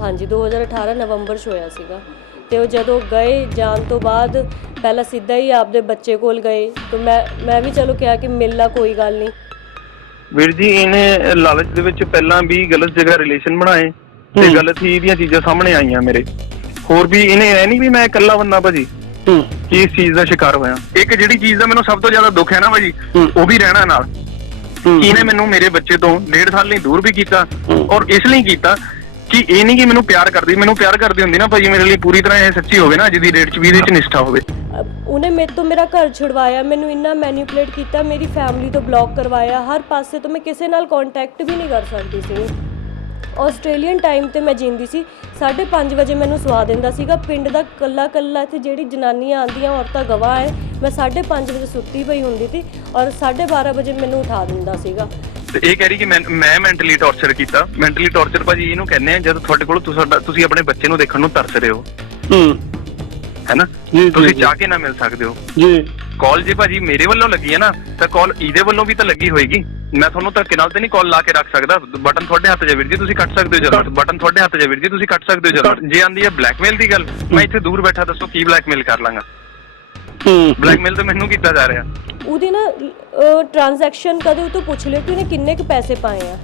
हाँ जी 2018 ਨਵੰਬਰ 'ਚ ਹੋਇਆ ਸੀਗਾ ਤੇ ਉਹ ਜਦੋਂ ਗਏ ਜਾਣ ਤੋਂ ਬਾਅਦ ਪਹਿਲਾਂ ਸਿੱਧਾ ਹੀ ਆਪਦੇ ਬੱਚੇ ਕੋਲ ਗਏ ਤਾਂ ਮੈਂ ਵੀ ਚਲੋ ਕਿਹਾ ਕਿ ਮਿਲ ਲਾ ਕੋਈ ਗੱਲ ਨਹੀਂ। ਵੀਰ ਜੀ ਇਹਨੇ ਲਾਲਚ ਦੇ ਵਿੱਚ ਪਹਿਲਾਂ ਵੀ ਗਲਤ ਜਗ੍ਹਾ ਰਿਲੇਸ਼ਨ ਬਣਾਏ ਤੇ ਗਲਤ ਹੀ ਇਹਦੀਆਂ ਚੀਜ਼ਾਂ ਸਾਹਮਣੇ ਆਈਆਂ ਮੇਰੇ। ਹੋਰ ਵੀ ਇਹਨੇ ਇਹ ਨਹੀਂ ਵੀ ਮੈਂ ਇਕੱਲਾ ਬੰਦਾ ਭਾਜੀ ਕਿ ਇਸ ਚੀਜ਼ ਦਾ ਸ਼ਿਕਾਰ ਹੋਇਆ। ਇੱਕ ਜਿਹੜੀ ਚੀਜ਼ ਦਾ ਮੈਨੂੰ ਸਭ ਤੋਂ ਜ਼ਿਆਦਾ ਦੁੱਖ ਹੈ ਨਾ ਭਾਜੀ ਉਹ ਵੀ ਰਹਿਣਾ ਨਾਲ। ਇਹਨੇ ਮੈਨੂੰ ਮੇਰੇ ਬੱਚੇ ਤੋਂ 1.5 ਸਾਲ ਲਈ ਦੂਰ ਵੀ ਕੀਤਾ ਔਰ ਇਸ ਲਈ ਕੀਤਾ ਕਿ ਇਹ ਨਹੀਂ ਕਿ ਮੈਨੂੰ ਪਿਆਰ ਕਰਦੀ, ਮੈਨੂੰ ਪਿਆਰ ਕਰਦੀ ਹੁੰਦੀ ਨਾ ਭਾਜੀ ਮੇਰੇ ਲਈ ਪੂਰੀ ਤਰ੍ਹਾਂ ਇਹ ਸੱਚੀ ਹੋਵੇ ਨਾ ਅੱਜ ਦੀ ਡੇਟ 'ਚ ਵੀ ਇਹਦੇ 'ਚ ਨਿਸ਼ਠਾ ਹੋਵੇ। ਉਹਨੇ ਮੇਰੇ ਤੋਂ ਮੇਰਾ ਘਰ ਛੁਡਵਾਇਆ, ਮੈਨੂੰ ਇੰਨਾ ਮੈਨੀਪੂਲੇਟ ਕੀਤਾ, ਮੇਰੀ ਫੈਮਿਲੀ ਤੋਂ ਬਲੌਕ ਕਰਵਾਇਆ, ਹਰ ਪਾਸੇ ਤੋਂ ਮੈਂ ਕਿਸੇ ਨਾਲ ਕੰਟੈਕਟ ਵੀ ਨਹੀਂ ਕਰ ਸਕਦੀ ਸੀ। ਆਸਟ੍ਰੇਲੀਅਨ ਟਾਈਮ ਤੇ ਮੈਂ ਜਿੰਦੀ ਸੀ 5:30 ਵਜੇ ਮੈਨੂੰ ਸੁਆ ਦਿੰਦਾ ਸੀਗਾ ਪਿੰਡ ਦਾ ਕੱਲਾ ਇੱਥੇ ਜਿਹੜੀ ਜਨਾਨੀਆਂ ਆਉਂਦੀਆਂ ਔਰਤਾਂ ਗਵਾਹ ਹੈ ਮੈਂ 5:30 ਵਜੇ ਸੁੱਤੀ ਪਈ ਹੁੰਦੀ ਸੀ ਔਰ 12:30 ਵਜੇ ਮੈਨੂੰ ਉਠਾ ਦਿੰਦਾ ਸੀਗਾ। ਤੇ ਇਹ ਕਹਿ ਰਹੀ ਕਿ ਮੈਂ ਮੈਂਟਲੀ ਟੌਰਚਰ ਕੀਤਾ। ਮੈਂਟਲੀ ਟੌਰਚਰ ਭਾਜੀ ਇਹਨੂੰ ਕਹਿੰਦੇ ਆ ਜਦ ਤੁਹਾਡੇ ਕੋਲ ਤੁਸੀਂ ਆਪਣੇ ਬੱਚੇ ਨੂੰ ਦੇਖਣ ਨੂੰ ਤਰਸ ਰਹੇ ਹੋ ਹੈ ਨਾ, ਤੁਸੀਂ ਚਾਹ ਕੇ ਨਾ ਮਿਲ ਸਕਦੇ ਹੋ ਜੀ। ਕਾਲ ਜੇ ਭਾਜੀ ਮੇਰੇ ਵੱਲੋਂ ਲੱਗੀ ਹੈ ਨਾ ਤਾਂ ਕਾਲ ਇਹਦੇ ਵੱਲੋਂ ਵੀ ਤਾਂ ਲੱਗੀ ਹੋਏਗੀ। ਮੈਂ ਤੁਹਾਨੂੰ ਧੱਕੇ ਨਾਲ ਤੇ ਨਹੀਂ ਕਾਲ ਲਾ ਕੇ ਰੱਖ ਸਕਦਾ। ਬਟਨ ਤੁਹਾਡੇ ਹੱਥ 'ਚ ਵੀਰ ਜੀ, ਤੁਸੀਂ ਕੱਟ ਸਕਦੇ ਹੋ ਜਦੋਂ। ਬਟਨ ਤੁਹਾਡੇ ਹੱਥ 'ਚ ਵੀਰ ਜੀ, ਤੁਸੀਂ ਕੱਟ ਸਕਦੇ ਹੋ ਜਦੋਂ। ਜੇ ਆਂਦੀ ਹੈ ਬਲੈਕਮੇਲ ਦੀ ਗੱਲ, ਮੈਂ ਇੱਥੇ ਦੂਰ ਬੈਠਾ ਦੱਸੋ ਕੀ ਬਲੈਕਮੇਲ ਕਰ ਲਾਂਗਾ। ਬਲੈਕਮੇਲ ਤਾਂ ਮੈਨੂੰ ਕੀਤਾ ਜਾ ਰਿਹਾ। ਉਹਦੀ ਨਾ ਟ੍ਰਾਂਜੈਕਸ਼ਨ ਕਦੇ ਉਹ ਤੋਂ ਪੁੱਛ ਲਿਓ ਕਿ ਉਹਨੇ ਕਿੰਨੇ ਕੁ ਪੈਸੇ ਪਾਏ ਆ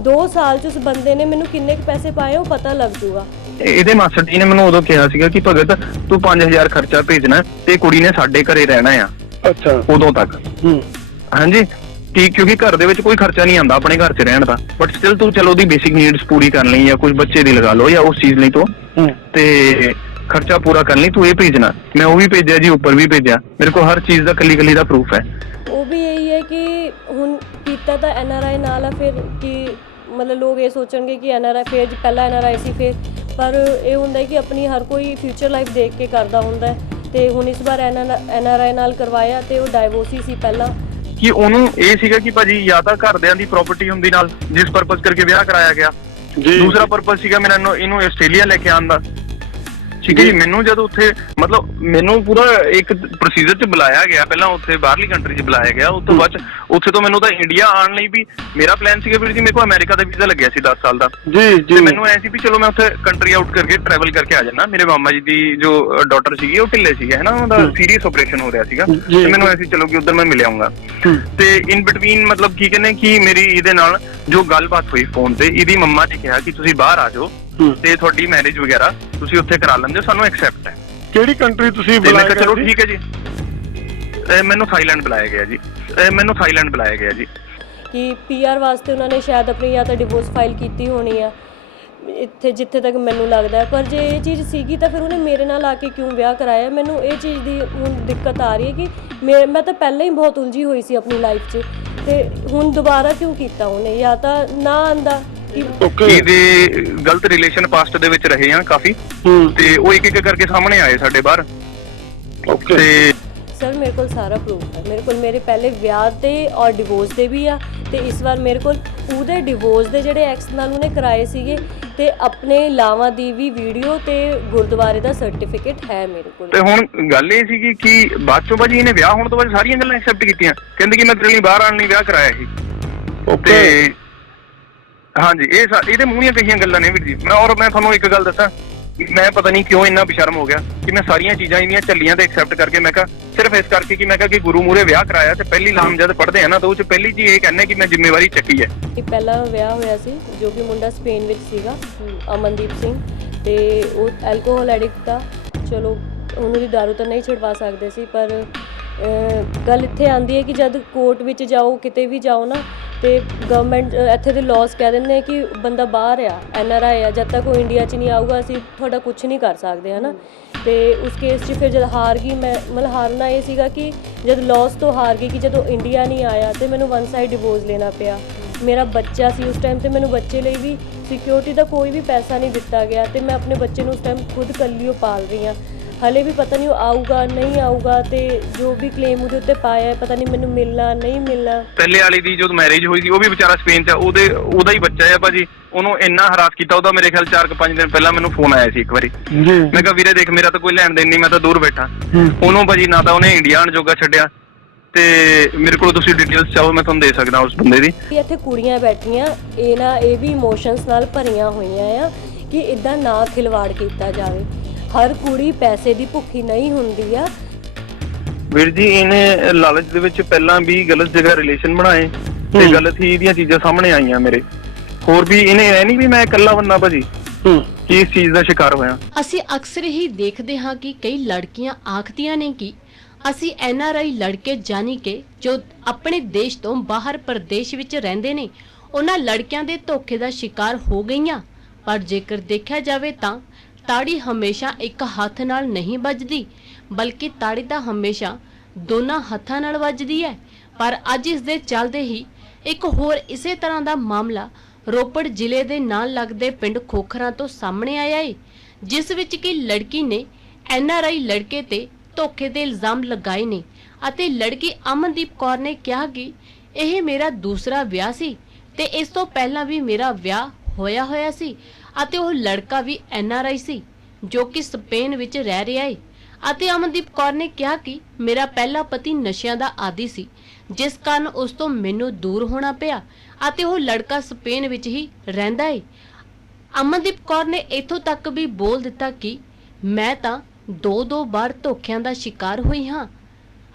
2 ਸਾਲ 'ਚ ਉਸ ਬੰਦੇ ਨੇ ਮੈਨੂੰ ਕਿੰਨੇ ਕੁ ਪੈਸੇ ਪਾਏ ਉਹ ਪਤਾ ਲੱਗ ਜੂਗਾ। ਇਹਦੇ ਮਾਸਟਰ ਜੀ ਨੇ ਮੈਨੂੰ ਉਦੋਂ ਕਿਹਾ ਸੀਗਾ ਕਿ ਭਗਤ ਤੂੰ 5000 ਖਰਚਾ ਭੇਜਣਾ ਤੇ ਕੁੜੀ ਨੇ ਸਾਡੇ ਘਰੇ ਰਹਿਣਾ ਆ। ਅੱਛਾ ਉਦੋਂ ਤੱਕ ਹਾਂਜੀ ਠੀਕ, ਕਿਉਂਕਿ ਘਰ ਦੇ ਵਿੱਚ ਕੋਈ ਖਰਚਾ ਨਹੀਂ ਆਉਂਦਾ ਆਪਣੇ ਘਰ 'ਚ ਰਹਿਣ ਦਾ, ਬਟ ਸਟਿਲ ਤੂੰ ਚਲੋ ਉਹਦੀ ਬੇਸਿਕ ਨੀਡਸ ਪੂਰੀ ਕਰਨ ਲਈ ਜਾਂ ਕੁਝ ਬੱਚੇ ਦੀ ਲਗਾ ਲਓ ਜਾਂ ਉਸ ਚੀਜ਼ ਲਈ ਤੋਂ ਤੇ ਖਰਚਾ ਪੂਰਾ ਕਰਨ ਲਈ ਤੂੰ ਇਹ ਭੇਜਣਾ। ਮੈਂ ਉਹ ਵੀ ਭੇਜਿਆ ਜੀ, ਉੱਪਰ ਵੀ ਭੇਜਿਆ, ਮੇਰੇ ਕੋਲ ਹਰ ਚੀਜ਼ ਦਾ ਕੱਲੀ ਦਾ ਪ੍ਰੂਫ ਹੈ। ਉਹ ਵੀ ਇਹੀ ਹੈ ਕਿ ਹੁਣ ਕੀਤਾ ਤਾਂ NRI ਨਾਲ ਆ, ਫਿਰ ਕਿ ਮਤਲਬ ਲੋਕ ਇਹ ਸੋਚਣਗੇ ਕਿ NRI ਫਿਰ ਪਹਿਲਾਂ NRI ਸੀ ਫਿਰ, ਪਰ ਇਹ ਹੁੰਦਾ ਕਿ ਆਪਣੀ ਹਰ ਕੋਈ ਫਿਊਚਰ ਲਾਈਫ ਦੇਖ ਕੇ ਕਰਦਾ ਹੁੰਦਾ ਤੇ ਹੁਣ ਇਸ ਵਾਰ NRI ਨਾਲ ਕਰਵਾਇਆ ਤੇ ਉਹ ਡਾਈਵੋਰਸ ਹੀ ਸੀ ਪਹਿਲਾਂ। ਕਿ ਉਹਨੂੰ ਇਹ ਸੀਗਾ ਕਿ ਭਾਜੀ ਜਾਂ ਤਾਂ ਘਰਦਿਆਂ ਦੀ ਪ੍ਰਾਪਰਟੀ ਹੁੰਦੀ ਨਾਲ ਜਿਸ ਪਰਪਸ ਕਰਕੇ ਵਿਆਹ ਕਰਾਇਆ ਗਿਆ, ਦੂਸਰਾ ਪਰਪਸ ਸੀਗਾ ਮੇਰਾ ਇਹਨੂੰ ਆਸਟ੍ਰੇਲੀਆ ਲੈ ਕੇ ਆਉਣ ਦਾ। ਠੀਕ ਹੈ ਜੀ। ਮੈਨੂੰ ਜਦੋਂ ਉੱਥੇ ਮਤਲਬ ਮੈਨੂੰ ਪੂਰਾ ਇੱਕ ਪ੍ਰੋਸੀਜਰ 'ਚ ਬੁਲਾਇਆ ਗਿਆ, ਪਹਿਲਾਂ ਉੱਥੇ ਬਾਹਰਲੀ ਕੰਟਰੀ 'ਚ ਬੁਲਾਇਆ ਗਿਆ, ਉਸ ਤੋਂ ਬਾਅਦ ਉੱਥੇ ਤੋਂ ਮੈਨੂੰ ਤਾਂ ਇੰਡੀਆ ਆਉਣ ਲਈ ਵੀ ਮੇਰਾ ਪਲਾਨ ਸੀਗਾ ਵੀਰ ਜੀ। ਮੇਰੇ ਕੋਲ ਅਮਰੀਕਾ ਦਾ ਵੀਜ਼ਾ ਲੱਗਿਆ ਸੀ 10 ਸਾਲ ਦਾ ਤੇ ਮੈਨੂੰ ਐ ਸੀ ਵੀ ਚਲੋ ਮੈਂ ਉੱਥੇ ਕੰਟਰੀ ਆਊਟ ਕਰਕੇ ਟਰੈਵਲ ਕਰਕੇ ਆ ਜਾਣਾ। ਮੇਰੇ ਮਾਮਾ ਜੀ ਦੀ ਜੋ ਡਾਟਰ ਸੀਗੀ ਉਹ ਢਿੱਲੇ ਸੀਗੇ ਹੈ ਨਾ, ਉਹਦਾ ਸੀਰੀਅਸ ਆਪਰੇਸ਼ਨ ਹੋ ਰਿਹਾ ਸੀਗਾ ਤੇ ਮੈਨੂੰ ਐ ਸੀ ਚਲੋ ਕਿ ਉੱਧਰ ਮੈਂ ਮਿਲ ਆਊਂਗਾ। ਤੇ ਇਨ ਬਿਟਵੀਨ ਮਤਲਬ ਕੀ ਕਹਿੰਦੇ ਕਿ ਮੇਰੀ ਇਹਦੇ ਨਾਲ ਜੋ ਗੱਲਬਾਤ ਹੋਈ ਫੋਨ ਤੇ, ਇਹਦੀ ਮੰਮਾ ਨੇ ਕਿਹਾ ਕਿ ਤੁਸੀਂ ਬਾਹਰ ਆ ਜਾਓ ਤੇ ਤੁਹਾਡੀ ਮੈਰਿਜ ਵਗੈਰਾ ਤੁਸੀਂ ਉੱਥੇ ਕਰਾ ਲੈਂਦੇ ਹੋ, ਸਾਨੂੰ ਐਕਸੈਪਟ ਹੈ। ਕਿਹੜੀ ਕੰਟਰੀ ਤੁਸੀਂ ਬੁਲਾਇਆ? ਚਲੋ ਠੀਕ ਹੈ ਜੀ। ਮੈਨੂੰ ਥਾਈਲੈਂਡ ਬੁਲਾਇਆ ਗਿਆ ਜੀ। ਮੈਨੂੰ ਥਾਈਲੈਂਡ ਬੁਲਾਇਆ ਗਿਆ ਜੀ ਕਿ PR ਵਾਸਤੇ ਉਹਨਾਂ ਨੇ ਸ਼ਾਇਦ ਆਪਣੀ ਜਾਂ ਤਾਂ ਡਿਵੋਰਸ ਫਾਈਲ ਕੀਤੀ ਹੋਣੀ ਆ ਇੱਥੇ, ਜਿੱਥੇ ਤੱਕ ਮੈਨੂੰ ਲੱਗਦਾ। ਪਰ ਜੇ ਇਹ ਚੀਜ਼ ਸੀਗੀ ਤਾਂ ਫਿਰ ਉਹਨੇ ਮੇਰੇ ਨਾਲ ਆ ਕੇ ਕਿਉਂ ਵਿਆਹ ਕਰਾਇਆ? ਮੈਨੂੰ ਇਹ ਚੀਜ਼ ਦੀ ਹੁਣ ਦਿੱਕਤ ਆ ਰਹੀ ਹੈ ਕਿ ਮੈਂ ਤਾਂ ਪਹਿਲਾਂ ਹੀ ਬਹੁਤ ਉਲਝੀ ਹੋਈ ਸੀ ਆਪਣੀ ਲਾਈਫ 'ਚ ਤੇ ਹੁਣ ਦੁਬਾਰਾ ਕਿਉਂ ਕੀਤਾ ਉਹਨੇ? ਜਾਂ ਤਾਂ ਨਾ ਆਂਦਾ ਇਹਦੇ ਗਲਤ ਰਿਲੇਸ਼ਨ ਪਾਸਟ ਦੇ ਵਿੱਚ ਰਹੇ ਆ ਕਾਫੀ ਤੇ ਉਹ ਇੱਕ ਕਰਕੇ ਸਾਹਮਣੇ ਆਏ ਸਾਡੇ ਬਾਹਰ। ਤੇ ਸਰ ਮੇਰੇ ਕੋਲ ਸਾਰਾ ਪ੍ਰੂਫ ਹੈ, ਮੇਰੇ ਕੋਲ ਮੇਰੇ ਪਹਿਲੇ ਵਿਆਹ ਤੇ ਔਰ ਡਿਵੋਰਸ ਦੇ ਵੀ ਆ ਤੇ ਇਸ ਵਾਰ ਮੇਰੇ ਕੋਲ ਉਹਦੇ ਡਿਵੋਰਸ ਦੇ ਜਿਹੜੇ ਐਕਸ ਨਾਲ ਉਹਨੇ ਕਰਾਏ ਸੀਗੇ ਤੇ ਆਪਣੇ ਲਾਵਾਂ ਦੀ ਵੀ ਵੀਡੀਓ ਤੇ ਗੁਰਦੁਆਰੇ ਦਾ ਸਰਟੀਫਿਕੇਟ ਹੈ ਮੇਰੇ ਕੋਲ। ਤੇ ਹੁਣ ਗੱਲ ਇਹ ਸੀਗੀ ਕਿ ਬਾਅਦ ਚੋਂ ਭਾਜੀ ਇਹਨੇ ਵਿਆਹ ਹੋਣ ਤੋਂ ਬਾਅਦ ਸਾਰੀਆਂ ਗੱਲਾਂ ਐਕਸੈਪਟ ਕੀਤੀਆਂ, ਕਹਿੰਦੇ ਕਿ ਮੈਂ ਤੇਰੇ ਲਈ ਬਾਹਰ ਆਉਣ ਲਈ ਵਿਆਹ ਕਰਾਇਆ ਸੀ। ਤੇ ਹਾਂਜੀ ਇਹਦੇ ਮੂੰਹ ਦੀਆਂ ਕਹੀਆਂ ਗੱਲਾਂ ਨੇ ਵੀਰ ਜੀ। ਮੈਂ ਤੁਹਾਨੂੰ ਇੱਕ ਗੱਲ ਦੱਸਾਂ, ਮੈਂ ਪਤਾ ਨਹੀਂ ਕਿਉਂ ਇੰਨਾ ਬੇਸ਼ਰਮ ਹੋ ਗਿਆ ਕਿ ਮੈਂ ਸਾਰੀਆਂ ਚੀਜ਼ਾਂ ਇਹਦੀਆਂ ਝੱਲੀਆਂ ਤੇ ਐਕਸੈਪਟ ਕਰਕੇ ਮੈਂ ਕਿਹਾ ਸਿਰਫ ਇਸ ਕਰਕੇ ਕਿ ਮੈਂ ਕਿਹਾ ਕਿ ਗੁਰੂ ਮੂਹਰੇ ਵਿਆਹ ਕਰਾਇਆ ਤੇ ਪਹਿਲੀ ਲਾਮ ਜਦ ਪੜ੍ਹਦੇ ਆ ਨਾ ਤਾਂ ਉਹ 'ਚ ਪਹਿਲੀ ਚੀਜ਼ ਇਹ ਕਹਿੰਦੇ ਕਿ ਮੈਂ ਜ਼ਿੰਮੇਵਾਰੀ ਚੱਕੀ ਹੈ। ਪਹਿਲਾ ਵਿਆਹ ਹੋਇਆ ਸੀ ਜੋ ਕਿ ਮੁੰਡਾ ਸਪੇਨ ਵਿੱਚ ਸੀਗਾ, ਅਮਨਦੀਪ ਸਿੰਘ, ਤੇ ਉਹ ਐਲਕੋਹਲ ਐਡਿਕਟ ਦਾ। ਚਲੋ ਉਹਨੂੰ ਦੀ ਦਾਰੂ ਤਾਂ ਨਹੀਂ ਛੁਡਵਾ ਸਕਦੇ ਸੀ, ਪਰ ਗੱਲ ਇੱਥੇ ਆਉਂਦੀ ਹੈ ਕਿ ਜਦ ਕੋਰਟ ਵਿੱਚ ਜਾਓ ਕਿਤੇ ਵੀ ਜਾਓ ਨਾ ਤੇ ਗਵਰਨਮੈਂਟ ਇੱਥੇ ਦੇ ਲਾਜ਼ ਕਹਿ ਦਿੰਦੇ ਕਿ ਬੰਦਾ ਬਾਹਰ ਆ, NRI ਆ, ਜਦ ਤੱਕ ਉਹ ਇੰਡੀਆ 'ਚ ਨਹੀਂ ਆਊਗਾ ਅਸੀਂ ਤੁਹਾਡਾ ਕੁਝ ਨਹੀਂ ਕਰ ਸਕਦੇ ਹੈ ਨਾ। ਤੇ ਉਸ ਕੇਸ 'ਚ ਫਿਰ ਜਦ ਹਾਰ ਗਈ ਮੈਂ, ਮਤਲਬ ਹਾਰਨਾ ਇਹ ਸੀਗਾ ਕਿ ਜਦ ਲਾਜ਼ ਤੋਂ ਹਾਰ ਗਈ ਕਿ ਜਦੋਂ ਇੰਡੀਆ ਨਹੀਂ ਆਇਆ ਤੇ ਮੈਨੂੰ 1 ਸਾਈਡ ਡਿਵੋਰਸ ਲੈਣਾ ਪਿਆ। ਮੇਰਾ ਬੱਚਾ ਸੀ ਉਸ ਟਾਈਮ ਤੇ ਮੈਨੂੰ ਬੱਚੇ ਲਈ ਵੀ ਸਿਕਿਉਰਿਟੀ ਦਾ ਕੋਈ ਵੀ ਪੈਸਾ ਨਹੀਂ ਦਿੱਤਾ ਗਿਆ ਤੇ ਮੈਂ ਆਪਣੇ ਬੱਚੇ ਨੂੰ ਉਸ ਟਾਈਮ ਖੁਦ ਇਕੱਲੀ ਓ ਪਾਲ ਰਹੀ ਹਾਂ। ਹਲੇ ਵੀ ਪਤਾ ਨਹੀਂ ਉਹ ਆਊਗਾ ਨਹੀਂ ਆਊਗਾ ਤੇ ਜੋ ਵੀ ਕਲੇਮ ਉਹਦੇ ਉੱਤੇ ਪਾਇਆ ਪਤਾ ਨਹੀਂ ਮੈਨੂੰ ਮਿਲਣਾ ਨਹੀਂ ਮਿਲਣਾ। ਪਹਿਲੇ ਵਾਲੀ ਦੀ ਜਦੋਂ ਮੈਰਿਜ ਹੋਈ ਸੀ ਉਹ ਵੀ ਵਿਚਾਰਾ ਸਪੇਨ 'ਚ, ਉਹਦਾ ਹੀ ਬੱਚਾ ਆ ਭਾਜੀ। ਉਹਨੂੰ ਇੰਨਾ ਹਰਾਸ ਕੀਤਾ, ਉਹਦਾ ਮੇਰੇ ਖਿਆਲ 4-5 ਦਿਨ ਪਹਿਲਾਂ ਮੈਨੂੰ ਫੋਨ ਆਇਆ ਸੀ ਇੱਕ ਵਾਰੀ। ਮੈਂ ਕਿਹਾ ਵੀਰੇ ਦੇਖ ਮੇਰਾ ਤਾਂ ਕੋਈ ਲੈਣ ਦੇਣ ਨਹੀਂ, ਮੈਂ ਤਾਂ ਦੂਰ ਬੈਠਾ। ਉਹਨੂੰ ਭਾਜੀ ਨਾ ਤਾਂ ਉਹਨੇ ਇੰਡੀਆ ਆਉਣ ਜੋਗਾ ਛੱਡਿਆ ਤੇ ਮੇਰੇ ਕੋਲ ਤੁਸੀਂ ਡਿਟੇਲਸ ਚਾਹੋ ਮੈਂ ਤੁਹਾਨੂੰ ਦੇ ਸਕਦਾ ਉਸ ਬੰਦੇ ਦੀ। ਇੱਥੇ ਕੁੜੀਆਂ ਬੈਠੀਆਂ ਇਹ ਵੀ ਇਮੋਸ਼ਨਸ ਨਾਲ ਭਰੀਆਂ ਹੋਈਆਂ ਆ ਕਿ ਇਦਾਂ ਨਾ ਖਿਲਵਾੜ ਕੀਤਾ ਜਾਵੇ। ਹਰ ਕੁੜੀ ਪੈਸੇ ਦੀ ਭੁੱਖੀ ਨਹੀਂ ਹੁੰਦੀ ਆ। ਵੀਰ ਜੀ ਇਹਨੇ ਲਾਲਚ ਦੇ ਵਿੱਚ ਪਹਿਲਾਂ ਵੀ ਗਲਤ ਜਗ੍ਹਾ ਰਿਲੇਸ਼ਨ ਬਣਾਏ ਤੇ ਗਲਤ ਹੀ ਇਹਦੀਆਂ ਚੀਜ਼ਾਂ ਸਾਹਮਣੇ ਆਈਆਂ ਮੇਰੇ। ਹੋਰ ਵੀ ਇਹਨੇ ਇਹ ਨਹੀਂ ਵੀ ਮੈਂ ਇਕੱਲਾ ਬੰਦਾ ਭਾਜੀ ਕਿ ਇਸ ਚੀਜ਼ ਦਾ ਸ਼ਿਕਾਰ ਹੋਇਆ। ਅਸੀਂ ਅਕਸਰ ਹੀ ਦੇਖਦੇ ਹਾਂ ਕਿ ਕਈ ਲੜਕੀਆਂ ਆਖਦੀਆਂ ਨੇ ਕਿ ਅਸੀਂ NRI ਲੜਕੇ ਜਾਨੀ ਕਿ ਜੋ ਆਪਣੇ ਦੇਸ਼ ਤੋਂ ਬਾਹਰ ਪ੍ਰਦੇਸ਼ ਵਿੱਚ ਰਹਿੰਦੇ ਨੇ ਉਹਨਾਂ ਲੜਕਿਆਂ ਦੇ ਧੋਖੇ ਦਾ ਸ਼ਿਕਾਰ ਹੋ ਗਈਆਂ। ਪਰ ਜੇਕਰ ਦੇਖਿਆ ਜਾਵੇ ਤਾਂ ਤਾੜੀ ਹਮੇਸ਼ਾ ਇੱਕ ਹੱਥ ਨਾਲ ਨਹੀਂ ਵੱਜਦੀ, ਬਲਕਿ ਤਾੜੀ ਤਾਂ ਹਮੇਸ਼ਾ ਦੋਨਾਂ ਹੱਥਾਂ ਨਾਲ ਵੱਜਦੀ ਹੈ। ਪਰ ਅੱਜ ਇਸ ਦੇ ਚੱਲਦੇ ਹੀ ਇੱਕ ਹੋਰ ਇਸੇ ਤਰ੍ਹਾਂ ਦਾ ਮਾਮਲਾ ਰੋਪੜ ਜ਼ਿਲ੍ਹੇ ਦੇ ਨਾਲ ਲੱਗਦੇ ਪਿੰਡ ਖੋਖਰਾਂ ਤੋਂ ਸਾਹਮਣੇ ਆਇਆ ਹੈ, ਜਿਸ ਵਿੱਚ ਕਿ ਲੜਕੀ ਨੇ NRI ਲੜਕੇ ਤੇ ਧੋਖੇ ਦੇ ਇਲਜ਼ਾਮ ਲਗਾਏ ਨੇ ਅਤੇ ਲੜਕੀ ਅਮਨਦੀਪ ਕੌਰ ਨੇ ਕਿਹਾ ਕਿ ਇਹ ਮੇਰਾ ਦੂਸਰਾ ਵਿਆਹ ਸੀ ਤੇ ਇਸ ਤੋਂ ਪਹਿਲਾਂ ਵੀ ਮੇਰਾ ਵਿਆਹ ਹੋਇਆ ਸੀ ਅਤੇ ਉਹ ਲੜਕਾ ਵੀ NRI ਸੀ ਜੋ ਕਿ ਸਪੇਨ ਵਿੱਚ ਰਹਿ ਰਿਹਾ ਹੈ। ਅਤੇ ਅਮਨਦੀਪ ਕੌਰ ਨੇ ਕਿਹਾ ਕਿ ਮੇਰਾ ਪਹਿਲਾ ਪਤੀ ਨਸ਼ਿਆਂ ਦਾ ਆਦੀ ਸੀ, ਜਿਸ ਕਾਰਨ ਉਸ ਤੋਂ ਮੈਨੂੰ ਦੂਰ ਹੋਣਾ ਪਿਆ ਅਤੇ ਉਹ ਲੜਕਾ ਸਪੇਨ ਵਿੱਚ ਹੀ ਰਹਿੰਦਾ ਹੈ। ਅਮਨਦੀਪ ਕੌਰ ਨੇ ਇੱਥੋਂ ਤੱਕ ਵੀ ਬੋਲ ਦਿੱਤਾ ਕਿ ਮੈਂ ਤਾਂ ਦੋ ਵਾਰ ਧੋਖਿਆਂ ਦਾ ਸ਼ਿਕਾਰ ਹੋਈ ਹਾਂ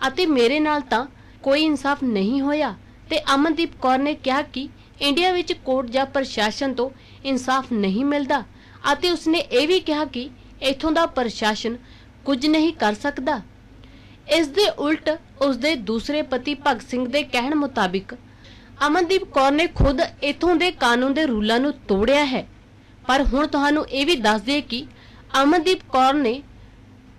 ਅਤੇ ਮੇਰੇ ਨਾਲ ਤਾਂ ਕੋਈ ਇਨਸਾਫ ਨਹੀਂ ਹੋਇਆ। ਤੇ ਅਮਨਦੀਪ ਕੌਰ ਨੇ ਕਿਹਾ ਕਿ ਇੰਡੀਆ ਵਿੱਚ ਕੋਰਟ ਜਾਂ ਪ੍ਰਸ਼ਾਸਨ ਤੋਂ ਇਨਸਾਫ ਨਹੀਂ ਮਿਲਦਾ ਅਤੇ ਉਸਨੇ ਇਹ ਵੀ ਕਿਹਾ ਕਿ ਇੱਥੋਂ ਦਾ ਪ੍ਰਸ਼ਾਸਨ ਕੁਝ ਨਹੀਂ ਕਰ ਸਕਦਾ। ਇਸ ਦੇ ਉਲਟ ਉਸਦੇ ਦੂਸਰੇ ਪਤੀ ਭਗਤ ਸਿੰਘ ਦੇ ਕਹਿਣ ਮੁਤਾਬਿਕ ਅਮਨਦੀਪ ਕੌਰ ਨੇ ਖੁਦ ਇੱਥੋਂ ਦੇ ਕਾਨੂੰਨ ਦੇ ਰੂਲਾਂ ਨੂੰ ਤੋੜਿਆ ਹੈ। ਪਰ ਹੁਣ ਤੁਹਾਨੂੰ ਇਹ ਵੀ ਦੱਸ ਦਈਏ ਕਿ ਅਮਨਦੀਪ ਕੌਰ ਨੇ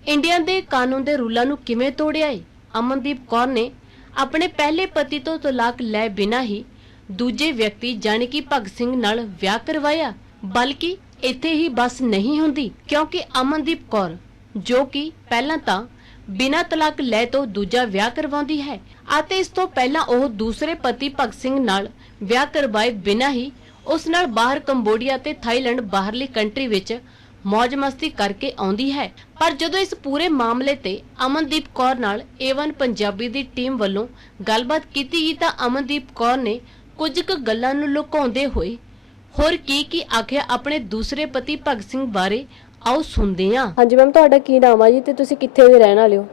ਇੰਡੀਆ ਦੇ ਕਾਨੂੰਨ ਦੇ ਰੂਲਾਂ ਨੂੰ ਕਿਵੇਂ ਤੋੜਿਆ ਹੈ। ਅਮਨਦੀਪ ਕੌਰ ਨੇ ਆਪਣੇ ਪਹਿਲੇ ਪਤੀ ਤੋਂ ਤਲਾਕ ਲੈ ਬਿਨਾਂ ਹੀ ਦੂਜੇ ਵਿਅਕਤੀ ਜਾਨੀ ਕਿ ਭਗਤ ਸਿੰਘ ਨਾਲ ਵਿਆਹ ਕਰਵਾਇਆ। ਬਲਕਿ ਇੱਥੇ ਹੀ ਬਸ ਨਹੀਂ ਹੁੰਦੀ, ਕਿਉਂਕਿ ਅਮਨਦੀਪ ਕੌਰ ਜੋ ਕਿ ਪਹਿਲਾਂ ਤਾਂ ਬਿਨਾਂ ਤਲਾਕ ਲੈ ਤੋਂ ਦੂਜਾ ਵਿਆਹ ਕਰਵਾਉਂਦੀ ਹੈ ਅਤੇ ਇਸ ਤੋਂ ਪਹਿਲਾਂ ਉਹ ਦੂਸਰੇ ਪਤੀ ਭਗਤ ਸਿੰਘ ਨਾਲ ਵਿਆਹ ਕਰਵਾਏ ਬਿਨਾਂ ਹੀ ਉਸ ਨਾਲ ਬਾਹਰ ਕੰਬੋਡੀਆ ਤੇ ਥਾਈਲੈਂਡ ਬਾਹਰਲੀ ਕੰਟਰੀ ਵਿੱਚ ਮौज ਮਸਤੀ ਕਰਕੇ ਆਉਂਦੀ ਹੈ। ਪਰ ਜਦੋਂ ਇਸ ਪੂਰੇ ਮਾਮਲੇ ਤੇ ਅਮਨਦੀਪ ਕੌਰ ਨਾਲ A1 ਪੰਜਾਬੀ ਦੀ ਟੀਮ ਵੱਲੋਂ ਗੱਲਬਾਤ ਕੀਤੀ ਗਈ ਤਾਂ ਅਮਨਦੀਪ ਕੌਰ ਨੇ ਕੁਝ ਕੁ ਗੱਲਾਂ ਨੂੰ ਲੁਕਾਉਂਦੇ ਹੋਏ ਹੋਰ ਕੀ ਆਖਿਆ ਆਪਣੇ ਦੂਸਰੇ ਪਤੀ ਭਗਤ ਸਿੰਘ ਬਾਰੇ। ਆਓ ਸੁਣਦੇ ਹਾਂ। ਹਾਂਜੀ ਮੈਮ, ਤੁਹਾਡਾ ਕੀ ਨਾਮ ਆ ਜੀ ਤੇ ਤੁਸੀਂ ਕਿੱਥੇ ਦੇ ਰਹਿਣ ਵਾਲੇ ਹੋ?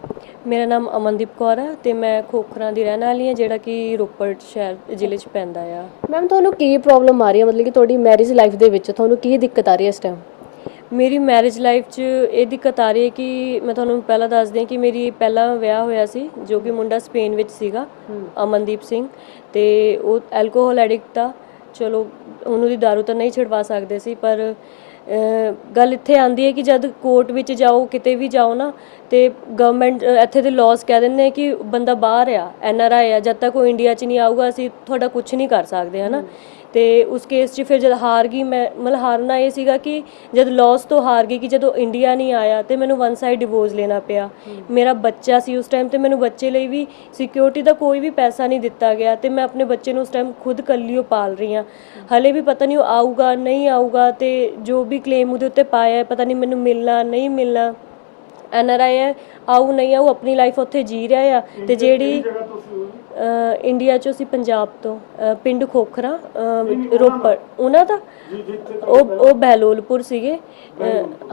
ਮੇਰਾ ਨਾਮ ਅਮਨਦੀਪ ਕੌਰ ਹੈ ਤੇ ਮੈਂ ਖੋਖਰਾਂ ਦੀ ਰਹਿਣ ਵਾਲੀ ਹਾਂ, ਜਿਹੜਾ ਕਿ ਰੋਪੜ ਸ਼ਹਿਰ ਜ਼ਿਲ੍ਹੇ 'ਚ ਪੈਂਦਾ ਆ। ਮੈਮ, ਤੁਹਾਨੂੰ ਕੀ ਪ੍ਰੋਬਲਮ ਆ ਰਹੀ ਹੈ, ਮਤਲਬ ਕਿ ਤੁਹਾਡੀ ਮੈਰਿਜ ਲਾਈਫ ਦੇ ਵਿੱਚ ਤੁਹਾਨੂੰ ਕੀ ਦਿੱਕਤ ਆ ਰਹੀ ਹੈ ਇਸ ਟਾਈਮ? ਮੇਰੀ ਮੈਰਿਜ ਲਾਈਫ 'ਚ ਇਹ ਦਿੱਕਤ ਆ ਰਹੀ ਹੈ ਕਿ ਮੈਂ ਤੁਹਾਨੂੰ ਪਹਿਲਾਂ ਦੱਸਦੀ ਹਾਂ ਕਿ ਮੇਰੀ ਪਹਿਲਾਂ ਵਿਆਹ ਹੋਇਆ ਸੀ, ਜੋ ਕਿ ਮੁੰਡਾ ਸਪੇਨ ਵਿੱਚ ਸੀਗਾ, ਅਮਨਦੀਪ ਸਿੰਘ, ਤੇ ਉਹ ਐਲਕੋਹਲ ਐਡਿਕਟ ਆ। ਚਲੋ ਉਹਨੂੰ ਦੀ ਦਾਰੂ ਤਾਂ ਨਹੀਂ ਛਡਵਾ ਸਕਦੇ ਸੀ, ਪਰ ਗੱਲ ਇੱਥੇ ਆਉਂਦੀ ਹੈ ਕਿ ਜਦ ਕੋਰਟ ਵਿੱਚ ਜਾਓ, ਕਿਤੇ ਵੀ ਜਾਓ ਨਾ, ਤੇ ਗਵਰਨਮੈਂਟ ਇੱਥੇ ਦੇ ਲਾਜ਼ ਕਹਿ ਦਿੰਦੇ ਕਿ ਬੰਦਾ ਬਾਹਰ ਆ, NRI ਆ, ਜਦ ਤੱਕ ਉਹ ਇੰਡੀਆ 'ਚ ਨਹੀਂ ਆਊਗਾ ਅਸੀਂ ਤੁਹਾਡਾ ਕੁਝ ਨਹੀਂ ਕਰ ਸਕਦੇ, ਹੈ ਨਾ। ਤੇ ਉਸ ਕੇਸ 'ਚ ਫਿਰ ਜਦ ਹਾਰ ਗਈ ਮੈਂ, ਮਤਲਬ ਹਾਰਨਾ ਇਹ ਸੀਗਾ ਕਿ ਜਦ ਲਾਸ ਤੋਂ ਹਾਰ ਗਈ ਕਿ ਜਦੋਂ ਇੰਡੀਆ ਨਹੀਂ ਆਇਆ ਤੇ ਮੈਨੂੰ 1 ਸਾਈਡ ਡਿਵੋਰਸ ਲੈਣਾ ਪਿਆ। ਮੇਰਾ ਬੱਚਾ ਸੀ ਉਸ ਟਾਈਮ ਤੇ ਮੈਨੂੰ ਬੱਚੇ ਲਈ ਵੀ ਸਿਕਿਉਰਿਟੀ ਦਾ ਕੋਈ ਵੀ ਪੈਸਾ ਨਹੀਂ ਦਿੱਤਾ ਗਿਆ ਤੇ ਮੈਂ ਆਪਣੇ ਬੱਚੇ ਨੂੰ ਉਸ ਟਾਈਮ ਖੁਦ ਇਕੱਲੀ ਪਾਲ ਰਹੀ ਹਾਂ। ਹਲੇ ਵੀ ਪਤਾ ਨਹੀਂ ਉਹ ਆਊਗਾ ਨਹੀਂ ਆਊਗਾ, ਤੇ ਜੋ ਵੀ ਕਲੇਮ ਉਹਦੇ ਉੱਤੇ ਪਾਇਆ ਪਤਾ ਨਹੀਂ ਮੈਨੂੰ ਮਿਲਣਾ ਨਹੀਂ ਮਿਲਣਾ। NRI ਹੈ, ਆਊ ਨਹੀਂ ਆਊ, ਆਪਣੀ ਲਾਈਫ ਉੱਥੇ ਜੀ ਰਿਹਾ ਆ। ਤੇ ਜਿਹੜੀ ਇੰਡੀਆ 'ਚੋਂ ਸੀ ਪੰਜਾਬ ਤੋਂ, ਪਿੰਡ ਖੋਖਰਾ ਰੋਪੜ, ਉਹਨਾਂ ਦਾ ਉਹ ਬਹਿਲੋਲਪੁਰ ਸੀਗੇ।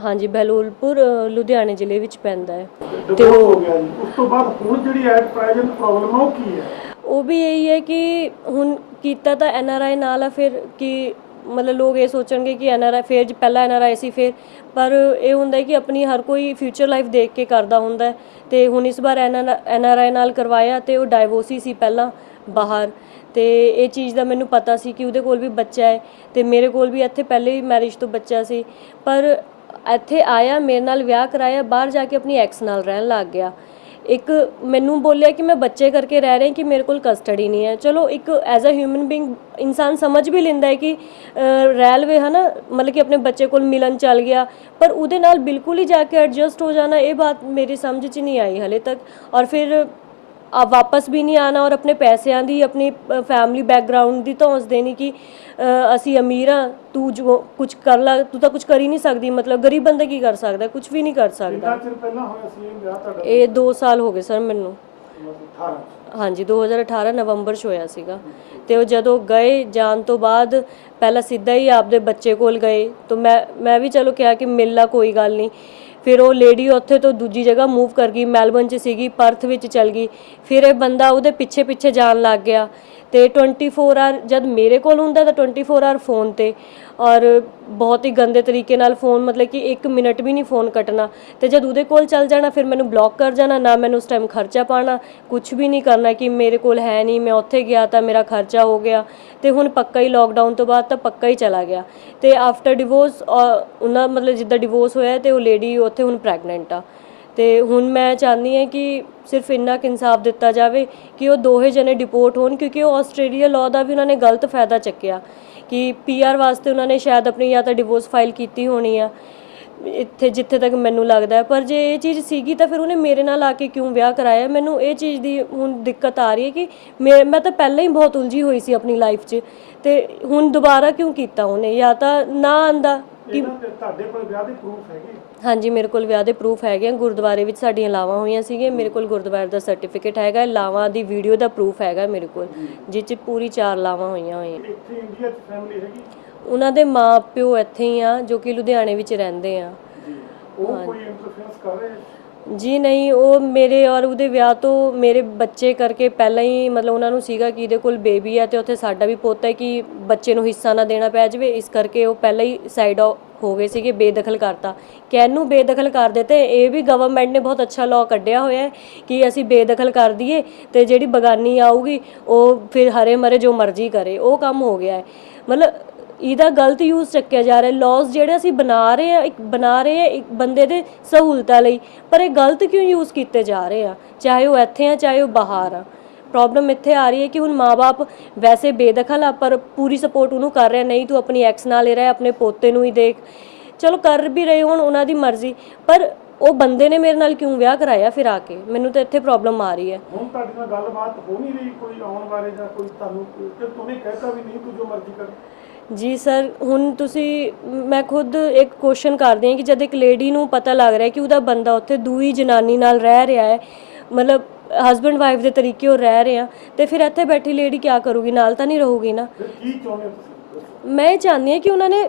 ਹਾਂਜੀ, ਬਹਿਲੋਲਪੁਰ ਲੁਧਿਆਣੇ ਜ਼ਿਲ੍ਹੇ ਵਿੱਚ ਪੈਂਦਾ ਹੈ। ਤੇ ਉਸ ਤੋਂ ਬਾਅਦ ਹੁਣ ਜਿਹੜੀ ਐਟ ਪ੍ਰੈਜ਼ੈਂਟ ਪ੍ਰੋਬਲਮ ਉਹ ਕੀ ਹੈ? ਉਹ ਵੀ ਇਹੀ ਹੈ ਕਿ ਹੁਣ ਕੀਤਾ ਤਾਂ NRI ਨਾਲ ਆ, ਫਿਰ ਕਿ ਮਤਲਬ ਲੋਕ ਇਹ ਸੋਚਣਗੇ ਕਿ NRI ਫਿਰ ਪਹਿਲਾਂ NRI ਸੀ ਫਿਰ, ਪਰ ਇਹ ਹੁੰਦਾ ਕਿ ਆਪਣੀ ਹਰ ਕੋਈ ਫਿਊਚਰ ਲਾਈਫ ਦੇਖ ਕੇ ਕਰਦਾ ਹੁੰਦਾ। ਤੇ ਹੁਣ ਇਸ ਵਾਰ NRI ਨਾਲ ਕਰਵਾਇਆ ਤੇ ਉਹ ਡਾਈਵੋਰਸੀ ਸੀ ਪਹਿਲਾਂ ਬਾਹਰ, ਤੇ ਇਹ ਚੀਜ਼ ਦਾ ਮੈਨੂੰ ਪਤਾ ਸੀ ਕਿ ਉਹਦੇ ਕੋਲ ਵੀ ਬੱਚਾ ਹੈ ਤੇ ਮੇਰੇ ਕੋਲ ਵੀ ਇੱਥੇ ਪਹਿਲੇ ਵੀ ਮੈਰਿਜ ਤੋਂ ਬੱਚਾ ਸੀ। ਪਰ ਇੱਥੇ ਆਇਆ, ਮੇਰੇ ਨਾਲ ਵਿਆਹ ਕਰਾਇਆ, ਬਾਹਰ ਜਾ ਕੇ ਆਪਣੀ ਐਕਸ ਨਾਲ ਰਹਿਣ ਲੱਗ ਗਿਆ। ਇੱਕ ਮੈਨੂੰ ਬੋਲਿਆ ਕਿ ਮੈਂ ਬੱਚੇ ਕਰਕੇ ਰਹਿ ਰਿਹਾ ਕਿ ਮੇਰੇ ਕੋਲ ਕਸਟਡੀ ਨਹੀਂ ਹੈ। ਚਲੋ ਇੱਕ ਐਜ਼ ਅ ਹਿਊਮਨ ਬੀਇੰਗ ਇਨਸਾਨ ਸਮਝ ਵੀ ਲੈਂਦਾ ਹੈ ਕਿ ਰਹਿ ਲਵੇ, ਹੈ ਨਾ, ਮਤਲਬ ਕਿ ਆਪਣੇ ਬੱਚੇ ਕੋਲ ਮਿਲਣ ਚੱਲ ਗਿਆ, ਪਰ ਉਹਦੇ ਨਾਲ ਬਿਲਕੁਲ ਹੀ ਜਾ ਕੇ ਐਡਜਸਟ ਹੋ ਜਾਣਾ, ਇਹ ਬਾਤ ਮੇਰੀ ਸਮਝ 'ਚ ਨਹੀਂ ਆਈ ਹਲੇ ਤੱਕ। ਔਰ ਫਿਰ ਵਾਪਸ ਵੀ ਨਹੀਂ ਆਣਾ ਔਰ ਆਪਣੇ ਪੈਸਿਆਂ ਦੀ, ਆਪਣੀ ਫੈਮਿਲੀ ਬੈਕਗਰਾਊਂਡ ਦੀ ਧੌਂਸ ਦੇਣੀ ਕਿ ਅਸੀਂ ਅਮੀਰ ਹਾਂ, ਤੂੰ ਜੋ ਕੁਝ ਕਰ ਲਾ, ਤੂੰ ਤਾਂ ਕੁਝ ਕਰ ਹੀ ਨਹੀਂ ਸਕਦੀ, ਮਤਲਬ ਗਰੀਬ ਬੰਦਾ ਕੀ ਕਰ ਸਕਦਾ, ਕੁਝ ਵੀ ਨਹੀਂ ਕਰ ਸਕਦਾ। ਕਿੰਨਾ ਚਿਰ ਪਹਿਲਾਂ ਹੋਇਆ ਸੀ ਇਹ ਵਿਆਹ ਤੁਹਾਡਾ? ਇਹ 2 ਸਾਲ ਹੋ ਗਏ ਸਰ ਮੈਨੂੰ। ਹਾਂਜੀ 2018 ਨਵੰਬਰ 'ਚ ਹੋਇਆ ਸੀਗਾ। ਤੇ ਉਹ ਜਦੋਂ ਗਏ ਜਾਣ ਤੋਂ ਬਾਅਦ ਪਹਿਲਾਂ ਸਿੱਧਾ ਹੀ ਆਪਦੇ ਬੱਚੇ ਕੋਲ ਗਏ ਤਾਂ ਮੈਂ ਵੀ ਚਲੋ ਕਿਹਾ ਕਿ ਮਿਲ ਲਾ ਕੋਈ ਗੱਲ ਨਹੀਂ। ਫਿਰ ਉਹ ਲੇਡੀ ਉੱਥੇ ਤੋਂ ਦੂਜੀ ਜਗ੍ਹਾ ਮੂਵ ਕਰ ਗਈ, ਮੈਲਬਨ 'ਚ ਸੀਗੀ, ਪਰਥ ਵਿੱਚ ਚਲ ਗਈ। ਫਿਰ ਇਹ ਬੰਦਾ ਉਹਦੇ ਪਿੱਛੇ ਪਿੱਛੇ ਜਾਣ ਲੱਗ ਗਿਆ ਤੇ 24 ਆਰ ਜਦ ਮੇਰੇ ਕੋਲ ਹੁੰਦਾ ਤਾਂ 24 ਆਰ ਫੋਨ ਤੇ, ਔਰ ਬਹੁਤ ਹੀ ਗੰਦੇ ਤਰੀਕੇ ਨਾਲ ਫੋਨ, ਮਤਲਬ ਕਿ 1 ਮਿੰਟ ਵੀ ਨਹੀਂ ਫੋਨ ਕੱਟਣਾ। ਤੇ ਜਦ ਉਹਦੇ ਕੋਲ ਚੱਲ ਜਾਣਾ ਫਿਰ ਮੈਨੂੰ ਬਲੌਕ ਕਰ ਜਾਣਾ, ਨਾ ਮੈਨੂੰ ਉਸ ਟਾਈਮ ਖਰਚਾ ਪਾਣਾ, ਕੁਝ ਵੀ ਨਹੀਂ ਕਰਨਾ ਕਿ ਮੇਰੇ ਕੋਲ ਹੈ ਨਹੀਂ, ਮੈਂ ਉੱਥੇ ਗਿਆ ਤਾਂ ਮੇਰਾ ਖਰਚਾ ਹੋ ਗਿਆ। ਤੇ ਹੁਣ ਪੱਕਾ ਹੀ ਲੋਕਡਾਊਨ ਤੋਂ ਬਾਅਦ ਤਾਂ ਪੱਕਾ ਹੀ ਚਲਾ ਗਿਆ। ਤੇ ਆਫਟਰ ਡਿਵੋਰਸ ਉਹਨਾਂ ਮਤਲਬ ਜਿੱਦਾਂ ਡਿਵੋਰਸ ਹੋਇਆ ਤੇ ਉਹ ਲੇਡੀ ਉੱਥੇ ਹੁਣ ਪ੍ਰੈਗਨੈਂਟ ਆ। ਤੇ ਹੁਣ ਮੈਂ ਚਾਹੁੰਦੀ ਹਾਂ ਕਿ ਸਿਰਫ ਇੰਨਾ ਕੁ ਇਨਸਾਫ ਦਿੱਤਾ ਜਾਵੇ ਕਿ ਉਹ ਦੋਹੇ ਜਣੇ ਡਿਪੋਰਟ ਹੋਣ, ਕਿਉਂਕਿ ਉਹ ਆਸਟ੍ਰੇਲੀਆ ਲਾਅ ਦਾ ਵੀ ਉਹਨਾਂ ਨੇ ਗਲਤ ਫਾਇਦਾ ਚੱਕਿਆ ਕਿ PR ਵਾਸਤੇ ਉਹਨਾਂ ਨੇ ਸ਼ਾਇਦ ਆਪਣੀ ਜਾਂ ਤਾਂ ਡਿਵੋਰਸ ਫਾਈਲ ਕੀਤੀ ਹੋਣੀ ਆ ਇੱਥੇ, ਜਿੱਥੇ ਤੱਕ ਮੈਨੂੰ ਲੱਗਦਾ ਹੈ। ਪਰ ਜੇ ਇਹ ਚੀਜ਼ ਸੀਗੀ ਤਾਂ ਫਿਰ ਉਹਨੇ ਮੇਰੇ ਨਾਲ ਆ ਕੇ ਕਿਉਂ ਵਿਆਹ ਕਰਾਇਆ? ਮੈਨੂੰ ਇਹ ਚੀਜ਼ ਦੀ ਹੁਣ ਦਿੱਕਤ ਆ ਰਹੀ ਹੈ ਕਿ ਮੈਂ ਤਾਂ ਪਹਿਲਾਂ ਹੀ ਬਹੁਤ ਉਲਝੀ ਹੋਈ ਸੀ ਆਪਣੀ ਲਾਈਫ 'ਚ, ਤੇ ਹੁਣ ਦੁਬਾਰਾ ਕਿਉਂ ਕੀਤਾ ਉਹਨੇ? ਜਾਂ ਤਾਂ ਨਾ ਆਂਦਾ ਕਿ ਤੁਹਾਡੇ ਕੋਲ ਵਿਆਹ ਦੇ ਪ੍ਰੂਫ ਹੈਗੇ? ਹਾਂਜੀ ਮੇਰੇ ਕੋਲ ਵਿਆਹ ਦੇ ਪ੍ਰੂਫ ਹੈਗੇ ਆ। ਗੁਰਦੁਆਰੇ ਵਿੱਚ ਸਾਡੀਆਂ ਲਾਵਾਂ ਹੋਈਆਂ ਸੀਗੀਆਂ, ਮੇਰੇ ਕੋਲ ਗੁਰਦੁਆਰੇ ਦਾ ਸਰਟੀਫਿਕੇਟ ਹੈਗਾ, ਲਾਵਾਂ ਦੀ ਵੀਡੀਓ ਦਾ ਪ੍ਰੂਫ ਹੈਗਾ ਮੇਰੇ ਕੋਲ, ਜਿਸ 'ਚ ਪੂਰੀ 4 ਲਾਵਾਂ ਹੋਈਆਂ। ਇੱਥੇ ਇੰਡੀਆ 'ਚ ਫੈਮਿਲੀ ਹੈਗੀ? ਉਹਨਾਂ ਦੇ ਮਾਂ-ਪਿਓ ਇੱਥੇ ਹੀ ਆ ਜੋ ਕਿ ਲੁਧਿਆਣੇ ਵਿੱਚ ਰਹਿੰਦੇ ਆ। ਉਹ ਕੋਈ ਇੰਟਰਫੇਰੈਂਸ ਕਰ ਰਹੇ? ਜੀ ਨਹੀਂ, ਉਹ ਮੇਰੇ ਔਰ ਉਹਦੇ ਵਿਆਹ ਤੋਂ ਮੇਰੇ ਬੱਚੇ ਕਰਕੇ ਪਹਿਲਾਂ ਹੀ ਮਤਲਬ ਉਹਨਾਂ ਨੂੰ ਸੀਗਾ ਕਿ ਇਹਦੇ ਕੋਲ ਬੇਬੀ ਹੈ ਤੇ ਉੱਥੇ ਸਾਡਾ ਵੀ ਪੁੱਤ ਹੈ ਕਿ ਬੱਚੇ ਨੂੰ ਹਿੱਸਾ ਨਾ ਦੇਣਾ ਪੈ ਜਾਵੇ, ਇਸ ਕਰਕੇ ਉਹ ਪਹਿਲਾਂ ਹੀ ਸਾਈਡ ਹੋ ਗਏ ਸੀਗੇ, ਬੇਦਖਲ ਕਰਤਾ। ਕਹਿਣ ਨੂੰ ਬੇਦਖਲ ਕਰ ਦਿੱਤੇ, ਇਹ ਵੀ ਗਵਰਨਮੈਂਟ ਨੇ ਬਹੁਤ ਅੱਛਾ ਲਾਅ ਕੱਢਿਆ ਹੋਇਆ ਹੈ ਕਿ ਅਸੀਂ ਬੇਦਖਲ ਕਰ ਦਈਏ ਤੇ ਜਿਹੜੀ ਬਗਾਨੀ ਆਊਗੀ ਉਹ ਫਿਰ ਹਰੇ ਮਰੇ ਜੋ ਮਰਜ਼ੀ ਕਰੇ, ਉਹ ਕੰਮ ਹੋ ਗਿਆ ਹੈ। ਮਤਲਬ ਇਹਦਾ ਗਲਤ ਯੂਜ਼ ਚੱਕਿਆ ਜਾ ਰਿਹਾ। ਲਾਜ਼ ਜਿਹੜੇ ਅਸੀਂ ਬਣਾ ਰਹੇ ਆ ਇੱਕ ਬੰਦੇ ਦੇ ਸਹੂਲਤਾਂ ਲਈ, ਪਰ ਇਹ ਗਲਤ ਕਿਉਂ ਯੂਜ਼ ਕੀਤੇ ਜਾ ਰਹੇ ਆ? ਚਾਹੇ ਉਹ ਇੱਥੇ ਆ ਚਾਹੇ ਉਹ ਬਾਹਰ ਆ। ਪ੍ਰੋਬਲਮ ਇੱਥੇ ਆ ਰਹੀ ਹੈ ਕਿ ਹੁਣ ਮਾਂ-ਬਾਪ ਵੈਸੇ ਬੇਦਖਲ ਆ ਪਰ ਪੂਰੀ ਸਪੋਰਟ ਉਹਨੂੰ ਕਰ ਰਿਹਾ, ਨਹੀਂ ਤੂੰ ਆਪਣੀ ਐਕਸ ਨਾਲ ਹੀ ਰਹਿ, ਆਪਣੇ ਪੋਤੇ ਨੂੰ ਹੀ ਦੇਖ। ਚਲੋ ਕਰ ਵੀ ਰਹੇ ਹੁਣ ਉਹਨਾਂ ਦੀ ਮਰਜ਼ੀ, ਪਰ ਉਹ ਬੰਦੇ ਨੇ ਮੇਰੇ ਨਾਲ ਕਿਉਂ ਵਿਆਹ ਕਰਾਇਆ ਫਿਰ ਆ ਕੇ? ਮੈਨੂੰ ਤਾਂ ਇੱਥੇ ਪ੍ਰੋਬਲਮ ਆ ਰਹੀ ਹੈ। ਹੁਣ ਤੁਹਾਡੇ ਨਾਲ ਗੱਲਬਾਤ ਹੋ ਨਹੀਂ ਰਹੀ ਕੋਈ ਆਉਣ ਬਾਰੇ ਜਾਂ ਕੋਈ ਤੁਹਾਨੂੰ ਕਿ ਤੁਸੀਂ ਕਹਿਤਾ ਵੀ ਨਹੀਂ ਤੂੰ ਜੋ ਮਰਜ਼ੀ ਕਰ? ਜੀ ਸਰ, ਹੁਣ ਮੈਂ ਖੁਦ ਇੱਕ ਕੁਐਸਚਨ ਕਰਦੀ ਹਾਂ ਕਿ ਜਦ ਇੱਕ ਲੇਡੀ ਨੂੰ ਪਤਾ ਲੱਗ ਰਿਹਾ ਕਿ ਉਹਦਾ ਬੰਦਾ ਉੱਥੇ ਦੂਈ ਜਨਾਨੀ ਨਾਲ ਰਹਿ ਰਿਹਾ ਹੈ, ਮਤਲਬ ਹਸਬੈਂਡ ਵਾਈਫ ਦੇ ਤਰੀਕੇ ਉਹ ਰਹਿ ਰਹੇ ਆ, ਤੇ ਫਿਰ ਇੱਥੇ ਬੈਠੀ ਲੇਡੀ ਕੀ ਕਰੂਗੀ? ਨਾਲ ਤਾਂ ਨਹੀਂ ਰਹੂਗੀ ਨਾ। ਕੀ ਚਾਹੁੰਦੇ ਤੁਸੀਂ? ਮੈਂ ਇਹ ਚਾਹੁੰਦੀ ਹਾਂ ਕਿ ਉਹਨਾਂ ਨੇ,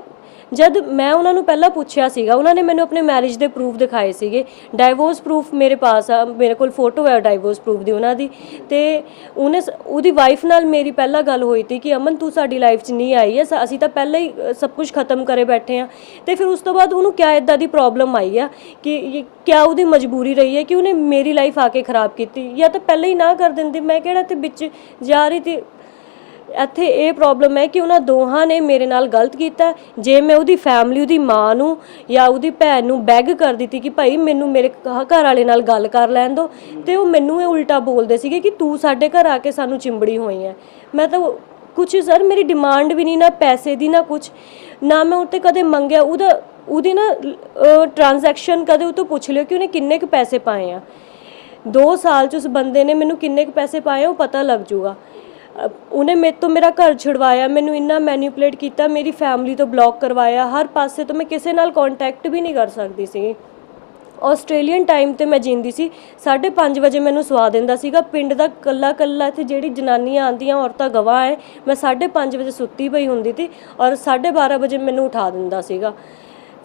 ਜਦ ਮੈਂ ਉਹਨਾਂ ਨੂੰ ਪਹਿਲਾਂ ਪੁੱਛਿਆ ਸੀਗਾ, ਉਹਨਾਂ ਨੇ ਮੈਨੂੰ ਆਪਣੇ ਮੈਰਿਜ ਦੇ ਪ੍ਰੂਫ ਦਿਖਾਏ ਸੀਗੇ, ਡਾਈਵੋਰਸ ਪ੍ਰੂਫ ਮੇਰੇ ਪਾਸ ਆ, ਮੇਰੇ ਕੋਲ ਫੋਟੋ ਹੈ ਡਾਈਵੋਰਸ ਪ੍ਰੂਫ ਦੀ ਉਹਨਾਂ ਦੀ। ਤੇ ਉਹਦੀ ਵਾਈਫ ਨਾਲ ਮੇਰੀ ਪਹਿਲਾਂ ਗੱਲ ਹੋਈ ਸੀ ਕਿ ਅਮਨ ਤੂੰ ਸਾਡੀ ਲਾਈਫ 'ਚ ਨਹੀਂ ਆਈ ਹੈ, ਅਸੀਂ ਤਾਂ ਪਹਿਲਾਂ ਹੀ ਸਭ ਕੁਝ ਖਤਮ ਕਰੇ ਬੈਠੇ ਹਾਂ। ਤੇ ਫਿਰ ਉਸ ਤੋਂ ਬਾਅਦ ਉਹਨੂੰ ਕਿਆ ਇੱਦਾਂ ਦੀ ਪ੍ਰੋਬਲਮ ਆਈ ਆ ਕਿ ਕਿਆ ਉਹਦੀ ਮਜਬੂਰੀ ਰਹੀ ਹੈ ਕਿ ਉਹਨੇ ਮੇਰੀ ਲਾਈਫ ਆ ਕੇ ਖਰਾਬ ਕੀਤੀ? ਜਾਂ ਤਾਂ ਪਹਿਲਾਂ ਹੀ ਨਾ ਕਰ ਦਿੰਦੀ, ਮੈਂ ਕਿਹੜਾ ਇੱਥੇ ਵਿੱਚ ਜਾ ਰਹੀ ਸੀ। ਇੱਥੇ ਇਹ ਪ੍ਰੋਬਲਮ ਹੈ ਕਿ ਉਹਨਾਂ ਦੋਹਾਂ ਨੇ ਮੇਰੇ ਨਾਲ ਗਲਤ ਕੀਤਾ। ਜੇ ਮੈਂ ਉਹਦੀ ਫੈਮਿਲੀ, ਉਹਦੀ ਮਾਂ ਨੂੰ ਜਾਂ ਉਹਦੀ ਭੈਣ ਨੂੰ ਬੈਗ ਕਰ ਦਿੱਤੀ ਕਿ ਭਾਈ ਮੈਨੂੰ ਮੇਰੇ ਘਰ ਵਾਲੇ ਨਾਲ ਗੱਲ ਕਰ ਲੈਣ ਦਿਓ, ਤੇ ਉਹ ਮੈਨੂੰ ਇਹ ਉਲਟਾ ਬੋਲਦੇ ਸੀਗੇ ਕਿ ਤੂੰ ਸਾਡੇ ਘਰ ਆ ਕੇ ਸਾਨੂੰ ਚਿੰਬੜੀ ਹੋਈ ਹੈ। ਮੈਂ ਤਾਂ ਕੁਛ ਸਰ ਮੇਰੀ ਡਿਮਾਂਡ ਵੀ ਨਹੀਂ, ਨਾ ਪੈਸੇ ਦੀ ਨਾ ਕੁਛ, ਨਾ ਮੈਂ ਉੱਤੇ ਕਦੇ ਮੰਗਿਆ। ਉਹਦੀ ਨਾ ਟ੍ਰਾਂਜੈਕਸ਼ਨ ਕਦੇ ਉਹ ਤੋਂ ਪੁੱਛ ਲਿਓ ਕਿ ਉਹਨੇ ਕਿੰਨੇ ਕੁ ਪੈਸੇ ਪਾਏ ਆ 2 ਸਾਲ 'ਚ, ਉਸ ਬੰਦੇ ਨੇ ਮੈਨੂੰ ਕਿੰਨੇ ਕੁ ਪੈਸੇ ਪਾਏ ਉਹ ਪਤਾ ਲੱਗ ਜੂਗਾ। ਉਹਨੇ ਮੇਰੇ ਤੋਂ ਮੇਰਾ ਘਰ ਛੁਡਵਾਇਆ, ਮੈਨੂੰ ਇੰਨਾ ਮੈਨੀਪੂਲੇਟ ਕੀਤਾ, ਮੇਰੀ ਫੈਮਿਲੀ ਤੋਂ ਬਲੌਕ ਕਰਵਾਇਆ, ਹਰ ਪਾਸੇ ਤੋਂ ਮੈਂ ਕਿਸੇ ਨਾਲ ਕੰਟੈਕਟ ਵੀ ਨਹੀਂ ਕਰ ਸਕਦੀ ਸੀ। ਆਸਟ੍ਰੇਲੀਅਨ ਟਾਈਮ ਤੇ ਮੈਂ ਜਿੰਦੀ ਸੀ, 5:30 ਵਜੇ ਮੈਨੂੰ ਸਵਾ ਦਿੰਦਾ ਸੀਗਾ। ਪਿੰਡ ਦਾ ਕੱਲਾ ਇੱਥੇ ਜਿਹੜੀ ਜਨਾਨੀਆਂ ਆਉਂਦੀਆਂ ਔਰਤਾਂ ਗਵਾਹ ਹੈ, ਮੈਂ 5:30 ਵਜੇ ਸੁੱਤੀ ਪਈ ਹੁੰਦੀ ਸੀ ਔਰ 12:30 ਵਜੇ ਮੈਨੂੰ ਉਠਾ ਦਿੰਦਾ ਸੀਗਾ।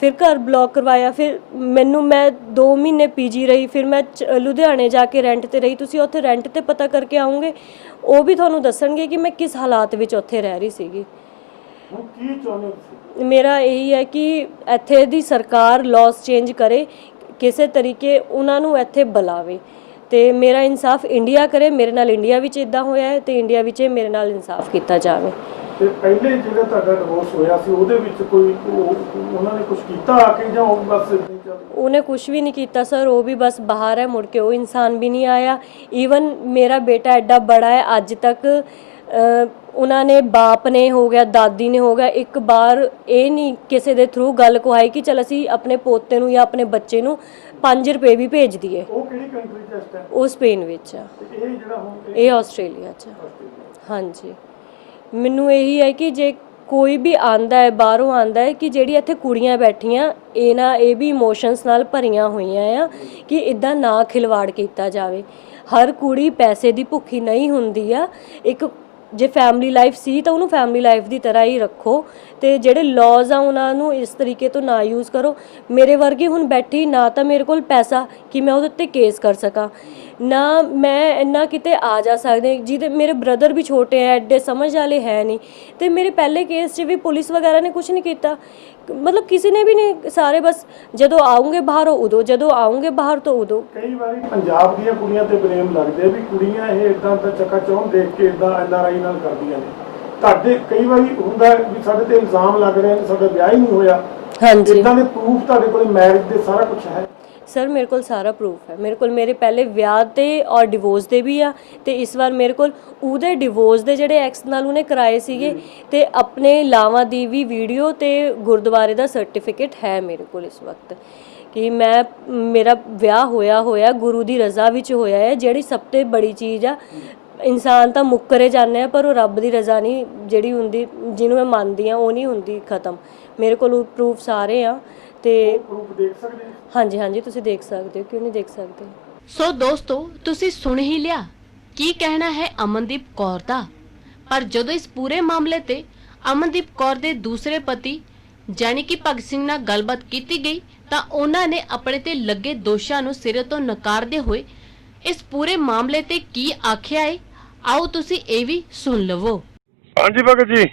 ਫਿਰ ਘਰ ਬਲੌਕ ਕਰਵਾਇਆ। ਫਿਰ ਮੈਂ 2 ਮਹੀਨੇ PG ਰਹੀ, ਫਿਰ ਮੈਂ ਲੁਧਿਆਣੇ ਜਾ ਕੇ ਰੈਂਟ ਤੇ ਰਹੀ। ਤੁਸੀਂ ਉੱਥੇ ਰੈਂਟ ਤੇ ਪਤਾ ਕਰਕੇ ਆਉਂਗੇ, ਉਹ ਵੀ ਤੁਹਾਨੂੰ ਦੱਸਣਗੇ ਕਿ ਮੈਂ ਕਿਸ ਹਾਲਾਤ ਵਿੱਚ ਉੱਥੇ ਰਹਿ ਰਹੀ ਸੀਗੀ। ਹੁਣ ਕੀ ਚਾਹੁੰਦੇ ਤੁਸੀਂ? ਮੇਰਾ ਇਹੀ ਹੈ ਕਿ ਇੱਥੇ ਦੀ ਸਰਕਾਰ ਲਾਜ਼ ਚੇਂਜ ਕਰੇ, ਕਿਸੇ ਤਰੀਕੇ ਉਹਨਾਂ ਨੂੰ ਇੱਥੇ ਬੁਲਾਵੇ ਤੇ ਮੇਰਾ ਇਨਸਾਫ ਇੰਡੀਆ ਕਰੇ। ਮੇਰੇ ਨਾਲ ਇੰਡੀਆ ਵਿੱਚ ਇਦਾਂ ਹੋਇਆ ਹੈ ਤੇ ਇੰਡੀਆ ਵਿੱਚ ਮੇਰੇ ਨਾਲ ਇਨਸਾਫ ਕੀਤਾ ਜਾਵੇ। ਤੇ ਪਹਿਲੇ ਜਿਹੜਾ ਤੁਹਾਡਾ ਡਿਵੋਰਸ ਹੋਇਆ ਸੀ ਉਹਦੇ ਵਿੱਚ ਕੋਈ ਉਹਨਾਂ ਨੇ ਕੁਝ ਕੀਤਾ ਆ ਕੇ, ਜਾਂ ਉਹ ਬਸ ਇਦਾਂ ਹੀ ਚੱਲ? ਉਹਨੇ ਕੁਝ ਵੀ ਨਹੀਂ ਕੀਤਾ ਸਰ, ਉਹ ਵੀ ਬਸ ਬਾਹਰ ਹੈ, ਮੁੜ ਕੇ ਉਹ ਇਨਸਾਨ ਵੀ ਨਹੀਂ ਆਇਆ। ਈਵਨ ਮੇਰਾ ਬੇਟਾ ਐਡਾ ਬੜਾ ਹੈ, ਅੱਜ ਤੱਕ ਉਹਨਾਂ ਨੇ ਬਾਪ ਨੇ ਹੋ ਗਿਆ, ਦਾਦੀ ਨੇ ਹੋ ਗਿਆ, ਇੱਕ ਵਾਰ ਇਹ ਨਹੀਂ ਕਿਸੇ ਦੇ ਥਰੂ ਗੱਲ ਕਹਾਈ ਕਿ ਚਲ ਅਸੀਂ ਆਪਣੇ ਪੋਤੇ ਨੂੰ ਜਾਂ ਆਪਣੇ ਬੱਚੇ ਨੂੰ 5 ਰੁਪਏ ਵੀ ਭੇਜ ਦਈਏ। ਉਹ ਕਿਹੜੀ ਕੰਟਰੀ 'ਚ ਇਸ ਟਾਈਮ? ਉਹ ਸਪੇਨ ਵਿੱਚ ਆ। ਇਹ ਜਿਹੜਾ ਹੁਣ ਇਹ ਆਸਟ੍ਰੇਲੀਆ 'ਚ। ਹਾਂਜੀ, ਮੈਨੂੰ ਇਹੀ ਹੈ ਕਿ ਜੇ ਕੋਈ ਵੀ ਆਂਦਾ ਹੈ ਬਾਹਰੋਂ ਆਂਦਾ ਹੈ ਕਿ ਜਿਹੜੀ ਇੱਥੇ ਕੁੜੀਆਂ ਬੈਠੀਆਂ ਇਹ ਵੀ ਇਮੋਸ਼ਨਸ ਨਾਲ ਭਰੀਆਂ ਹੋਈਆਂ ਆ ਕਿ ਇਦਾਂ ਨਾ ਖਿਲਵਾੜ ਕੀਤਾ ਜਾਵੇ। ਹਰ ਕੁੜੀ ਪੈਸੇ ਦੀ ਭੁੱਖੀ ਨਹੀਂ ਹੁੰਦੀ ਆ। ਇੱਕ ਜੇ ਫੈਮਿਲੀ ਲਾਈਫ ਸੀ ਤਾਂ ਉਹਨੂੰ ਫੈਮਿਲੀ ਲਾਈਫ ਦੀ ਤਰ੍ਹਾਂ ਹੀ ਰੱਖੋ, ਤੇ ਜਿਹੜੇ ਲੌਜ਼ ਆ ਉਹਨਾਂ ਨੂੰ ਇਸ ਤਰੀਕੇ ਤੋਂ ਨਾ ਯੂਜ਼ ਕਰੋ। ਮੇਰੇ ਵਰਗੀ ਹੁਣ ਬੈਠੀ ਨਾ ਤਾਂ ਮੇਰੇ ਕੋਲ ਪੈਸਾ ਕਿ ਮੈਂ ਉਹਦੇ ਉੱਤੇ ਕੇਸ ਕਰ ਸਕਾਂ, ਨਾ ਮੈਂ ਇੰਨਾ ਕਿਤੇ ਆ ਜਾ ਸਕਦੇ, ਜਿਹਦੇ ਮੇਰੇ ਬ੍ਰਦਰ ਵੀ ਛੋਟੇ ਆ, ਐਡੇ ਸਮਝ ਵਾਲੇ ਹੈ ਨਹੀਂ, ਤੇ ਮੇਰੇ ਪਹਿਲੇ ਕੇਸ 'ਚ ਵੀ ਪੁਲਿਸ ਵਗੈਰਾ ਨੇ ਕੁਝ ਨਹੀਂ ਕੀਤਾ, ਮਤਲਬ ਕਿਸੇ ਨੇ ਵੀ ਨਹੀਂ। ਸਾਰੇ ਬਸ ਜਦੋਂ ਆਉਂਗੇ ਬਾਹਰ ਉਦੋਂ, ਜਦੋਂ ਆਉਂਗੇ ਬਾਹਰ ਤੋਂ ਉਦੋਂ। ਕਈ ਵਾਰੀ ਪੰਜਾਬ ਦੀਆਂ ਕੁੜੀਆਂ ਤੇ ਬਲੇਮ ਲੱਗਦੇ ਵੀ ਕੁੜੀਆਂ ਇਹ ਇਦਾਂ ਦਾ ਚੱਕਾ ਚੌਂਧ ਦੇਖ ਕੇ ਇਦਾਂ NRI ਨਾਲ ਕਰਦੀਆਂ ਨੇ। ਤੁਹਾਡੇ ਕਈ ਵਾਰੀ ਹੁੰਦਾ ਵੀ ਸਾਡੇ ਤੇ ਇਲਜ਼ਾਮ ਲੱਗ ਰਹੇ ਨੇ ਸਾਡਾ ਵਿਆਹ ਹੀ ਨਹੀਂ ਹੋਇਆ, ਹਾਂਜੀ ਇਦਾਂ ਦੇ ਪ੍ਰੂਫ ਤੁਹਾਡੇ ਕੋਲ ਮੈਰਿਜ ਦੇ ਸਾਰਾ ਕੁਝ ਹੈ? ਸਰ ਮੇਰੇ ਕੋਲ ਸਾਰਾ ਪ੍ਰੂਫ ਹੈ। ਮੇਰੇ ਕੋਲ ਮੇਰੇ ਪਹਿਲੇ ਵਿਆਹ ਤੇ ਔਰ ਡਿਵੋਰਸ ਦੇ ਵੀ ਆ, ਤੇ ਇਸ ਵਾਰ ਮੇਰੇ ਕੋਲ ਉਹਦੇ ਡਿਵੋਰਸ ਦੇ ਜਿਹੜੇ ਐਕਸ ਨਾਲ ਉਹਨੇ ਕਰਾਏ ਸੀਗੇ, ਤੇ ਆਪਣੇ ਲਾਵਾਂ ਦੀ ਵੀ ਵੀਡੀਓ ਤੇ ਗੁਰਦੁਆਰੇ ਦਾ ਸਰਟੀਫਿਕੇਟ ਹੈ ਮੇਰੇ ਕੋਲ ਇਸ ਵਕਤ ਕਿ ਮੇਰਾ ਵਿਆਹ ਹੋਇਆ ਗੁਰੂ ਦੀ ਰਜ਼ਾ ਵਿੱਚ ਹੋਇਆ ਹੈ, ਜਿਹੜੀ ਸਭ ਤੋਂ ਬੜੀ ਚੀਜ਼ ਆ। ਇਨਸਾਨ ਤਾਂ ਮੁੱਕਰੇ ਜਾਂਦੇ ਆ, ਪਰ ਉਹ ਰੱਬ ਦੀ ਰਜ਼ਾ ਨਹੀਂ ਜਿਹੜੀ ਹੁੰਦੀ, ਜਿਹਨੂੰ ਮੈਂ ਮੰਨਦੀ ਆ, ਉਹ ਨਹੀਂ ਹੁੰਦੀ ਖਤਮ। ਮੇਰੇ ਕੋਲ ਪ੍ਰੂਫ ਸਾਰੇ ਆ, ਤੇ ਪ੍ਰੂਫ ਦੇਖ ਸਕਦੇ ਹਾਂ? ਹਾਂਜੀ ਤੁਸੀਂ ਦੇਖ ਸਕਦੇ ਹੋ, ਕਿਉਂ ਨਹੀਂ ਦੇਖ ਸਕਦੇ। ਸੋ ਦੋਸਤੋ, ਤੁਸੀਂ ਸੁਣ ਹੀ ਲਿਆ ਕੀ ਕਹਿਣਾ ਹੈ ਅਮਨਦੀਪ ਕੌਰ ਦਾ। ਪਰ ਜਦੋਂ ਇਸ ਪੂਰੇ ਮਾਮਲੇ ਤੇ ਅਮਨਦੀਪ ਕੌਰ ਦੇ ਦੂਸਰੇ ਪਤੀ ਜਾਨੀ ਕਿ ਭਗਤ ਸਿੰਘ ਨਾਲ ਗੱਲਬਾਤ ਕੀਤੀ ਗਈ ਤਾਂ ਉਹਨਾਂ ਨੇ ਆਪਣੇ ਤੇ ਲੱਗੇ ਦੋਸ਼ਾਂ ਨੂੰ ਸਿਰੇ ਤੋਂ ਨਕਾਰਦੇ ਹੋਏ ਇਸ ਪੂਰੇ ਮਾਮਲੇ ਤੇ ਕੀ ਆਖਿਆ ਹੈ, ਆਓ ਤੁਸੀਂ ਇਹ ਵੀ ਸੁਣ ਲਵੋ। ਹਾਂਜੀ ਭਗਤ ਜੀ।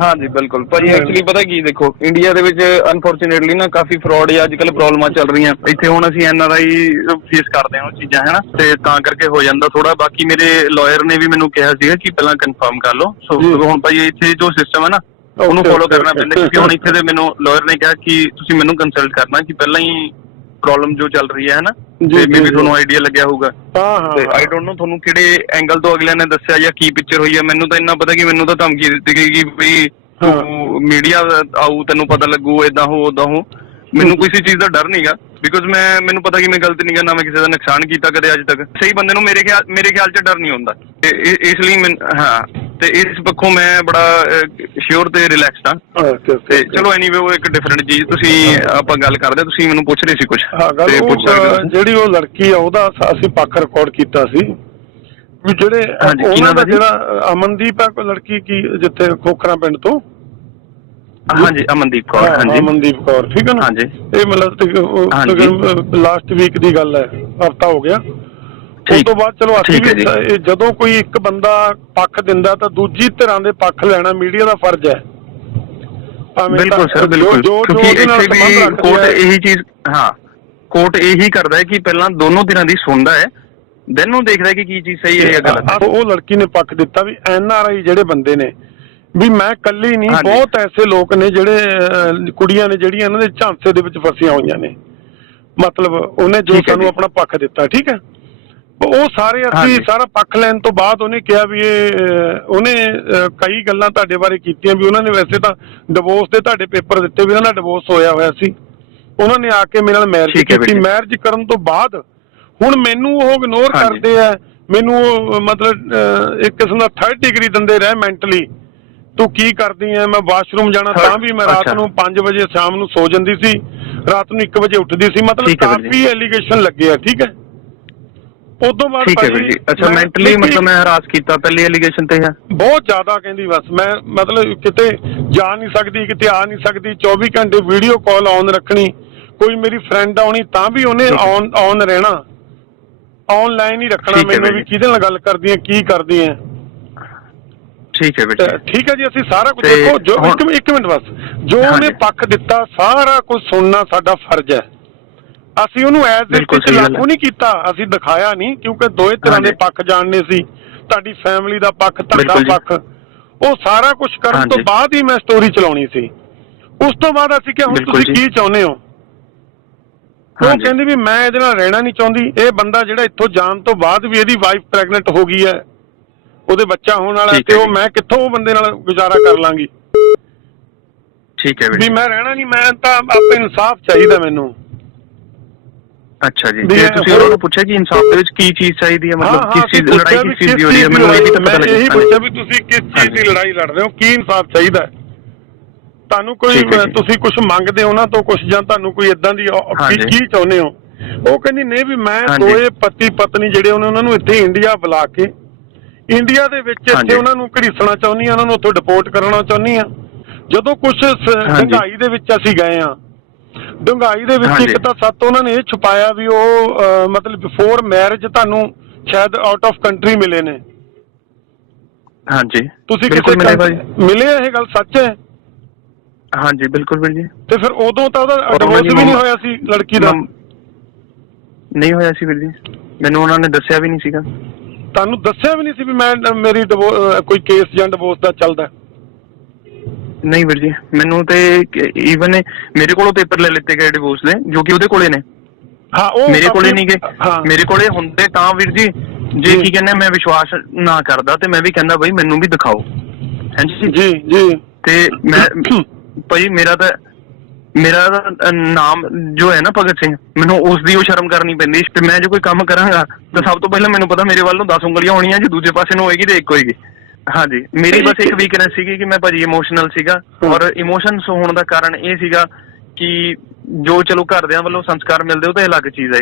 ਹਾਂਜੀ ਬਿਲਕੁਲ ਭਾਜੀ, ਐਕਚੁਅਲੀ ਪਤਾ ਕੀ ਦੇਖੋ, ਇੰਡੀਆ ਦੇ ਵਿੱਚ ਅਨਫੋਰਚੂਨੇਟਲੀ ਨਾ ਕਾਫੀ ਫਰਾਡ ਜਾਂ ਅੱਜਕੱਲ ਪ੍ਰੋਬਲਮਾਂ ਚੱਲ ਰਹੀਆਂ। ਇੱਥੇ ਹੁਣ ਅਸੀਂ NRI ਫੇਸ ਕਰਦੇ ਹਾਂ ਉਹ ਚੀਜ਼ਾਂ, ਹੈ ਨਾ, ਤੇ ਤਾਂ ਕਰਕੇ ਹੋ ਜਾਂਦਾ ਥੋੜਾ। ਬਾਕੀ ਮੇਰੇ ਲਾਇਰ ਨੇ ਵੀ ਮੈਨੂੰ ਕਿਹਾ ਸੀਗਾ ਕਿ ਪਹਿਲਾਂ ਕਨਫਰਮ ਕਰ ਲਓ। ਸੋ ਹੁਣ ਭਾਜੀ ਇੱਥੇ ਜੋ ਸਿਸਟਮ ਹੈ ਨਾ ਉਹਨੂੰ ਫੋਲੋ ਕਰਨਾ ਪੈਂਦਾ, ਕਿਉਂਕਿ ਹੁਣ ਇੱਥੇ ਦੇ ਮੈਨੂੰ ਲਾਇਰ ਨੇ ਕਿਹਾ ਕਿ ਤੁਸੀਂ ਮੈਨੂੰ ਕੰਸਲਟ ਕਰਨਾ ਕਿ ਪਹਿਲਾਂ ਹੀ ਪ੍ਰੋਬਲਮ ਜੋ ਚੱਲ ਰਹੀ ਹੈ ਨਾ, ਤੇ ਮੇਬੀ ਤੁਹਾਨੂੰ ਆਈਡੀਆ ਲੱਗਿਆ ਹੋਊਗਾ। ਤੇ ਆਈ ਡੋਨਟ ਨੋ ਤੁਹਾਨੂੰ ਕਿਹੜੇ ਐਂਗਲ ਤੋਂ ਅਗਲਿਆਂ ਨੇ ਦੱਸਿਆ ਜਾਂ ਕੀ ਪਿਕਚਰ ਹੋਈ ਹੈ। ਮੈਨੂੰ ਤਾਂ ਇੰਨਾ ਪਤਾ ਕਿ ਮੈਨੂੰ ਤਾਂ ਧਮਕੀ ਦਿੱਤੀ ਗਈ ਕਿ ਵੀ ਤੂੰ ਮੀਡੀਆ ਆਊ, ਤੈਨੂੰ ਪਤਾ ਲੱਗੂ, ਏਦਾਂ ਹੋ ਓਦਾਂ ਹੋ। ਮੈਨੂੰ ਕਿਸੇ ਚੀਜ਼ ਦਾ ਡਰ ਨਹੀਂਗਾ, ਬਿਕੋਜ਼ ਮੈਨੂੰ ਪਤਾ ਕਿ ਮੈਂ ਗਲਤ ਨਹੀਂ ਕਰਨਾ, ਮੈਂ ਕਿਸੇ ਦਾ ਨੁਕਸਾਨ ਕੀਤਾ ਕਦੇ ਅੱਜ ਤੱਕ। ਸਹੀ ਬੰਦੇ ਨੂੰ ਮੇਰੇ ਖਿਆਲ 'ਚ ਡਰ ਨਹੀਂ ਹੁੰਦਾ, ਇਸ ਲਈ ਹਾਂ, ਤੇ ਇਸ ਪੱਖੋਂ ਮੈਂ ਬੜਾ ਸ਼ਿਓਰ ਤੇ ਰਿਲੈਕਸਡ ਹਾਂ। ਤੇ ਚਲੋ ਐਨੀਵੇ ਉਹ ਇੱਕ ਡਿਫਰੈਂਟ ਚੀਜ਼, ਤੁਸੀਂ ਆਪਾਂ ਗੱਲ ਕਰਦੇ, ਤੁਸੀਂ ਮੈਨੂੰ ਪੁੱਛ ਰਹੇ ਸੀ ਕੁਝ ਤੇ ਪੁੱਛ ਸਕਦੇ। ਜਿਹੜੀ ਉਹ ਲੜਕੀ ਆ ਉਹਦਾ ਅਸੀਂ ਪੱਖ ਰਿਕਾਰਡ ਕੀਤਾ ਸੀ ਵੀ ਜਿਹੜੇ ਉਹਨਾਂ ਦਾ ਜਿਹੜਾ ਅਮਨਦੀਪ ਆ, ਕੋਈ ਲੜਕੀ ਕੀ ਜਿੱਥੇ ਖੋਖਰਾ ਪਿੰਡ ਤੋਂ। ਹਾਂਜੀ ਅਮਨਦੀਪ ਕੌਰ। ਹਾਂਜੀ ਅਮਨਦੀਪ ਕੌਰ, ਠੀਕ ਹੈ ਨਾ। ਹਾਂਜੀ ਇਹ ਮਤਲਬ ਲਾਸਟ ਵੀਕ ਦੀ ਗੱਲ ਹੈ, ਹਫਤਾ ਹੋ ਗਿਆ। ਉਸ ਤੋਂ ਬਾਅਦ ਚਲੋ ਅਸੀਂ ਵੀ ਜਦੋਂ ਕੋਈ ਇੱਕ ਬੰਦਾ ਪੱਖ ਦਿੰਦਾ ਤਾਂ ਦੂਜੀ ਧਿਰਾਂ ਦੇ ਪੱਖ ਲੈਣਾ ਮੀਡੀਆ ਦਾ ਫਰਜ਼ ਹੈ। ਬਿਲਕੁਲ ਸਰ, ਬਿਲਕੁਲ, ਕਿਉਂਕਿ ਇੱਥੇ ਵੀ ਕੋਰਟ ਇਹੀ ਚੀਜ਼, ਹਾਂ ਕੋਰਟ ਇਹੀ ਕਰਦਾ ਹੈ ਕਿ ਪਹਿਲਾਂ ਦੋਨੋਂ ਧਿਰਾਂ ਦੀ ਸੁਣਦਾ ਹੈ, ਦੈਨ ਉਹ ਦੇਖਦਾ ਕਿ ਕੀ ਚੀਜ਼ ਸਹੀ ਹੈ ਜਾਂ ਗਲਤ ਹੈ। ਉਹ ਲੜਕੀ ਨੇ ਪੱਖ ਦਿੱਤਾ ਵੀ NRI ਜਿਹੜੇ ਬੰਦੇ ਨੇ ਵੀ ਮੈਂ ਇਕੱਲੀ ਨਹੀਂ, ਬਹੁਤ ਐਸੇ ਲੋਕ ਨੇ ਜਿਹੜੇ ਕੁੜੀਆਂ ਨੇ ਜਿਹੜੀਆਂ ਇਹਨਾਂ ਦੇ ਝਾਂਸੇ ਦੇ ਵਿੱਚ ਫਸੀਆਂ ਹੋਈਆਂ ਨੇ। ਮਤਲਬ ਉਹਨੇ ਜੋ ਸਾਨੂੰ ਆਪਣਾ ਪੱਖ ਦਿੱਤਾ, ਠੀਕ ਹੈ, ਉਹ ਸਾਰੇ ਅਸੀਂ ਸਾਰਾ ਪੱਖ ਲੈਣ ਤੋਂ ਬਾਅਦ ਉਹਨੇ ਕਿਹਾ ਵੀ ਉਹਨੇ ਕਈ ਗੱਲਾਂ ਤੁਹਾਡੇ ਬਾਰੇ ਕੀਤੀਆਂ ਵੀ ਉਹਨਾਂ ਨੇ ਵੈਸੇ ਤਾਂ ਡਿਵੋਰਸ ਦੇ ਤੁਹਾਡੇ ਪੇਪਰ ਦਿੱਤੇ ਵੀ ਉਹਨਾਂ ਦਾ ਡਿਵੋਰਸ ਹੋਇਆ ਸੀ। ਉਹਨਾਂ ਨੇ ਆ ਕੇ ਮੇਰੇ ਨਾਲ ਮੈਰਿਜ ਕੀਤੀ। ਮੈਰਿਜ ਕਰਨ ਤੋਂ ਬਾਅਦ ਹੁਣ ਮੈਨੂੰ ਉਹ ਇਗਨੋਰ ਕਰਦੇ ਆ, ਮੈਨੂੰ ਮਤਲਬ ਇੱਕ ਕਿਸਮ ਦਾ 3rd ਡਿਗਰੀ ਦਿੰਦੇ ਰਹੇ ਮੈਂਟਲੀ। ਤੂੰ ਕੀ ਕਰਦੀ ਐ? ਮੈਂ ਵਾਸ਼ਰੂਮ ਜਾਣਾ ਤਾਂ ਵੀ ਮੈਂ ਰਾਤ ਨੂੰ 5 ਵਜੇ ਸ਼ਾਮ ਨੂੰ ਸੋ ਜਾਂਦੀ ਸੀ, ਰਾਤ ਨੂੰ 1 ਵਜੇ ਉੱਠਦੀ ਸੀ। ਮਤਲਬ ਕਾਫੀ ਐਲੀਗੇਸ਼ਨ ਲੱਗੇ ਆ, ਠੀਕ ਹੈ। ਉਦੋਂ ਬਾਅਦ ਅੱਛਾ, ਮੈਂਟਲੀ ਮਤਲਬ ਮੈਂ ਹਰਾਸ ਕੀਤਾ ਪਹਿਲੀ ਐਲੀਗੇਸ਼ਨ ਤੇ ਹੈ ਬਹੁਤ ਜ਼ਿਆਦਾ। ਕਹਿੰਦੀ ਬਸ ਮੈਂ ਮਤਲਬ ਕਿਤੇ ਜਾ ਨਹੀਂ ਸਕਦੀ, ਕਿਤੇ ਆ ਨਹੀਂ ਸਕਦੀ, 24 ਘੰਟੇ ਵੀਡੀਓ ਕਾਲ ਆਨ ਰੱਖਣੀ। ਕੋਈ ਮੇਰੀ ਫਰੈਂਡ ਆਉਣੀ ਤਾਂ ਵੀ ਉਹਨੇ ਆਨ ਰਹਿਣਾ, ਆਨਲਾਈਨ ਹੀ ਰੱਖਣਾ ਮੈਨੂੰ ਵੀ ਕਿਹਦੇ ਨਾਲ ਗੱਲ ਕਰਦੀ ਹੈ, ਕੀ ਕਰਦੀ ਹੈ। ਠੀਕ ਹੈ ਬੇਟਾ, ਠੀਕ ਹੈ ਜੀ। ਅਸੀਂ ਸਾਰਾ ਕੁਝ ਦੇਖੋ, ਜੋ ਇੱਕ ਮਿੰਟ ਬਸ, ਜੋ ਉਹਨੇ ਪੱਖ ਦਿੱਤਾ ਸਾਰਾ ਕੁਝ ਸੁਣਨਾ ਸਾਡਾ ਫਰਜ਼ ਹੈ। ਅਸੀਂ ਉਹਨੂੰ ਐਜ਼ ਇਟ ਲਾਗੂ ਨਹੀਂ ਕੀਤਾ, ਅਸੀਂ ਦਿਖਾਇਆ ਨਹੀਂ, ਕਿਉਂਕਿ ਦੋਏ ਤਰ੍ਹਾਂ ਦੇ ਪੱਖ ਜਾਣਨੇ ਸੀ। ਤੁਹਾਡੀ ਫੈਮਿਲੀ ਦਾ ਪੱਖ, ਤੁਹਾਡਾ ਪੱਖ, ਉਹ ਸਾਰਾ ਕੁਝ ਕਰਨ ਤੋਂ ਬਾਅਦ ਹੀ ਮੈਂ ਸਟੋਰੀ ਚਲਾਉਣੀ ਸੀ। ਉਸ ਤੋਂ ਬਾਅਦ ਅਸੀਂ ਕਿਹਾ ਹੁਣ ਤੁਸੀਂ ਕੀ ਚਾਹੁੰਦੇ ਹੋ? ਉਹ ਕਹਿੰਦੀ ਵੀ ਮੈਂ ਇਹਦੇ ਨਾਲ ਰਹਿਣਾ ਨਹੀਂ ਚਾਹੁੰਦੀ। ਇਹ ਬੰਦਾ ਜਿਹੜਾ ਇੱਥੋਂ ਜਾਣ ਤੋਂ ਬਾਅਦ ਵੀ ਇਹਦੀ ਵਾਈਫ ਪ੍ਰੈਗਨੈਂਟ ਹੋ ਗਈ ਹੈ, ਉਹਦੇ ਬੱਚਾ ਹੋਣ ਵਾਲਾ, ਤੇ ਉਹ ਮੈਂ ਕਿੱਥੋਂ ਉਹ ਬੰਦੇ ਨਾਲ ਗੁਜ਼ਾਰਾ ਕਰ ਲਾਂਗੀ। ਠੀਕ ਹੈ ਵੀ ਮੈਂ ਰਹਿਣਾ ਨਹੀਂ, ਮੈਂ ਤਾਂ ਆਪੇ ਇਨਸਾਫ ਚਾਹੀਦਾ ਮੈਨੂੰ। ਅੱਛਾ ਜੀ, ਤੇ ਤੁਸੀਂ ਉਹਨਾਂ ਨੂੰ ਪੁੱਛਿਆ ਕਿ ਇਨਸਾਫ ਦੇ ਵਿੱਚ ਕੀ ਚੀਜ਼ ਚਾਹੀਦੀ ਹੈ, ਮਤਲਬ ਕਿਸ ਚੀਜ਼ ਦੀ ਲੜਾਈ, ਕਿਸ ਚੀਜ਼ ਦੀ ਹੋ ਰਹੀ ਹੈ? ਮੈਨੂੰ ਇਹ ਵੀ ਤਾਂ ਪਤਾ ਲੱਗਿਆ। ਇਹੀ ਪੁੱਛਿਆ ਵੀ ਤੁਸੀਂ ਕਿਸ ਚੀਜ਼ ਦੀ ਲੜਾਈ ਲੜ ਰਹੇ ਹੋ, ਕੀ ਇਨਸਾਫ ਚਾਹੀਦਾ ਹੈ ਤੁਹਾਨੂੰ? ਕੋਈ ਤੁਸੀਂ ਕੁਝ ਮੰਗਦੇ ਹੋ ਉਹਨਾਂ ਤੋਂ ਕੁਝ, ਜਾਂ ਤੁਹਾਨੂੰ ਕੋਈ ਏਦਾਂ ਦੀ ਕੀ ਚਾਹੁੰਦੇ ਹੋ? ਉਹ ਕਹਿੰਦੀ ਨਹੀਂ ਵੀ ਮੈਂ ਹਾਂਜੀ। ਦੋਏ ਪਤੀ ਪਤਨੀ ਜਿਹੜੇ ਉਹਨਾਂ ਨੂੰ ਇੱਥੇ ਇੰਡੀਆ ਬੁਲਾ ਕੇ ਇੰਡੀਆ ਦੇ ਵਿੱਚ ਹਾਂਜੀ। ਇੱਥੇ ਉਹਨਾਂ ਨੂੰ ਘੜੀਸਣਾ ਚਾਹੁੰਦੀ ਆ, ਉਹਨਾਂ ਨੂੰ ਉੱਥੋਂ ਡਿਪੋਰਟ ਕਰਨਾ ਚਾਹੁੰਦੀ ਆ। ਜਦੋਂ ਕੁਝ ਡੂੰਘਾਈ ਦੇ ਵਿੱਚ ਅਸੀਂ ਗਏ ਆ, ਡੂੰਘਾਈ ਦੇ ਵਿੱਚ ਇੱਕ ਤਾਂ ਸੱਤ ਉਹਨਾਂ ਨੇ ਇਹ ਛੁਪਾਇਆ ਵੀ ਉਹ ਮਤਲਬ ਬਿਫੋਰ ਮੈਰਿਜ ਤੁਹਾਨੂੰ ਸ਼ਾਇਦ ਆਊਟ ਆਫ ਕੰਟਰੀ ਮਿਲੇ ਨੇ। ਹਾਂਜੀ ਤੁਸੀਂ ਬਿਲਕੁਲ ਮਿਲੇ ਭਾਜੀ। ਮਿਲੇ, ਇਹ ਗੱਲ ਸੱਚ ਹੈ? ਹਾਂਜੀ ਬਿਲਕੁਲ ਵੀਰ ਜੀ। ਤੇ ਫਿਰ ਉਦੋਂ ਤਾਂ ਉਹਦਾ ਡਿਵੋਰਸ ਵੀ ਨਹੀਂ ਹੋਇਆ ਸੀ ਲੜਕੀ ਦਾ? ਨਹੀਂ ਹੋਇਆ ਸੀ ਵੀਰ ਜੀ, ਮੈਨੂੰ ਉਹਨਾਂ ਨੇ ਦੱਸਿਆ ਵੀ ਨਹੀਂ ਸੀਗਾ। ਤੁਹਾਨੂੰ ਦੱਸਿਆ ਵੀ ਨਹੀਂ ਸੀ ਵੀ ਮੈਂ ਮੇਰੀ ਕੋਈ ਕੇਸ ਜਾਂ ਡਿਵੋਰਸ ਦਾ ਚੱਲਦਾ? ਨਹੀਂ ਵੀਰ ਜੀ, ਮੈਨੂੰ ਤੇ ਈਵਨ ਮੇਰੇ ਕੋਲੋਂ ਪੇਪਰ ਲੈ ਲਿੱਤੇ ਗਏ ਡਿਵੋਰਸ ਦੇ, ਜੋ ਕਿ ਉਹਦੇ ਕੋਲੇ ਨੇ। ਹਾਂ, ਉਹ ਮੇਰੇ ਕੋਲੇ ਨਹੀਂ ਗਏ। ਮੇਰੇ ਕੋਲੇ ਹੁੰਦੇ ਤਾਂ ਵੀਰ ਜੀ, ਜੇ ਕੀ ਕਹਿੰਦੇ ਮੈਂ ਵਿਸ਼ਵਾਸ ਨਾ ਕਰਦਾ ਤੇ ਮੈਂ ਵੀ ਕਹਿੰਦਾ ਬਈ ਮੈਨੂੰ ਵੀ ਦਿਖਾਓ। ਹਾਂਜੀ ਜੀ ਜੀ। ਤੇ ਮੈਂ ਭਾਈ ਮੇਰਾ ਨਾਮ ਜੋ ਹੈ ਨਾ ਭਗਤ ਸਿੰਘ, ਮੈਨੂੰ ਉਸ ਦੀ ਉਹ ਸ਼ਰਮ ਕਰਨੀ ਪੈਂਦੀ ਤੇ ਮੈਂ ਜੇ ਕੋਈ ਕੰਮ ਕਰਾਂਗਾ ਤਾਂ ਸਭ ਤੋਂ ਪਹਿਲਾਂ ਮੈਨੂੰ ਪਤਾ ਮੇਰੇ ਵੱਲ ਨੂੰ 10 ਉਂਗਲੀਆਂ ਹੋਣੀਆਂ, ਜੇ ਦੂਜੇ ਪਾਸੇ ਨੂੰ ਹੋਏਗੀ ਤੇ ਇੱਕ ਹੋਏਗੀ। ਹਾਂਜੀ, ਮੇਰੀ ਬਸ ਇੱਕ ਵੀਕਨੈਸ ਸੀਗੀ ਕਿ ਮੈਂ ਭਾਜੀ ਇਮੋਸ਼ਨਲ ਸੀਗਾ, ਔਰ ਇਮੋਸ਼ਨਸ ਹੋਣ ਦਾ ਕਾਰਨ ਇਹ ਸੀਗਾ ਕਿ ਜੋ ਚਲੋ ਘਰਦਿਆਂ ਵੱਲੋਂ ਸੰਸਕਾਰ ਮਿਲਦੇ ਉਹ ਤਾਂ ਅਲੱਗ ਚੀਜ਼ ਹੈ।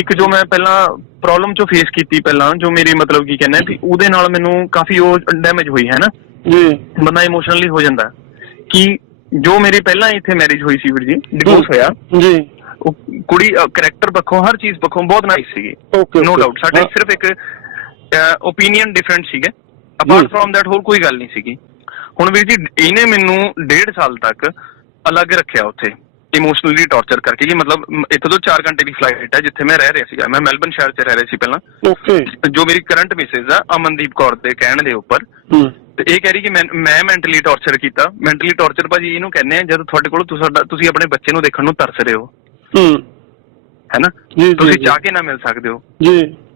ਇੱਕ ਜੋ ਮੈਂ ਪਹਿਲਾਂ ਪ੍ਰੋਬਲਮ ਚੋਂ ਫੇਸ ਕੀਤੀ ਪਹਿਲਾਂ, ਜੋ ਮੇਰੀ ਮਤਲਬ ਕੀ ਕਹਿੰਦੇ ਵੀ ਉਹਦੇ ਨਾਲ ਮੈਨੂੰ ਕਾਫੀ ਉਹ ਡੈਮੇਜ ਹੋਈ ਹੈ ਨਾ ਜੀ, ਬੰਦਾ ਇਮੋਸ਼ਨਲੀ ਹੋ ਜਾਂਦਾ। ਕਿ ਜੋ ਮੇਰੀ ਪਹਿਲਾਂ ਇੱਥੇ ਮੈਰਿਜ ਹੋਈ ਸੀ ਵੀਰ ਜੀ, ਡਿਵੋਰਸ ਹੋਇਆ ਜੀ, ਉਹ ਕੁੜੀ ਕਰੈਕਟਰ ਪੱਖੋਂ ਹਰ ਚੀਜ਼ ਪੱਖੋਂ ਬਹੁਤ ਨਾਈਸ ਸੀਗੀ, ਨੋ ਡਾਊਟ। ਸਾਡੇ ਸਿਰਫ ਇੱਕ ਓਪੀਨੀਅਨ ਡਿਫਰੈਂਟ ਸੀਗੇ, ਅਪਾਰਟ ਫਰੋਮ ਦੈਟ ਹੋਰ ਕੋਈ ਗੱਲ ਨਹੀਂ ਸੀਗੀ। ਹੁਣ ਵੀਰ ਜੀ ਇਹਨੇ ਮੈਨੂੰ 1.5 ਸਾਲ ਤੱਕ ਅਲੱਗ ਰੱਖਿਆ ਉੱਥੇ, ਇਮੋਸ਼ਨਲੀ ਟੌਰਚਰ ਕਰਕੇ। ਕਿ ਮਤਲਬ ਇੱਥੇ ਤੋਂ 4 ਘੰਟੇ ਦੀ ਫਲਾਈਟ ਹੈ ਜਿੱਥੇ ਮੈਂ ਰਹਿ ਰਿਹਾ ਸੀਗਾ। ਮੈਂ ਮੈਲਬਨ ਸ਼ਹਿਰ 'ਚ ਰਹਿ ਰਿਹਾ ਸੀ ਪਹਿਲਾਂ। ਜੋ ਮੇਰੀ ਕਰੰਟ ਮਿਸਿਸ ਆ ਅਮਨਦੀਪ ਕੌਰ ਦੇ ਕਹਿਣ ਦੇ ਉੱਪਰ, ਤੇ ਇਹ ਕਹਿ ਰਹੀ ਕਿ ਮੈਂ ਮੈਂਟਲੀ ਟੌਰਚਰ ਕੀਤਾ। ਮੈਂਟਲੀ ਟੌਰਚਰ ਭਾਜੀ ਇਹਨੂੰ ਕਹਿੰਦੇ ਆ ਜਦ ਤੁਹਾਡੇ ਕੋਲ ਤੁਸੀਂ ਆਪਣੇ ਬੱਚੇ ਨੂੰ ਦੇਖਣ ਨੂੰ ਤਰਸ ਰਹੇ ਹੋ, ਹੈਨਾ, ਤੁਸੀਂ ਚਾਹ ਕੇ ਨਾ ਮਿਲ ਸਕਦੇ ਹੋ।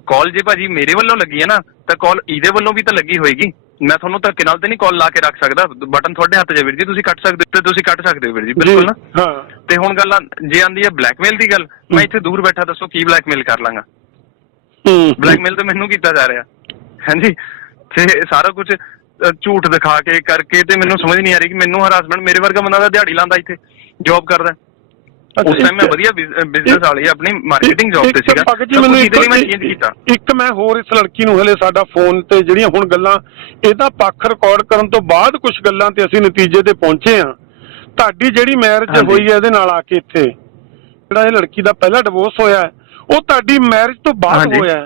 ਕਾਲ ਜੇ ਭਾਜੀ ਮੇਰੇ ਵੱਲੋਂ ਲੱਗੀ ਹੈ ਨਾ, ਤਾਂ ਕਾਲ ਇਹਦੇ ਵੱਲੋਂ ਵੀ ਤਾਂ ਲੱਗੀ ਹੋਏਗੀ। ਮੈਂ ਤੁਹਾਨੂੰ ਧੱਕੇ ਨਾਲ ਤੇ ਨਹੀਂ ਕਾਲ ਲਾ ਕੇ ਰੱਖ ਸਕਦਾ, ਬਟਨ ਤੁਹਾਡੇ ਹੱਥ 'ਚ ਵੀਰ ਜੀ, ਤੁਸੀਂ ਕੱਟ ਸਕਦੇ ਤੇ ਤੁਸੀਂ ਕੱਟ ਸਕਦੇ ਹੋ ਵੀਰ ਜੀ, ਬਿਲਕੁਲ ਨਾ। ਤੇ ਹੁਣ ਗੱਲ ਜੇ ਆਂਦੀ ਹੈ ਬਲੈਕਮੇਲ ਦੀ ਗੱਲ, ਮੈਂ ਇੱਥੇ ਦੂਰ ਬੈਠਾ ਦੱਸੋ ਕੀ ਬਲੈਕਮੇਲ ਕਰ ਲਾਂਗਾ? ਬਲੈਕਮੇਲ ਤਾਂ ਮੈਨੂੰ ਕੀਤਾ ਜਾ ਰਿਹਾ, ਹਾਂਜੀ। ਤੇ ਸਾਰਾ ਕੁਝ ਝੂਠ ਦਿਖਾ ਕੇ ਕਰਕੇ, ਤੇ ਮੈਨੂੰ ਸਮਝ ਨਹੀਂ ਆ ਰਹੀ ਕਿ ਮੈਨੂੰ ਹਰਾਸਮੈਂਟ, ਮੇਰੇ ਵਰਗਾ ਬੰਦਾ ਦਾ ਦਿਹਾੜੀ ਲਾਉਂਦਾ ਇੱਥੇ ਜੌਬ ਕਰਦਾ। ਉਸ ਟਾਈਮ ਮੈਂ ਵਧੀਆ ਬਿਜ਼ਨਸ ਵਾਲੀ ਆਪਣੀ ਮਾਰਕੀਟਿੰਗ ਜੌਬ ਤੇ ਸੀਗਾ, ਮੈਂ ਚੇਂਜ ਕੀਤਾ। ਇੱਕ ਮੈਂ ਹੋਰ ਇਸ ਲੜਕੀ ਨੂੰ ਹਲੇ ਸਾਡਾ ਫੋਨ ਤੇ ਜਿਹੜੀਆਂ ਹੁਣ ਗੱਲਾਂ, ਇਹਦਾ ਪੱਖ ਰਿਕਾਰਡ ਕਰਨ ਤੋਂ ਬਾਅਦ ਕੁਝ ਗੱਲਾਂ ਤੇ ਅਸੀਂ ਨਤੀਜੇ ਤੇ ਪਹੁੰਚੇ ਆ। ਤੁਹਾਡੀ ਜਿਹੜੀ ਮੈਰਿਜ ਹੋਈ ਹੈ ਇਹਦੇ ਨਾਲ ਆ ਕੇ ਇੱਥੇ, ਜਿਹੜਾ ਇਹ ਲੜਕੀ ਦਾ ਪਹਿਲਾ ਡਿਵੋਰਸ ਹੋਇਆ ਉਹ ਤੁਹਾਡੀ ਮੈਰਿਜ ਤੋਂ ਬਾਅਦ ਹੋਇਆ?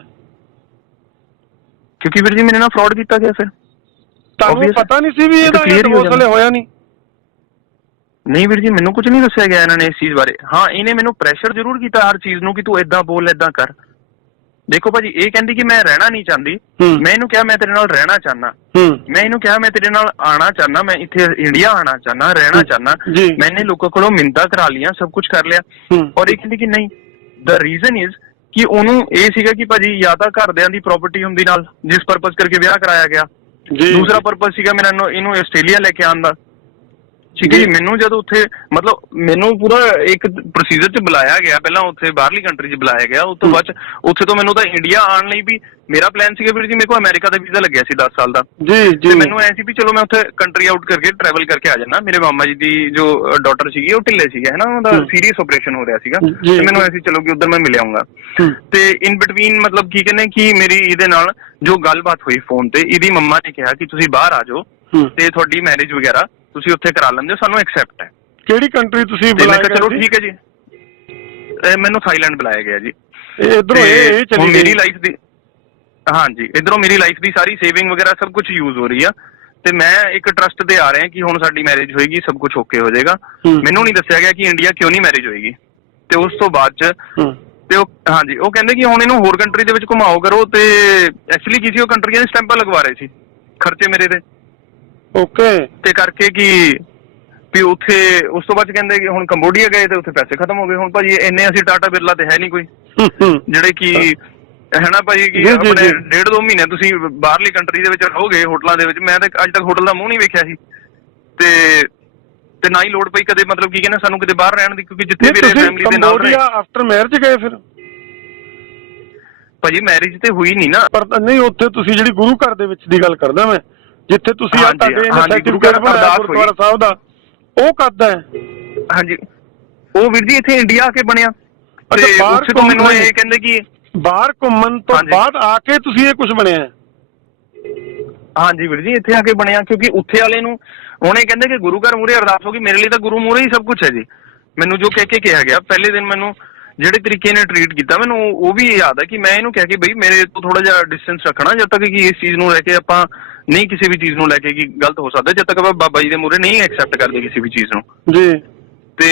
ਕਿਉਂਕਿ ਵੀਰ ਜੀ ਮੇਰੇ ਨਾਲ ਫਰਾਡ ਕੀਤਾ ਗਿਆ ਫਿਰ। ਤੁਹਾਨੂੰ ਪਤਾ ਨਹੀਂ ਸੀ ਵੀ ਇਹਦਾ ਡਿਵੋਰਸ ਹਲੇ ਹੋਇਆ ਨਹੀਂ? ਨਹੀਂ ਵੀਰ ਜੀ, ਮੈਨੂੰ ਕੁਝ ਨਹੀਂ ਦੱਸਿਆ ਗਿਆ ਇਹਨਾਂ ਨੇ ਇਸ ਚੀਜ਼ ਬਾਰੇ। ਹਾਂ, ਇਹਨੇ ਮੈਨੂੰ ਪ੍ਰੈਸ਼ਰ ਜ਼ਰੂਰ ਕੀਤਾ ਹਰ ਚੀਜ਼ ਨੂੰ ਕਿ ਤੂੰ ਏਦਾਂ ਬੋਲ, ਏਦਾਂ ਕਰ। ਦੇਖੋ ਭਾਜੀ, ਇਹ ਕਹਿੰਦੀ ਕਿ ਮੈਂ ਰਹਿਣਾ ਨਹੀਂ ਚਾਹੁੰਦੀ, ਮੈਂ ਇਹਨੂੰ ਕਿਹਾ ਮੈਂ ਤੇਰੇ ਨਾਲ ਰਹਿਣਾ ਚਾਹਨਾ, ਮੈਂ ਇਹਨੂੰ ਕਿਹਾ ਮੈਂ ਤੇਰੇ ਨਾਲ ਆਉਣਾ ਚਾਹਨਾ, ਮੈਂ ਇੱਥੇ ਇੰਡੀਆ ਆਉਣਾ ਚਾਹਨਾ, ਰਹਿਣਾ ਚਾਹਨਾ। ਮੈਨੇ ਲੋਕਾਂ ਕੋਲੋਂ ਮਿੰਨਤਾਂ ਕਰਾ ਲੀਆਂ, ਸਭ ਕੁਝ ਕਰ ਲਿਆ, ਔਰ ਇਹ ਕਹਿੰਦੀ ਕਿ ਨਹੀਂ। ਦ ਰੀਜ਼ਨ ਇਜ਼ ਕਿ ਉਹਨੂੰ ਇਹ ਸੀਗਾ ਕਿ ਭਾਜੀ ਜਾਂ ਤਾਂ ਘਰਦਿਆਂ ਦੀ ਪ੍ਰਾਪਰਟੀ ਹੁੰਦੀ ਨਾਲ, ਜਿਸ ਪਰਪਸ ਕਰਕੇ ਵਿਆਹ ਕਰਾਇਆ ਗਿਆ। ਦੂਸਰਾ ਪਰਪਸ ਸੀਗਾ ਮੇਰਾ ਇਹਨੂੰ ਆਸਟ੍ਰੇਲੀਆ ਲੈ ਕੇ ਆਉਣ ਦਾ, ਠੀਕ ਹੈ ਜੀ। ਮੈਨੂੰ ਜਦੋਂ ਉੱਥੇ ਮਤਲਬ ਮੈਨੂੰ ਪੂਰਾ ਇੱਕ ਪ੍ਰੋਸੀਜਰ 'ਚ ਬੁਲਾਇਆ ਗਿਆ, ਪਹਿਲਾਂ ਉੱਥੇ ਬਾਹਰਲੀ ਕੰਟਰੀ 'ਚ ਬੁਲਾਇਆ ਗਿਆ, ਉਸ ਤੋਂ ਬਾਅਦ ਉੱਥੇ ਤੋਂ ਮੈਨੂੰ ਤਾਂ ਇੰਡੀਆ ਆਉਣ ਲਈ ਵੀ ਮੇਰਾ ਪਲਾਨ ਸੀਗਾ ਵੀਰ ਜੀ। ਮੇਰੇ ਕੋਲ ਅਮਰੀਕਾ ਦਾ ਵੀਜ਼ਾ ਲੱਗਿਆ ਸੀ 10 ਸਾਲ ਦਾ, ਤੇ ਮੈਨੂੰ ਐ ਸੀ ਵੀ ਚਲੋ ਮੈਂ ਉੱਥੇ ਕੰਟਰੀ ਆਊਟ ਕਰਕੇ ਟਰੈਵਲ ਕਰਕੇ ਆ ਜਾਣਾ। ਮੇਰੇ ਮਾਮਾ ਜੀ ਦੀ ਜੋ ਡਾਟਰ ਸੀਗੀ ਉਹ ਢਿੱਲੇ ਸੀਗੇ, ਹੈ ਨਾ, ਉਹਦਾ ਸੀਰੀਅਸ ਆਪਰੇਸ਼ਨ ਹੋ ਰਿਹਾ ਸੀਗਾ, ਤੇ ਮੈਨੂੰ ਐ ਸੀ ਚਲੋ ਕਿ ਉੱਧਰ ਮੈਂ ਮਿਲ ਆਊਂਗਾ। ਤੇ ਇਨ ਬਿਟਵੀਨ ਮਤਲਬ ਕੀ ਕਹਿੰਦੇ ਕਿ ਮੇਰੀ ਇਹਦੇ ਨਾਲ ਜੋ ਗੱਲਬਾਤ ਹੋਈ ਫੋਨ ਤੇ, ਇਹਦੀ ਮੰਮਾ ਨੇ ਕਿਹਾ ਕਿ ਤੁਸੀਂ ਬਾਹਰ ਆ ਜਾਓ ਤੇ ਤੁਹਾਡੀ ਮੈਰਿਜ ਵਗੈਰਾ ਤੁਸੀਂ ਉੱਥੇ ਕਰਾ ਲੈਂਦੇ ਹੋ, ਸਾਨੂੰ ਐਕਸੈਪਟ ਹੈ। ਕਿਹੜੀ ਕੰਟਰੀ ਤੁਸੀਂ ਬੁਲਾਇਆ? ਚਲੋ ਠੀਕ ਹੈ ਜੀ, ਮੈਨੂੰ ਥਾਈਲੈਂਡ ਬੁਲਾਇਆ ਗਿਆ ਜੀ। ਇਧਰੋਂ ਮੇਰੀ ਲਾਈਫ ਦੀ, ਹਾਂਜੀ, ਇਧਰੋਂ ਮੇਰੀ ਲਾਈਫ ਦੀ ਸਾਰੀ ਸੇਵਿੰਗ ਵਗੈਰਾ ਸਭ ਕੁਝ ਯੂਜ਼ ਹੋ ਰਹੀ ਆ, ਤੇ ਮੈਂ ਇੱਕ ਟਰਸਟ ਤੇ ਆ ਰਿਹਾ ਕਿ ਹੁਣ ਸਾਡੀ ਮੈਰਿਜ ਹੋਏਗੀ, ਸਭ ਕੁਝ ਓਕੇ ਹੋ ਜਾਏਗਾ। ਮੈਨੂੰ ਨਹੀਂ ਦੱਸਿਆ ਗਿਆ ਕਿ ਇੰਡੀਆ ਕਿਉਂ ਨਹੀਂ ਮੈਰਿਜ ਹੋਏਗੀ। ਤੇ ਉਸ ਤੋਂ ਬਾਅਦ ਚ ਤੇ ਉਹ, ਹਾਂਜੀ, ਉਹ ਕਹਿੰਦੇ ਕਿ ਹੁਣ ਇਹਨੂੰ ਹੋਰ ਕੰਟਰੀ ਦੇ ਵਿੱਚ ਘੁਮਾਓ ਕਰੋ, ਤੇ ਐਕਚੁਅਲੀ ਕਿਸੇ ਉਹ ਕੰਟਰੀਆਂ ਦੇ ਸਟੈਂਪਾਂ ਲਗਵਾ ਰਹੇ ਸੀ ਖਰਚੇ ਮੇਰੇ ਤੇ, ਓਕੇ, ਤੇ ਕਰਕੇ ਕਿ ਵੀ ਉੱਥੇ। ਉਸ ਤੋਂ ਬਾਅਦ ਕਹਿੰਦੇ ਕਿ ਹੁਣ ਕੰਬੋਡੀਆ ਗਏ ਤੇ ਉੱਥੇ ਪੈਸੇ ਖਤਮ ਹੋ ਗਏ। ਹੁਣ ਭਾਜੀ ਇੰਨੇ ਅਸੀਂ ਟਾਟਾ ਬਿਰਲਾ ਤੇ ਹੈ ਨਹੀਂ ਕੋਈ ਜਿਹੜੇ ਕਿ, ਹੈ ਨਾ ਭਾਜੀ, ਕਿ ਆਪਣੇ 1.5-2 ਮਹੀਨੇ ਤੁਸੀਂ ਬਾਹਰਲੀ ਕੰਟਰੀ ਦੇ ਵਿੱਚ ਰਹੋਗੇ ਹੋਟਲਾਂ ਦੇ ਵਿੱਚ। ਮੈਂ ਤਾਂ ਅੱਜ ਤੱਕ ਹੋਟਲ ਦਾ ਮੂੰਹ ਨਹੀਂ ਵੇਖਿਆ ਸੀ, ਤੇ ਨਾ ਹੀ ਲੋੜ ਪਈ ਕਦੇ ਮਤਲਬ ਕੀ ਕਹਿੰਦੇ ਸਾਨੂੰ ਕਿਤੇ ਬਾਹਰ ਰਹਿਣ ਦੀ, ਕਿਉਂਕਿ ਜਿੱਥੇ ਮੇਰੇ ਫੈਮਿਲੀ ਦੇ ਨਾਲ ਰਹੇ। ਆਫਟਰ ਮੈਰਿਜ ਗਏ ਫਿਰ? ਭਾਜੀ ਮੈਰਿਜ ਤੇ ਹੋਈ ਨਹੀਂ ਨਾ, ਪਰ ਨਹੀਂ ਉੱਥੇ ਤੁਸੀਂ ਜਿਹੜੀ ਗੁਰੂ ਘਰ ਦੇ ਵਿੱਚ ਦੀ ਗੱਲ ਕਰਦਾ ਮੈਂ, ਜਿੱਥੇ ਤੁਸੀਂ ਆ ਤੁਹਾਡੇ ਸਰਟੀਫਿਕੇਟ ਬਣਾਇਆ ਗੁਰਦੁਆਰਾ ਸਾਹਿਬ ਦਾ, ਉਹ ਕਰਦਾ ਹੈ? ਹਾਂਜੀ, ਉਹ ਵੀਰ ਜੀ ਇੱਥੇ ਇੰਡੀਆ ਆ ਕੇ ਬਣਿਆ, ਤੇ ਉੱਥੇ ਤੋਂ ਮੈਨੂੰ ਇਹ ਕਹਿੰਦੇ ਕਿ ਬਾਹਰ ਘੁੰਮਣ ਤੋਂ ਬਾਅਦ ਆ ਕੇ ਤੁਸੀਂ ਇਹ ਕੁਝ ਬਣਿਆ? ਹਾਂਜੀ ਵੀਰ ਜੀ, ਇੱਥੇ ਆ ਕੇ ਬਣਿਆ, ਕਿਉਂਕਿ ਉੱਥੇ ਵਾਲੇ ਨੂੰ ਉਹਨੇ ਕਹਿੰਦੇ ਕਿ ਗੁਰੂ ਘਰ ਮੂਹਰੇ ਅਰਦਾਸ ਹੋ ਗਈ। ਮੇਰੇ ਲਈ ਤਾਂ ਗੁਰੂ ਮੂਹਰੇ ਹੀ ਸਭ ਕੁਝ ਹੈ ਜੀ। ਮੈਨੂੰ ਜੋ ਕਹਿ ਕੇ ਕਿਹਾ ਗਿਆ ਪਹਿਲੇ ਦਿਨ, ਮੈਨੂੰ ਜਿਹੜੇ ਤਰੀਕੇ ਨੇ ਟਰੀਟ ਕੀਤਾ, ਮੈਨੂੰ ਉਹ ਵੀ ਯਾਦ ਹੈ ਕਿ ਮੈਂ ਇਹਨੂੰ ਕਿਹਾ ਕਿ ਬਈ ਮੇਰੇ ਤੋਂ ਥੋੜਾ ਜਿਹਾ ਡਿਸਟੈਂਸ ਰੱਖਣਾ, ਜਦ ਤੱਕ ਕਿ ਇਸ ਚੀਜ਼ ਨੂੰ ਲੈ ਕੇ ਆਪਾਂ ਨਹੀਂ, ਕਿਸੇ ਵੀ ਚੀਜ਼ ਨੂੰ ਲੈ ਕੇ ਕਿ ਗਲਤ ਹੋ ਸਕਦਾ, ਜਦ ਤੱਕ ਆਪਾਂ ਬਾਬਾ ਜੀ ਦੇ ਮੂਹਰੇ ਨਹੀਂ ਐਕਸੈਪਟ ਕਰਦੇ ਕਿਸੇ ਵੀ ਚੀਜ਼ ਨੂੰ ਜੀ। ਤੇ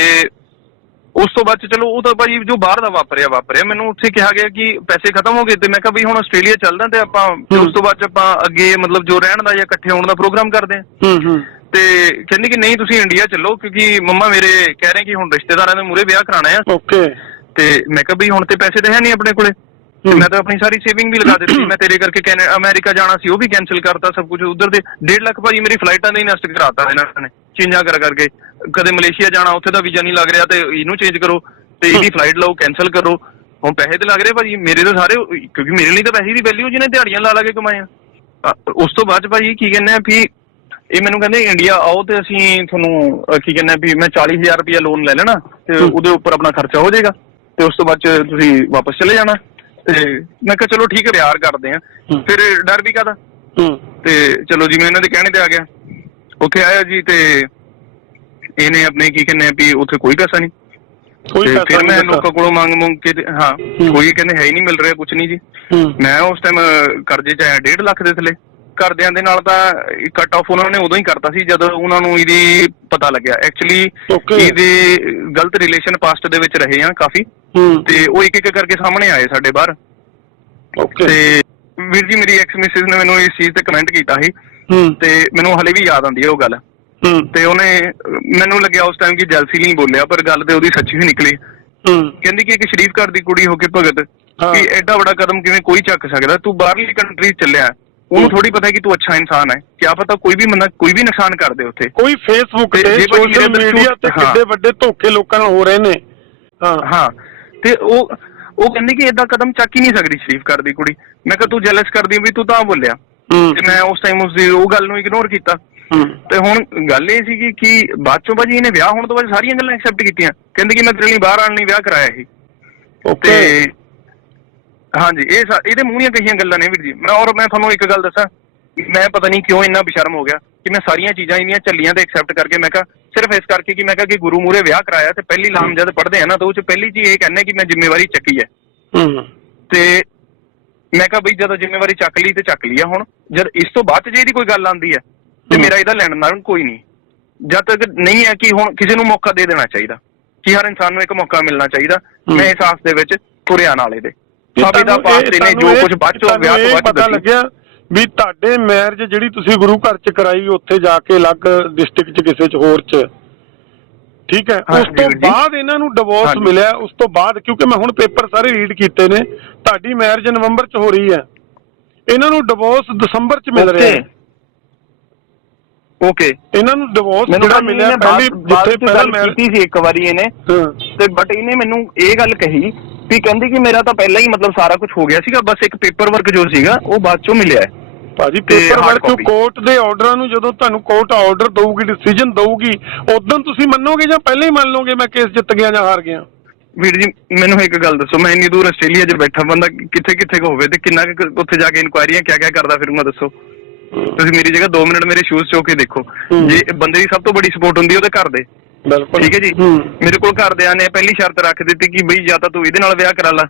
ਉਸ ਤੋਂ ਬਾਅਦ ਚਲੋ ਉਹ ਤਾਂ ਭਾਜੀ ਜੋ ਬਾਹਰ ਦਾ ਵਾਪਰਿਆ, ਮੈਨੂੰ ਉੱਥੇ ਕਿਹਾ ਗਿਆ ਕਿ ਪੈਸੇ ਖਤਮ ਹੋ ਗਏ, ਤੇ ਮੈਂ ਕਿਹਾ ਬਈ ਹੁਣ ਆਸਟ੍ਰੇਲੀਆ ਚੱਲਦਾ ਤੇ ਆਪਾਂ ਉਸ ਤੋਂ ਬਾਅਦ ਆਪਾਂ ਅੱਗੇ ਮਤਲਬ ਜੋ ਰਹਿਣ ਦਾ ਜਾਂ ਇਕੱਠੇ ਹੋਣ ਦਾ ਪ੍ਰੋਗਰਾਮ ਕਰਦੇ ਹਾਂ। ਤੇ ਕਹਿੰਦੀ ਕਿ ਨਹੀਂ ਤੁਸੀਂ ਇੰਡੀਆ ਚੱਲੋ, ਕਿਉਂਕਿ ਮੰਮਾ ਮੇਰੇ ਕਹਿ ਰਹੇ ਕਿ ਹੁਣ ਰਿਸ਼ਤੇਦਾਰਾਂ ਦੇ ਮੂਹਰੇ ਵਿਆਹ ਕਰਾਉਣਾ ਆ। ਓਕੇ। ਤੇ ਮੈਂ ਕਿਹਾ ਬਈ ਹੁਣ ਤੇ ਪੈਸੇ ਤਾਂ ਹੈ ਨਹੀਂ ਆਪਣੇ ਕੋਲੇ, ਮੈਂ ਤਾਂ ਆਪਣੀ ਸਾਰੀ ਸੇਵਿੰਗ ਵੀ ਲਗਾ ਦਿੱਤੀ। ਮੈਂ ਤੇਰੇ ਕਰਕੇ ਅਮਰੀਕਾ ਜਾਣਾ ਸੀ, ਉਹ ਵੀ ਕੈਂਸਲ ਕਰਤਾ ਸਭ ਕੁਝ। ਉਧਰ ਦੇ 1.5 ਲੱਖ ਭਾਜੀ ਮੇਰੀ ਫਲਾਈਟਾਂ ਦੇ ਇਨਵੈਸਟ ਕਰਾਤਾ ਇਹਨਾਂ ਨੇ, ਚੇਂਜਾਂ ਕਰਕੇ। ਕਦੇ ਮਲੇਸ਼ੀਆ ਜਾਣਾ, ਉੱਥੇ ਦਾ ਵੀਜ਼ਾ ਨਹੀਂ ਲੱਗ ਰਿਹਾ, ਤੇ ਇਹਨੂੰ ਚੇਂਜ ਕਰੋ, ਤੇ ਇਹਦੀ ਫਲਾਈਟ ਲਓ, ਕੈਂਸਲ ਕਰੋ। ਹੁਣ ਪੈਸੇ ਤੇ ਲੱਗ ਰਹੇ ਭਾਜੀ ਮੇਰੇ ਤਾਂ ਸਾਰੇ, ਕਿਉਂਕਿ ਮੇਰੇ ਲਈ ਤਾਂ ਪੈਸੇ ਦੀ ਵੈਲਿਊ ਜਿਹਨੇ ਦਿਹਾੜੀਆਂ ਲਾ ਕੇ ਕਮਾਏ ਆ। ਉਸ ਤੋਂ ਬਾਅਦ ਭਾਜੀ ਕੀ ਕਹਿੰਦੇ ਆ ਵੀ ਇਹ ਮੈਨੂੰ ਕਹਿੰਦੇ ਇੰਡੀਆ ਆਓ ਤੇ ਅਸੀਂ ਤੁਹਾਨੂੰ ਕੀ ਕਹਿੰਦੇ ਵੀ ਮੈਂ 40,000 ਰੁਪਇਆ ਲੋਨ ਲੈ ਲੈਣਾ, ਤੇ ਉਹਦੇ ਉੱਪਰ ਆਪਣਾ ਖਰਚਾ ਹੋ ਜਾਏਗਾ, ਤੇ ਉਸ ਤੋਂ ਬਾਅਦ ਚ ਤੁਸੀਂ ਵਾਪਸ ਚਲੇ ਜਾਣਾ। ਤੇ ਮੈਂ ਕਿਹਾ ਚਲੋ ਠੀਕ ਹੈ, ਵਿਆਹ ਕਰਦੇ ਆ। ਫਿਰ ਡਰ ਵੀ ਕਾਹਦਾ, ਤੇ ਚਲੋ ਜਿਵੇਂ ਇਹਨਾਂ ਦੇ ਕਹਿਣੇ ਤੇ ਆ ਗਿਆ। ਉੱਥੇ ਆਇਆ ਜੀ, ਤੇ ਇਹਨੇ ਆਪਣੇ ਕੀ ਕਹਿੰਦੇ ਵੀ ਉੱਥੇ ਕੋਈ ਪੈਸਾ ਨਹੀਂ। ਫਿਰ ਮੈਂ ਲੋਕਾਂ ਕੋਲੋਂ ਮੰਗ ਕੇ, ਹਾਂ ਕੋਈ ਕਹਿੰਦੇ ਹੈ ਹੀ ਨਹੀਂ, ਮਿਲ ਰਿਹਾ ਕੁਛ ਨਹੀਂ ਜੀ। ਮੈਂ ਉਸ ਟਾਈਮ ਕਰਜ਼ੇ ਚ ਆਇਆ 1.5 ਲੱਖ ਦੇ ਥੱਲੇ। ਘਰਦਿਆਂ ਦੇ ਨਾਲ ਤਾਂ ਕੱਟ ਆਫ ਉਹਨਾਂ ਨੇ ਉਦੋਂ ਹੀ ਕਰਤਾ ਸੀ ਜਦੋਂ ਉਹਨਾਂ ਨੂੰ ਇਹਦੀ ਪਤਾ ਲੱਗਿਆ। ਐਕਚੁਅਲੀ ਇਹਦੇ ਗਲਤ ਰਿਲੇਸ਼ਨ ਪਾਸਟ ਦੇ ਵਿੱਚ ਰਹੇ ਆ ਕਾਫੀ, ਤੇ ਉਹ ਇੱਕ ਇੱਕ ਕਰਕੇ ਸਾਹਮਣੇ ਆਏ ਸਾਡੇ ਬਾਹਰ। ਤੇ ਵੀਰ ਜੀ ਮੇਰੀ ਐਕਸ ਮਿਸਿਸ ਨੇ ਮੈਨੂੰ ਇਸ ਚੀਜ਼ ਤੇ ਕਮੈਂਟ ਕੀਤਾ ਸੀ, ਤੇ ਮੈਨੂੰ ਹਲੇ ਵੀ ਯਾਦ ਆਉਂਦੀ ਹੈ ਉਹ ਗੱਲ। ਤੇ ਉਹਨੇ ਮੈਨੂੰ ਲੱਗਿਆ ਉਸ ਟਾਈਮ ਕਿ ਜੈਲਸੀ ਨਹੀਂ ਬੋਲਿਆ, ਪਰ ਗੱਲ ਤੇ ਉਹਦੀ ਸੱਚੀ ਹੀ ਨਿਕਲੀ। ਕਹਿੰਦੀ ਕਿ ਇੱਕ ਸ਼ਰੀਫ ਘਰ ਦੀ ਕੁੜੀ ਹੋ ਕੇ ਭਗਤ ਕਿ ਐਡਾ ਵੱਡਾ ਕਦਮ ਕਿਵੇਂ ਕੋਈ ਚੱਕ ਸਕਦਾ। ਤੂੰ ਬਾਹਰਲੀ ਕੰਟਰੀ ਚੱਲਿਆ, ਉਹਨੂੰ ਥੋੜੀ ਪਤਾ ਕਿ ਤੂੰ ਅੱਛਾ ਇਨਸਾਨ ਹੈ, ਕਿਆ ਪਤਾ ਕੋਈ ਵੀ ਬੰਦਾ ਕੋਈ ਵੀ ਨੁਕਸਾਨ ਕਰ ਦੇ ਉੱਥੇ। ਕੋਈ ਫੇਸਬੁੱਕ ਤੇ ਸੋਸ਼ਲ ਮੀਡੀਆ ਤੇ ਕਿੱਡੇ ਵੱਡੇ ਧੋਖੇ ਲੋਕਾਂ ਨਾਲ ਹੋ ਰਹੇ ਨੇ। ਹਾਂ ਤੇ ਉਹ ਕਹਿੰਦੀ ਕਿ ਏਦਾਂ ਕਦਮ ਚੱਕ ਹੀ ਨਹੀਂ ਸਕਦੀ ਸ਼ਰੀਫ ਘਰ ਦੀ ਕੁੜੀ। ਮੈਂ ਕਿਹਾ ਤੂੰ ਜੈਲਸ ਕਰਦੀ ਵੀ ਤੂੰ ਤਾਂ ਬੋਲਿਆ, ਤੇ ਮੈਂ ਉਸ ਟਾਈਮ ਉਸਦੀ ਉਹ ਗੱਲ ਨੂੰ ਇਗਨੋਰ ਕੀਤਾ। ਤੇ ਹੁਣ ਗੱਲ ਇਹ ਸੀਗੀ ਕਿ ਬਾਅਦ ਚੋਂ ਭਾਜੀ ਇਹਨੇ ਵਿਆਹ ਹੋਣ ਤੋਂ ਬਾਅਦ ਸਾਰੀਆਂ ਗੱਲਾਂ ਐਕਸੈਪਟ ਕੀਤੀਆਂ। ਕਹਿੰਦੇ ਕਿ ਮੈਂ ਤੇਰੇ ਲਈ ਬਾਹਰ ਆਉਣ ਲਈ ਵਿਆਹ ਕਰਾਇਆ ਸੀ। ਤੇ ਹਾਂਜੀ ਇਹਦੇ ਮੂੰਹ ਦੀਆਂ ਕਹੀਆਂ ਗੱਲਾਂ ਨੇ ਵੀਰ ਜੀ। ਮੈਂ ਤੁਹਾਨੂੰ ਇੱਕ ਗੱਲ ਦੱਸਾਂ, ਮੈਂ ਪਤਾ ਨਹੀਂ ਕਿਉਂ ਇੰਨਾ ਬੇਸ਼ਰਮ ਹੋ ਗਿਆ ਕਿ ਮੈਂ ਸਾਰੀਆਂ ਚੀਜ਼ਾਂ ਇਹਦੀਆਂ ਚੱਲੀਆਂ ਤੇ ਐਕਸੈਪਟ ਕਰਕੇ, ਮੈਂ ਕਿਹਾ ਸਿਰਫ ਇਸ ਕਰਕੇ ਕਿ ਮੈਂ ਕਿਹਾ ਕਿ ਗੁਰੂ ਮੂਹਰੇ ਵਿਆਹ ਕਰਾਇਆ, ਤੇ ਪਹਿਲੀ ਲਾਮ ਜਦ ਪੜ੍ਹਦੇ ਆ ਨਾ ਤਾਂ ਉਹ ਚ ਪਹਿਲੀ ਚੀਜ਼ ਇਹ ਕਹਿੰਦੇ ਕਿ ਮੈਂ ਜ਼ਿੰਮੇਵਾਰੀ ਚੱਕੀ ਹੈ। ਤੇ ਮੈਂ ਕਿਹਾ ਬਈ ਜਦੋਂ ਜ਼ਿੰਮੇਵਾਰੀ ਚੱਕ ਲਈ ਤੇ ਚੱਕ ਲਈ ਆ। ਹੁਣ ਜਦ ਇਸ ਤੋਂ ਬਾਅਦ ਜੇ ਇਹਦੀ ਕੋਈ ਗੱਲ ਆਉਂਦੀ ਹੈ ਤੇ ਮੇਰਾ ਇਹਦਾ ਲੈਣ ਦੇਣ ਕੋਈ ਨਹੀਂ। ਜਦ ਤੱਕ ਨਹੀਂ ਹੈ ਕਿ ਹੁਣ ਕਿਸੇ ਨੂੰ ਮੌਕਾ ਦੇ ਦੇਣਾ ਚਾਹੀਦਾ, ਕਿ ਹਰ ਇਨਸਾਨ ਨੂੰ ਇੱਕ ਮੌਕਾ ਮਿਲਣਾ ਚਾਹੀਦਾ। ਮੈਂ ਇਸ ਆਸ ਦੇ ਵਿੱਚ ਤੁਰਿਆ ਨਾਲੇ ਦੇ ਸਾਬੇ ਦਾ ਪਾਸ ਦੇ ਨੇ ਜੋ ਕੁਝ ਬਾਅਦ ਚੋਂ ਵਿਆਹ ਤੋਂ ਬਾਅਦ ਪਤਾ ਲੱਗਿਆ ਵੀ ਤੁਹਾਡੇ ਮੈਰਿਜ ਜਿਹੜੀ ਤੁਸੀਂ ਗੁਰੂ ਘਰ ਚ ਕਰਾਈ ਉੱਥੇ ਜਾ ਕੇ ਅਲੱਗ ਡਿਸਟ੍ਰਿਕਟ ਚ ਕਿਸੇ ਚ ਹੋਰ ਚ, ਠੀਕ ਹੈ। ਉਸ ਤੋਂ ਬਾਅਦ ਇਹਨਾਂ ਨੂੰ ਡਿਵੋਰਸ ਮਿਲਿਆ। ਉਸ ਤੋਂ ਬਾਅਦ ਕਿਉਂਕਿ ਮੈਂ ਹੁਣ ਪੇਪਰ ਸਾਰੇ ਰੀਡ ਕੀਤੇ ਨੇ, ਤੁਹਾਡੀ ਮੈਰਿਜ ਨਵੰਬਰ ਚ ਹੋ ਰਹੀ ਹੈ, ਇਹਨਾਂ ਨੂੰ ਡਿਵੋਰਸ ਦਸੰਬਰ ਚ ਮਿਲ ਰਿਹਾ ਹੈ। ਓਕੇ, ਇਹਨਾਂ ਨੂੰ ਡਿਵੋਰਸ ਜਿਹੜਾ ਮਿਲਿਆ ਪਹਿਲਾਂ ਮੈਰਿਜ ਕੀਤੀ ਸੀ ਇੱਕ ਵਾਰੀ ਇਹਨੇ, ਤੇ ਬਟ ਇਹਨੇ ਮੈਨੂੰ ਇਹ ਗੱਲ ਕਹੀ ਵੀ ਕਹਿੰਦੀ ਕਿ ਮੇਰਾ ਤਾਂ ਪਹਿਲਾਂ ਹੀ ਮਤਲਬ ਸਾਰਾ ਕੁਝ ਹੋ ਗਿਆ ਸੀਗਾ, ਬਸ ਇੱਕ ਪੇਪਰ ਵਰਕ ਜੋ ਸੀਗਾ ਉਹ ਬਾਅਦ ਚੋਂ ਮਿਲਿਆ। ਭਾਜੀ ਪੇਪਰ ਵਰਕ ਕੋਰਟ ਦੇ ਆਰਡਰਾਂ ਨੂੰ ਜਦੋਂ ਤੁਹਾਨੂੰ ਕੋਰਟ ਆਰਡਰ ਦਊਗੀ, ਡਿਸੀਜਨ ਦਊਗੀ, ਉਦੋਂ ਤੁਸੀਂ ਮੰਨੋਗੇ ਜਾਂ ਪਹਿਲਾਂ ਹੀ ਮੰਨ ਲਓਗੇ ਮੈਂ ਕੇਸ ਜਿੱਤ ਗਿਆ ਜਾਂ ਹਾਰ ਗਿਆ? ਵੀਰ ਜੀ ਮੈਨੂੰ ਇੱਕ ਗੱਲ ਦੱਸੋ, ਮੈਂ ਇੰਨੀ ਦੂਰ ਆਸਟ੍ਰੇਲੀਆ 'ਚ ਬੈਠਾ ਬੰਦਾ ਕਿੱਥੇ ਕਿੱਥੇ ਹੋਵੇ ਤੇ ਕਿੰਨਾ ਉੱਥੇ ਜਾ ਕੇ ਇਨਕੁਆਇਰੀਆਂ ਕਿਆ ਕਰਦਾ ਫਿਰੂੰਗਾ ਦੱਸੋ। ਤੁਸੀਂ ਮੇਰੀ ਜਗ੍ਹਾ 2 ਮਿੰਟ ਮੇਰੇ ਸ਼ੂਜ਼ ਚੋ ਕੇ ਦੇਖੋ। ਜੇ ਬੰਦੇ ਦੀ ਸਭ ਤੋਂ ਬੜੀ ਸਪੋਰਟ ਹੁੰਦੀ ਉਹਦੇ ਘਰ ਦੇ, ਠੀਕ ਹੈ ਜੀ। ਮੇਰੇ ਕੋਲ ਘਰਦਿਆਂ ਨੇ ਪਹਿਲੀ ਸ਼ਰਤ ਰੱਖ ਦਿੱਤੀ ਕਿ ਬਈ ਜਾਂ ਤਾਂ ਤੂੰ ਇਹਦੇ ਨਾਲ ਵਿਆਹ ਕਰਾ ਲਾ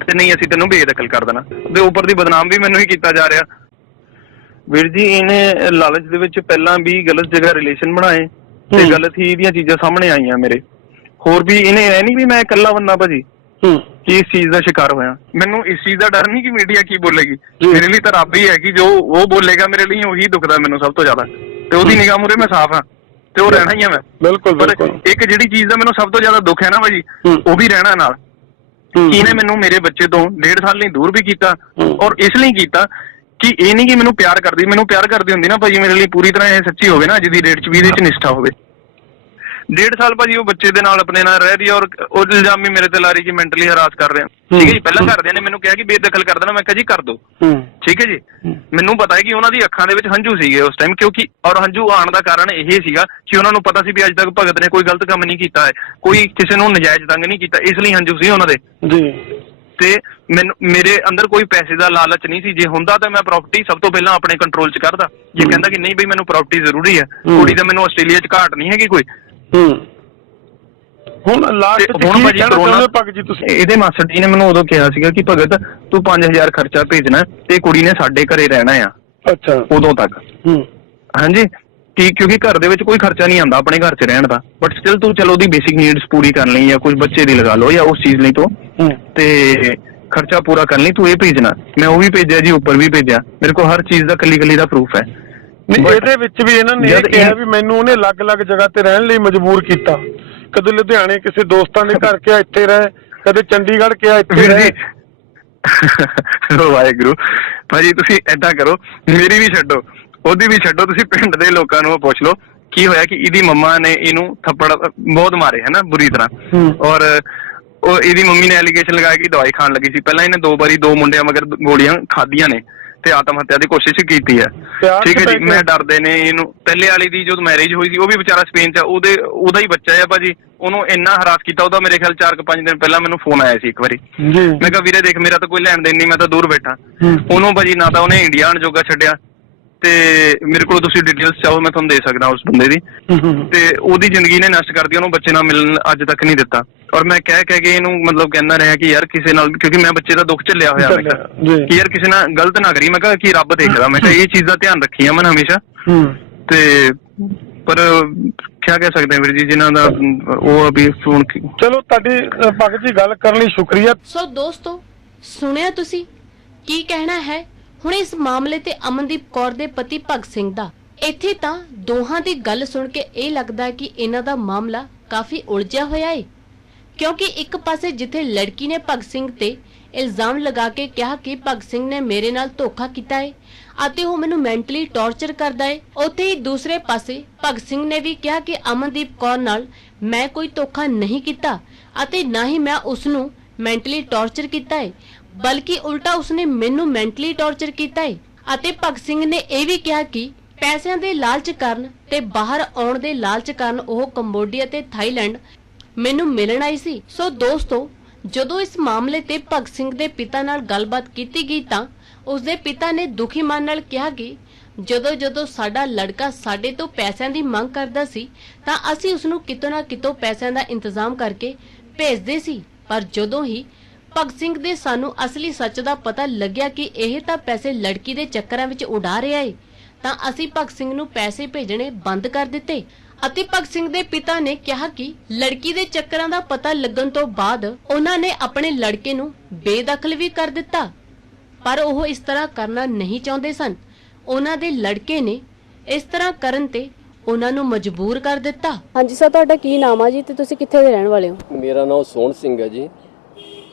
ਤੇ ਨਹੀਂ ਅਸੀਂ ਤੈਨੂੰ ਬੇਦਖਲ ਕਰ ਦੇਣਾ। ਤੇ ਉੱਪਰ ਦੀ ਬਦਨਾਮ ਵੀ ਮੈਨੂੰ ਹੀ ਕੀਤਾ ਜਾ ਰਿਹਾ। ਵੀਰ ਜੀ ਇਹਨੇ ਲਾਲਚ ਦੇ ਵਿੱਚ ਪਹਿਲਾਂ ਵੀ ਗਲਤ ਜਗ੍ਹਾ ਰਿਲੇਸ਼ਨ ਬਣਾਏ ਤੇ ਗਲਤ ਹੀ ਇਹਦੀਆਂ ਚੀਜ਼ਾਂ ਸਾਹਮਣੇ ਆਈਆਂ ਮੇਰੇ। ਹੋਰ ਵੀ ਇਹਨੇ ਇਹ ਨਹੀਂ ਵੀ ਮੈਂ ਇਕੱਲਾ ਬੰਦਾ ਭਾਜੀ ਕਿ ਇਸ ਚੀਜ਼ ਦਾ ਸ਼ਿਕਾਰ ਹੋਇਆ। ਮੈਨੂੰ ਇਸ ਚੀਜ਼ ਦਾ ਡਰ ਨਹੀਂ ਕਿ ਮੀਡੀਆ ਕੀ ਬੋਲੇਗੀ, ਮੇਰੇ ਲਈ ਤਾਂ ਰੱਬ ਹੀ ਹੈ ਕਿ ਜੋ ਉਹ ਬੋਲੇਗਾ ਮੇਰੇ ਲਈ ਉਹੀ ਦੁਖਦਾ ਮੈਨੂੰ ਸਭ ਤੋਂ ਜ਼ਿਆਦਾ। ਤੇ ਉਹਦੀ ਨਿਗਾਹ ਮੂਹਰੇ ਮੈਂ ਸਾਫ਼ ਹਾਂ ਤੇ ਉਹ ਰਹਿਣਾ ਹੀ ਆ ਮੈਂ। ਬਿਲਕੁਲ ਪਰ ਇੱਕ ਜਿਹੜੀ ਚੀਜ਼ ਦਾ ਮੈਨੂੰ ਸਭ ਤੋਂ ਜ਼ਿਆਦਾ ਦੁੱਖ ਹੈ ਨਾ ਭਾਜੀ, ਉਹ ਵੀ ਰਹਿਣਾ ਨਾਲ। ਇਹਨੇ ਮੈਨੂੰ ਮੇਰੇ ਬੱਚੇ ਤੋਂ 1.5 ਸਾਲ ਲਈ ਦੂਰ ਵੀ ਕੀਤਾ, ਔਰ ਇਸ ਲਈ ਕੀਤਾ ਕਿ ਇਹ ਨਹੀਂ ਕਿ ਮੈਨੂੰ ਪਿਆਰ ਕਰਦੀ। ਮੈਨੂੰ ਪਿਆਰ ਕਰਦੀ ਹੁੰਦੀ ਨਾ ਭਾਜੀ ਮੇਰੇ ਲਈ ਪੂਰੀ ਤਰ੍ਹਾਂ ਇਹ ਸੱਚੀ ਹੋਵੇ ਨਾ, ਅੱਜ ਦੀ ਡੇਟ 'ਚ ਵੀ ਇਹਦੇ 'ਚ ਨਿਸ਼ਠਾ ਹੋਵੇ, 1.5 ਸਾਲ ਭਾਜੀ ਉਹ ਬੱਚੇ ਦੇ ਨਾਲ ਆਪਣੇ ਨਾਲ ਰਹਿ ਰਹੀ ਹੈ, ਔਰ ਉਹ ਇਲਜ਼ਾਮ ਵੀ ਮੇਰੇ ਤੇ ਲਾ ਰਹੀ ਕਿ ਮੈਂਟਲੀ ਹਰਾਸ ਕਰ ਰਿਹਾ। ਠੀਕ ਹੈ ਜੀ, ਪਹਿਲਾਂ ਘਰਦਿਆਂ ਨੇ ਮੈਨੂੰ ਕਿਹਾ ਕਿ ਬੇਦਖਲ ਕਰ ਦੇਣਾ, ਮੈਂ ਕਿਹਾ ਜੀ ਕਰ ਦੋ। ਠੀਕ ਹੈ ਜੀ, ਮੈਨੂੰ ਪਤਾ ਹੈ ਕਿ ਉਹਨਾਂ ਦੀ ਅੱਖਾਂ ਦੇ ਵਿੱਚ ਹੰਝੂ ਸੀਗੇ ਉਸ ਟਾਈਮ, ਕਿਉਂਕਿ ਔਰ ਹੰਝੂ ਆਉਣ ਦਾ ਕਾਰਨ ਇਹ ਸੀਗਾ ਕਿ ਉਹਨਾਂ ਨੂੰ ਪਤਾ ਸੀ ਵੀ ਅੱਜ ਤੱਕ ਭਗਤ ਨੇ ਕੋਈ ਗਲਤ ਕੰਮ ਨਹੀਂ ਕੀਤਾ ਹੈ, ਕੋਈ ਕਿਸੇ ਨੂੰ ਨਜਾਇਜ਼ ਤੰਗ ਨਹੀਂ ਕੀਤਾ, ਇਸ ਲਈ ਹੰਝੂ ਸੀ ਉਹਨਾਂ ਦੇ ਜੀ। ਤੇ ਮੈਨੂੰ ਮੇਰੇ ਅੰਦਰ ਕੋਈ ਪੈਸੇ ਦਾ ਲਾਲਚ ਨਹੀਂ ਸੀ, ਜੇ ਹੁੰਦਾ ਤਾਂ ਮੈਂ ਪ੍ਰਾਪਰਟੀ ਸਭ ਤੋਂ ਪਹਿਲਾਂ ਆਪਣੇ ਕੰਟਰੋਲ 'ਚ ਕਰਦਾ। ਜੇ ਕਹਿੰਦਾ ਕਿ ਨਹੀਂ ਬਈ ਮੈਨੂੰ ਪ੍ਰਾਪਰਟੀ ਜ਼ਰੂਰੀ ਹੈ, ਕੁੜੀ ਤਾਂ ਮੈਨੂੰ ਆਸਟ੍ਰੇਲੀਆ 'ਚ ਘਾਟ ਨਹੀਂ ਹੈਗੀ ਕੋਈ। ਹੁਣ ਲਾਸਟ ਹੁਣ ਭਾਜੀ ਭਗਤ ਜੀ ਤੁਸੀਂ ਇਹਦੇ ਮਾਸਟਰ ਜੀ ਨੇ ਮੈਨੂੰ ਉਦੋਂ ਕਿਹਾ ਸੀਗਾ ਕਿ ਭਗਤ ਤੂੰ 5000 ਖਰਚਾ ਭੇਜਣਾ ਤੇ ਕੁੜੀ ਨੇ ਸਾਡੇ ਘਰੇ ਰਹਿਣਾ ਆ। ਅੱਛਾ, ਉਦੋਂ ਤੱਕ ਹਾਂਜੀ, ਕਿ ਕਿਉਂਕਿ ਘਰ ਦੇ ਵਿੱਚ ਕੋਈ ਖਰਚਾ ਨਹੀਂ ਆਉਂਦਾ ਆਪਣੇ ਘਰ 'ਚ ਰਹਿਣ ਦਾ, ਬਟ ਸਟਿਲ ਤੂੰ ਚਲੋ ਉਹਦੀ ਬੇਸਿਕ ਨੀਡਸ ਪੂਰੀ ਕਰਨ ਲਈ ਜਾਂ ਕੁਝ ਬੱਚੇ ਦੀ ਲਗਾ ਲਓ ਜਾਂ ਉਸ ਚੀਜ਼ ਲਈ ਤੂੰ ਤੇ ਖਰਚਾ ਪੂਰਾ ਕਰਨ ਲਈ ਤੂੰ ਇਹ ਭੇਜਣਾ। ਮੈਂ ਉਹ ਵੀ ਭੇਜਿਆ ਜੀ, ਉੱਪਰ ਵੀ ਭੇਜਿਆ, ਮੇਰੇ ਕੋਲ ਹਰ ਚੀਜ਼ ਦਾ ਕੱਲੀ ਦਾ ਪ੍ਰੂਫ ਹੈ। ਇਹਦੇ ਵਿੱਚ ਵੀ ਇਹਨਾਂ ਨੇ ਇਹ ਕਿਹਾ ਵੀ ਮੈਨੂੰ ਉਹਨੇ ਅਲੱਗ-ਅਲੱਗ ਜਗ੍ਹਾ ਤੇ ਰਹਿਣ ਲਈ ਮਜਬੂਰ ਕੀਤਾ, ਕਦੇ ਲੁਧਿਆਣੇ ਕਿਸੇ ਦੋਸਤਾਂ ਦੇ ਘਰ ਕਿਹਾ ਇੱਥੇ ਰਹਿ, ਕਦੇ ਚੰਡੀਗੜ੍ਹ ਕਿਹਾ ਇੱਥੇ ਰਹਿ। ਵਾਹਿਗੁਰੂ ਭਾਜੀ, ਤੁਸੀਂ ਏਦਾਂ ਕਰੋ, ਮੇਰੀ ਵੀ ਛੱਡੋ ਉਹਦੀ ਵੀ ਛੱਡੋ, ਤੁਸੀਂ ਪਿੰਡ ਦੇ ਲੋਕਾਂ ਨੂੰ ਪੁੱਛ ਲਓ ਕੀ ਹੋਇਆ ਕਿ ਇਹਦੀ ਮੰਮਾ ਨੇ ਇਹਨੂੰ ਥੱਪੜ ਬਹੁਤ ਮਾਰੇ ਹੈ ਨਾ ਬੁਰੀ ਤਰ੍ਹਾਂ, ਔਰ ਉਹ ਇਹਦੀ ਮੰਮੀ ਨੇ ਐਲੀਗੇਸ਼ਨ ਲਗਾਇਆ ਕਿ ਦਵਾਈ ਖਾਣ ਲੱਗੀ ਸੀ। ਪਹਿਲਾਂ ਇਹਨੇ 2 ਵਾਰੀ 2 ਮੁੰਡਿਆਂ ਮਗਰ ਗੋਲੀਆਂ ਖਾਧੀਆਂ ਨੇ ਤੇ ਆਤਮ ਹੱਤਿਆ ਦੀ ਕੋਸ਼ਿਸ਼ ਕੀਤੀ ਹੈ। ਠੀਕ ਹੈ ਜੀ, ਮੈਂ ਡਰਦੇ ਨੇ ਇਹਨੂੰ, ਪਹਿਲੇ ਵਾਲੀ ਦੀ ਜਦੋਂ ਮੈਰਿਜ ਹੋਈ ਸੀ ਉਹ ਵੀ ਵਿਚਾਰਾ ਸਪੇਨ 'ਚ, ਉਹਦਾ ਹੀ ਬੱਚਾ ਹੈ ਭਾਜੀ, ਉਹਨੂੰ ਇੰਨਾ ਹਰਾਸ ਕੀਤਾ। ਉਹਦਾ ਮੇਰੇ ਖਿਆਲ 4-5 ਦਿਨ ਪਹਿਲਾਂ ਮੈਨੂੰ ਫੋਨ ਆਇਆ ਸੀ ਇੱਕ ਵਾਰੀ, ਮੈਂ ਕਿਹਾ ਵੀਰੇ ਦੇਖ ਮੇਰਾ ਤਾਂ ਕੋਈ ਲੈਣ ਦੇਣ ਨਹੀਂ, ਮੈਂ ਤਾਂ ਦੂਰ ਬੈਠਾ। ਉਹਨੂੰ ਭਾਜੀ ਨਾ ਤਾਂ ਉਹਨੇ ਇੰਡੀਆ ਆਉਣ ਜੋਗਾ ਛੱਡਿਆ, ਤੇ ਮੇਰੇ ਕੋਲ ਤੁਸੀਂ ਡਿਟੇਲਸ ਚਾਹੋ ਮੈਂ ਤੁਹਾਨੂੰ ਦੇ ਸਕਦਾ ਉਸ ਬੰਦੇ ਦੀ, ਤੇ ਉਹਦੀ ਜ਼ਿੰਦਗੀ ਨੇ ਨਸ਼ਟ ਕਰਤੀ, ਉਹਨੂੰ ਬੱਚੇ ਨਾਲ ਮਿਲਣ ਅੱਜ ਤੱਕ ਨਹੀਂ ਦਿੱਤਾ। ਔਰ ਮੈਂ ਕਹਿ ਕੇ ਇਹਨੂੰ ਮਤਲਬ ਕਹਿੰਦਾ ਰਿਹਾ ਕਿ ਯਾਰ ਕਿਸੇ ਨਾਲ, ਕਿਉਂਕਿ ਮੈਂ ਬੱਚੇ ਦਾ ਦੁੱਖ ਝੱਲਿਆ ਹੋਇਆ, ਮੈਂ ਕਿਹਾ ਕਿ ਯਾਰ ਕਿਸੇ ਨਾਲ ਗਲਤ ਨਾ ਕਰੀ, ਮੈਂ ਕਿਹਾ ਕਿ ਰੱਬ ਦੇਖਦਾ, ਮੈਂ ਕਿਹਾ ਇਹ ਚੀਜ਼ ਦਾ ਧਿਆਨ ਰੱਖੀ ਆ ਮੈਂ ਹਮੇਸ਼ਾ। ਤੇ ਪਰ ਕਿਆ ਕਹਿ ਸਕਦੇ ਵੀਰ ਜੀ, ਜਿਨ੍ਹਾਂ ਦਾ ਉਹ ਅਭੀ ਫੋਨ। ਚਲੋ ਤੁਹਾਡੀ ਭਗਤ ਜੀ ਗੱਲ ਕਰਨ ਲਈ ਸ਼ੁਕਰੀਆ। ਸੋ ਦੋਸਤੋ, ਸੁਣਿਆ ਤੁਸੀਂ ਕੀ ਕਹਿਣਾ ਹੈ ਹੁਣ ਇਸ ਮਾਮਲੇ ਤੇ ਅਮਨਦੀਪ ਕੌਰ ਦੇ ਪਤੀ ਭਗਤ ਸਿੰਘ ਦਾ। ਇੱਥੇ ਤਾਂ ਦੋਹਾਂ ਦੀ ਗੱਲ ਸੁਣ ਕੇ ਇਹ ਲੱਗਦਾ ਕਿ ਇਹਨਾਂ ਦਾ ਮਾਮਲਾ ਕਾਫੀ ਉਲਝਿਆ ਹੋਇਆ ਹੈ, ਕਿਉਂਕਿ ਇੱਕ ਪਾਸੇ ਜਿੱਥੇ ਲੜਕੀ ਨੇ ਭਗਤ ਸਿੰਘ ਤੇ ਇਲਜ਼ਾਮ ਲਗਾ ਕੇ ਕਿਹਾ ਕਿ ਭਗਤ ਸਿੰਘ ਨੇ ਮੇਰੇ ਨਾਲ ਧੋਖਾ ਕੀਤਾ ਹੈ ਅਤੇ ਉਹ ਮੈਨੂੰ ਮੈਂਟਲੀ ਟੌਰਚਰ ਕਰਦਾ ਹੈ, ਉੱਥੇ ਹੀ ਦੂਸਰੇ ਪਾਸੇ ਭਗਤ ਸਿੰਘ ਨੇ ਵੀ ਕਿਹਾ ਕਿ ਅਮਨਦੀਪ ਕੌਰ ਨਾਲ ਮੈਂ ਕੋਈ ਧੋਖਾ ਨਹੀਂ ਕੀਤਾ ਅਤੇ ਨਾ ਹੀ ਮੈਂ ਉਸ ਨੂੰ ਮੈਂਟਲੀ ਟੌਰਚਰ ਕੀਤਾ ਹੈ, ਬਲਕਿ ਉਲਟਾ ਉਸਨੇ ਮੈਨੂੰ ਮੈਂਟਲੀ ਟੌਰਚਰ ਕੀਤਾ ਹੈ। ਅਤੇ ਭਗਤ ਸਿੰਘ ਨੇ ਇਹ ਵੀ ਕਿਹਾ ਕਿ ਪੈਸਿਆਂ ਦੇ ਲਾਲਚ ਕਾਰਨ ਤੇ ਬਾਹਰ ਆਉਣ ਦੇ ਲਾਲਚ ਕਾਰਨ ਉਹ ਕੰਬੋਡੀਆ ਤੇ ਥਾਈਲੈਂਡ ਮੈਨੂੰ ਮਿਲਣ ਆਈ ਸੀ। ਸੋ ਦੋਸਤੋ, ਜਦੋਂ ਇਸ ਮਾਮਲੇ ਤੇ ਭਗਤ ਸਿੰਘ ਦੇ ਪਿਤਾ ਨਾਲ ਗੱਲਬਾਤ ਕੀਤੀ ਗਈ ਤਾਂ ਉਸਦੇ ਪਿਤਾ ਨੇ ਦੁਖੀ ਮਨ ਨਾਲ ਕਿਹਾ ਕਿ ਜਦੋਂ ਸਾਡਾ ਲੜਕਾ ਸਾਡੇ ਤੋਂ ਪੈਸਿਆਂ ਦੀ ਮੰਗ ਕਰਦਾ ਸੀ ਤਾਂ ਅਸੀਂ ਉਸ ਨੂੰ ਕਿਤੋਂ ਨਾ ਕਿਤੋਂ ਪੈਸਿਆਂ ਦਾ ਇੰਤਜ਼ਾਮ ਕਰਕੇ ਭੇਜਦੇ ਸੀ, ਪਰ ਜਦੋਂ ਹੀ ਭਗਤ ਸਿੰਘ ਦੇ ਸਾਨੂੰ ਅਸਲੀ ਸੱਚ ਦਾ ਪਤਾ ਲੱਗਿਆ ਕਿ ਇਹ ਤਾਂ ਪੈਸੇ ਲੜਕੀ ਦੇ ਚੱਕਰਾਂ ਵਿੱਚ ਉਡਾ ਰਿਹਾ ਹੈ, ਤਾਂ ਅਸੀਂ ਭਗਤ ਸਿੰਘ ਨੂੰ ਪੈਸੇ ਭੇਜਣੇ ਬੰਦ ਕਰ ਦਿੱਤੇ। ਅਤੇ ਭਗਤ ਸਿੰਘ ਦੇ ਪਿਤਾ ਨੇ ਕਿਹਾ ਕਿ ਲੜਕੀ ਦੇ ਚੱਕਰਾਂ ਦਾ ਪਤਾ ਲੱਗਣ ਤੋਂ ਬਾਅਦ ਉਹਨਾਂ ਨੇ ਆਪਣੇ ਲੜਕੇ ਨੂੰ ਬੇਦਖਲ ਵੀ ਕਰ ਦਿੱਤਾ, ਪਰ ਉਹ ਇਸ ਤਰ੍ਹਾਂ ਕਰਨਾ ਨਹੀਂ ਚਾਹੁੰਦੇ ਸਨ। ਉਹਨਾਂ ਦੇ ਲੜਕੇ ਨੇ ਇਸ ਤਰ੍ਹਾਂ ਕਰਨ ਤੇ ਉਹਨਾਂ ਨੂੰ ਮਜਬੂਰ ਕਰ ਦਿੱਤਾ। ਹਾਂਜੀ ਸਰ, ਤੁਹਾਡਾ ਕੀ ਨਾਮ ਆ ਜੀ ਤੇ ਤੁਸੀਂ ਕਿੱਥੇ ਦੇ ਰਹਿਣ ਵਾਲੇ ਹੋ? ਮੇਰਾ ਨਾਮ ਸੋਹਣ ਸਿੰਘ ਹੈ ਜੀ,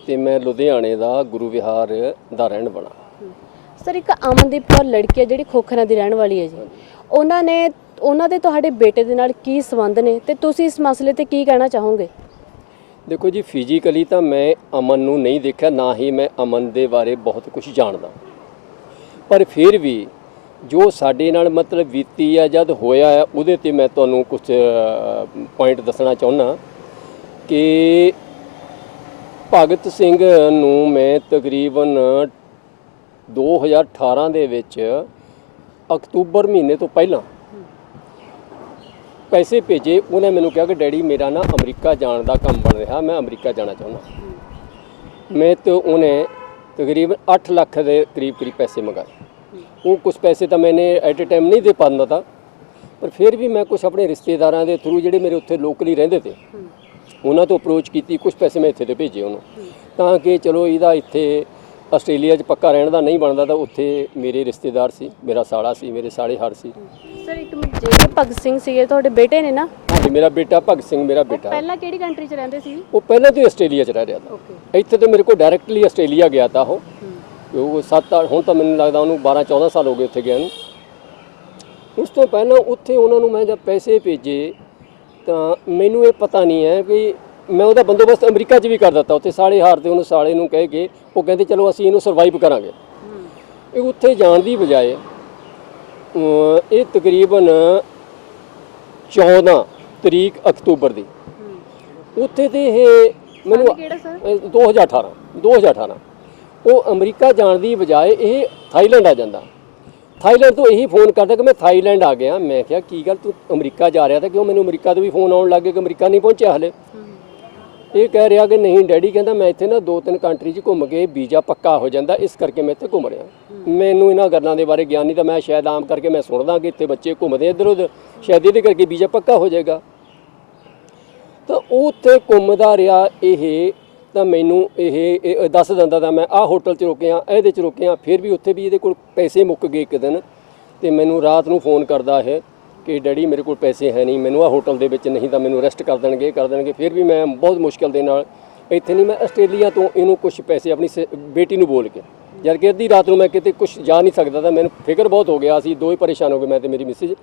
ਤੇ ਮੈਂ ਲੁਧਿਆਣੇ ਦਾ ਗੁਰੂ ਵਿਹਾਰ ਦਾ ਰਹਿਣ ਵਾਲਾ। ਸਰ, ਇੱਕ ਅਮਨਦੀਪ ਕੌਰ ਲੜਕੀ ਹੈ ਜਿਹੜੀ ਖੋਖਰਾਂ ਦੀ ਰਹਿਣ ਵਾਲੀ ਹੈ ਜੀ, ਉਹਨਾਂ ਦੇ ਤੁਹਾਡੇ ਬੇਟੇ ਦੇ ਨਾਲ ਕੀ ਸੰਬੰਧ ਨੇ ਤੇ ਤੁਸੀਂ ਇਸ ਮਸਲੇ ਤੇ ਕੀ ਕਹਿਣਾ ਚਾਹੋਗੇ? ਦੇਖੋ ਜੀ, ਫਿਜ਼ੀਕਲੀ ਤਾਂ ਮੈਂ ਅਮਨ ਨੂੰ ਨਹੀਂ ਦੇਖਿਆ, ਨਾ ਹੀ ਮੈਂ ਅਮਨ ਦੇ ਬਾਰੇ ਬਹੁਤ ਕੁਝ ਜਾਣਦਾ, ਪਰ ਫਿਰ ਵੀ ਜੋ ਸਾਡੇ ਨਾਲ ਮਤਲਬ ਬੀਤੀ ਆ ਜਦ ਹੋਇਆ ਹੈ ਉਹਦੇ ਤੇ ਮੈਂ ਤੁਹਾਨੂੰ ਕੁਝ ਪੁਆਇੰਟ ਦੱਸਣਾ ਚਾਹੁੰਦਾ ਕਿ ਭਗਤ ਸਿੰਘ ਨੂੰ ਮੈਂ ਤਕਰੀਬਨ 2018 ਦੇ ਵਿੱਚ ਅਕਤੂਬਰ ਮਹੀਨੇ ਤੋਂ ਪਹਿਲਾਂ ਪੈਸੇ ਭੇਜੇ। ਉਹਨੇ ਮੈਨੂੰ ਕਿਹਾ ਕਿ ਡੈਡੀ ਮੇਰਾ ਨਾ ਅਮਰੀਕਾ ਜਾਣ ਦਾ ਕੰਮ ਬਣ ਰਿਹਾ, ਮੈਂ ਅਮਰੀਕਾ ਜਾਣਾ ਚਾਹੁੰਦਾ। ਮੈਂ ਤੇ ਉਹਨੇ ਤਕਰੀਬਨ 8 ਲੱਖ ਦੇ ਕਰੀਬ ਪੈਸੇ ਮੰਗਾਏ। ਉਹ ਕੁਝ ਪੈਸੇ ਤਾਂ ਮੈਨੇ ਐਟ ਏ ਟਾਈਮ ਨਹੀਂ ਦੇ ਪਾਉਂਦਾ ਤਾ, ਪਰ ਫਿਰ ਵੀ ਮੈਂ ਕੁਝ ਆਪਣੇ ਰਿਸ਼ਤੇਦਾਰਾਂ ਦੇ ਥਰੂ ਜਿਹੜੇ ਮੇਰੇ ਉੱਥੇ ਲੋਕਲੀ ਰਹਿੰਦੇ ਤੇ ਉਹਨਾਂ ਤੋਂ ਅਪਰੋਚ ਕੀਤੀ, ਕੁਝ ਪੈਸੇ ਮੈਂ ਇੱਥੇ ਤੇ ਭੇਜੇ ਉਹਨੂੰ, ਤਾਂ ਕਿ ਚਲੋ ਇਹਦਾ ਇੱਥੇ ਆਸਟ੍ਰੇਲੀਆ 'ਚ ਪੱਕਾ ਰਹਿਣ ਦਾ ਨਹੀਂ ਬਣਦਾ ਤਾਂ ਉੱਥੇ ਮੇਰੇ ਰਿਸ਼ਤੇਦਾਰ ਸੀ, ਮੇਰਾ ਸਾਲਾ ਸੀ, ਮੇਰੇ ਸਾਲੇ ਹਰ ਸੀ। ਸਰ, ਇੱਕ ਮਿੰਟ, ਜਿਹੜੇ ਭਗਤ ਸਿੰਘ ਸੀਗੇ ਤੁਹਾਡੇ ਬੇਟੇ ਨੇ ਨਾ? ਹਾਂਜੀ, ਮੇਰਾ ਬੇਟਾ ਭਗਤ ਸਿੰਘ ਮੇਰਾ ਬੇਟਾ। ਪਹਿਲਾਂ ਕਿਹੜੀ ਕੰਟਰੀ 'ਚ ਰਹਿੰਦੇ ਸੀ? ਉਹ ਪਹਿਲਾਂ ਤੋਂ ਆਸਟ੍ਰੇਲੀਆ 'ਚ ਰਹਿ ਰਿਹਾ था। ਇੱਥੇ ਤਾਂ ਮੇਰੇ ਕੋਲ ਡਾਇਰੈਕਟਲੀ ਆਸਟ੍ਰੇਲੀਆ ਗਿਆ ਤਾਂ ਉਹ 7 ਹੁਣ ਤਾਂ ਮੈਨੂੰ ਲੱਗਦਾ ਉਹਨੂੰ 12-14 ਸਾਲ ਹੋ ਗਏ ਉੱਥੇ ਗਿਆ ਨੂੰ। ਉਸ ਤੋਂ ਪਹਿਲਾਂ ਉੱਥੇ ਉਹਨਾਂ ਨੂੰ ਮੈਂ ਜਦ ਪੈਸੇ ਭੇਜੇ ਤਾਂ ਮੈਨੂੰ ਇਹ ਪਤਾ ਨਹੀਂ ਹੈ ਵੀ ਮੈਂ ਉਹਦਾ ਬੰਦੋਬਸਤ ਅਮਰੀਕਾ 'ਚ ਵੀ ਕਰ ਦਿੱਤਾ। ਉੱਥੇ ਸਾਲੇ ਹਾਰ ਤੇ ਉਹਨੂੰ ਸਾਲੇ ਨੂੰ ਕਹਿ ਕੇ ਉਹ ਕਹਿੰਦੇ ਚਲੋ ਅਸੀਂ ਇਹਨੂੰ ਸਰਵਾਈਵ ਕਰਾਂਗੇ। ਇਹ ਉੱਥੇ ਜਾਣ ਦੀ ਬਜਾਏ ਇਹ ਤਕਰੀਬਨ 14 ਤਰੀਕ ਅਕਤੂਬਰ ਦੀ ਉੱਥੇ ਤੇ ਇਹ ਮੈਨੂੰ 2018 ਉਹ ਅਮਰੀਕਾ ਜਾਣ ਦੀ ਬਜਾਏ ਇਹ ਥਾਈਲੈਂਡ ਆ ਜਾਂਦਾ। ਥਾਈਲੈਂਡ ਤੋਂ ਇਹੀ ਫੋਨ ਕਰਦਾ ਕਿ ਮੈਂ ਥਾਈਲੈਂਡ ਆ ਗਿਆ। ਮੈਂ ਕਿਹਾ ਕੀ ਗੱਲ ਤੂੰ ਅਮਰੀਕਾ ਜਾ ਰਿਹਾ ਤਾਂ ਕਿਉਂ? ਮੈਨੂੰ ਅਮਰੀਕਾ ਤੋਂ ਵੀ ਫੋਨ ਆਉਣ ਲੱਗ ਗਏ ਕਿ ਅਮਰੀਕਾ ਨਹੀਂ ਪਹੁੰਚਿਆ ਹਲੇ। ਇਹ ਕਹਿ ਰਿਹਾ ਕਿ ਨਹੀਂ ਡੈਡੀ, ਕਹਿੰਦਾ ਮੈਂ ਇੱਥੇ ਨਾ 2-3 ਕੰਟਰੀ 'ਚ ਘੁੰਮ ਕੇ ਵੀਜ਼ਾ ਪੱਕਾ ਹੋ ਜਾਂਦਾ, ਇਸ ਕਰਕੇ ਮੈਂ ਇੱਥੇ ਘੁੰਮ ਰਿਹਾ। ਮੈਨੂੰ ਇਹਨਾਂ ਗੱਲਾਂ ਦੇ ਬਾਰੇ ਗਿਆਨ ਨਹੀਂ, ਤਾਂ ਮੈਂ ਸ਼ਾਇਦ ਆਮ ਕਰਕੇ ਮੈਂ ਸੁਣਦਾ ਕਿ ਇੱਥੇ ਬੱਚੇ ਘੁੰਮਦੇ ਇੱਧਰ ਉੱਧਰ, ਸ਼ਾਇਦ ਇਹਦੇ ਕਰਕੇ ਵੀਜ਼ਾ ਪੱਕਾ ਹੋ ਜਾਏਗਾ। ਤਾਂ ਉਹ ਉੱਥੇ ਘੁੰਮਦਾ ਰਿਹਾ ਇਹ, ਤਾਂ ਮੈਨੂੰ ਇਹ ਦੱਸ ਦਿੰਦਾ ਤਾਂ ਮੈਂ ਆਹ ਹੋਟਲ 'ਚ ਰੁਕਿਆ, ਇਹਦੇ 'ਚ ਰੁਕਿਆ। ਫਿਰ ਵੀ ਉੱਥੇ ਵੀ ਇਹਦੇ ਕੋਲ ਪੈਸੇ ਮੁੱਕ ਗਏ ਇੱਕ ਦਿਨ, ਅਤੇ ਮੈਨੂੰ ਰਾਤ ਨੂੰ ਫੋਨ ਕਰਦਾ ਇਹ ਕਿ ਡੈਡੀ ਮੇਰੇ ਕੋਲ ਪੈਸੇ ਹੈ ਨਹੀਂ, ਮੈਨੂੰ ਆਹ ਹੋਟਲ ਦੇ ਵਿੱਚ, ਨਹੀਂ ਤਾਂ ਮੈਨੂੰ ਅਰੈਸਟ ਕਰ ਦੇਣਗੇ। ਫਿਰ ਵੀ ਮੈਂ ਬਹੁਤ ਮੁਸ਼ਕਿਲ ਦੇ ਨਾਲ ਇੱਥੇ ਨਹੀਂ, ਮੈਂ ਆਸਟ੍ਰੇਲੀਆ ਤੋਂ ਇਹਨੂੰ ਕੁਝ ਪੈਸੇ ਆਪਣੀ ਬੇਟੀ ਨੂੰ ਬੋਲ ਕੇ, ਜਦ ਕਿ ਅੱਧੀ ਰਾਤ ਨੂੰ ਮੈਂ ਕਿਤੇ ਕੁਝ ਜਾ ਨਹੀਂ ਸਕਦਾ ਤਾਂ ਮੈਨੂੰ ਫਿਕਰ ਬਹੁਤ ਹੋ ਗਿਆ। ਅਸੀਂ ਦੋਵੇਂ ਪਰੇਸ਼ਾਨ ਹੋ ਗਏ, ਮੈਂ ਤੇ ਮੇਰੀ ਮਿਸਿਜ।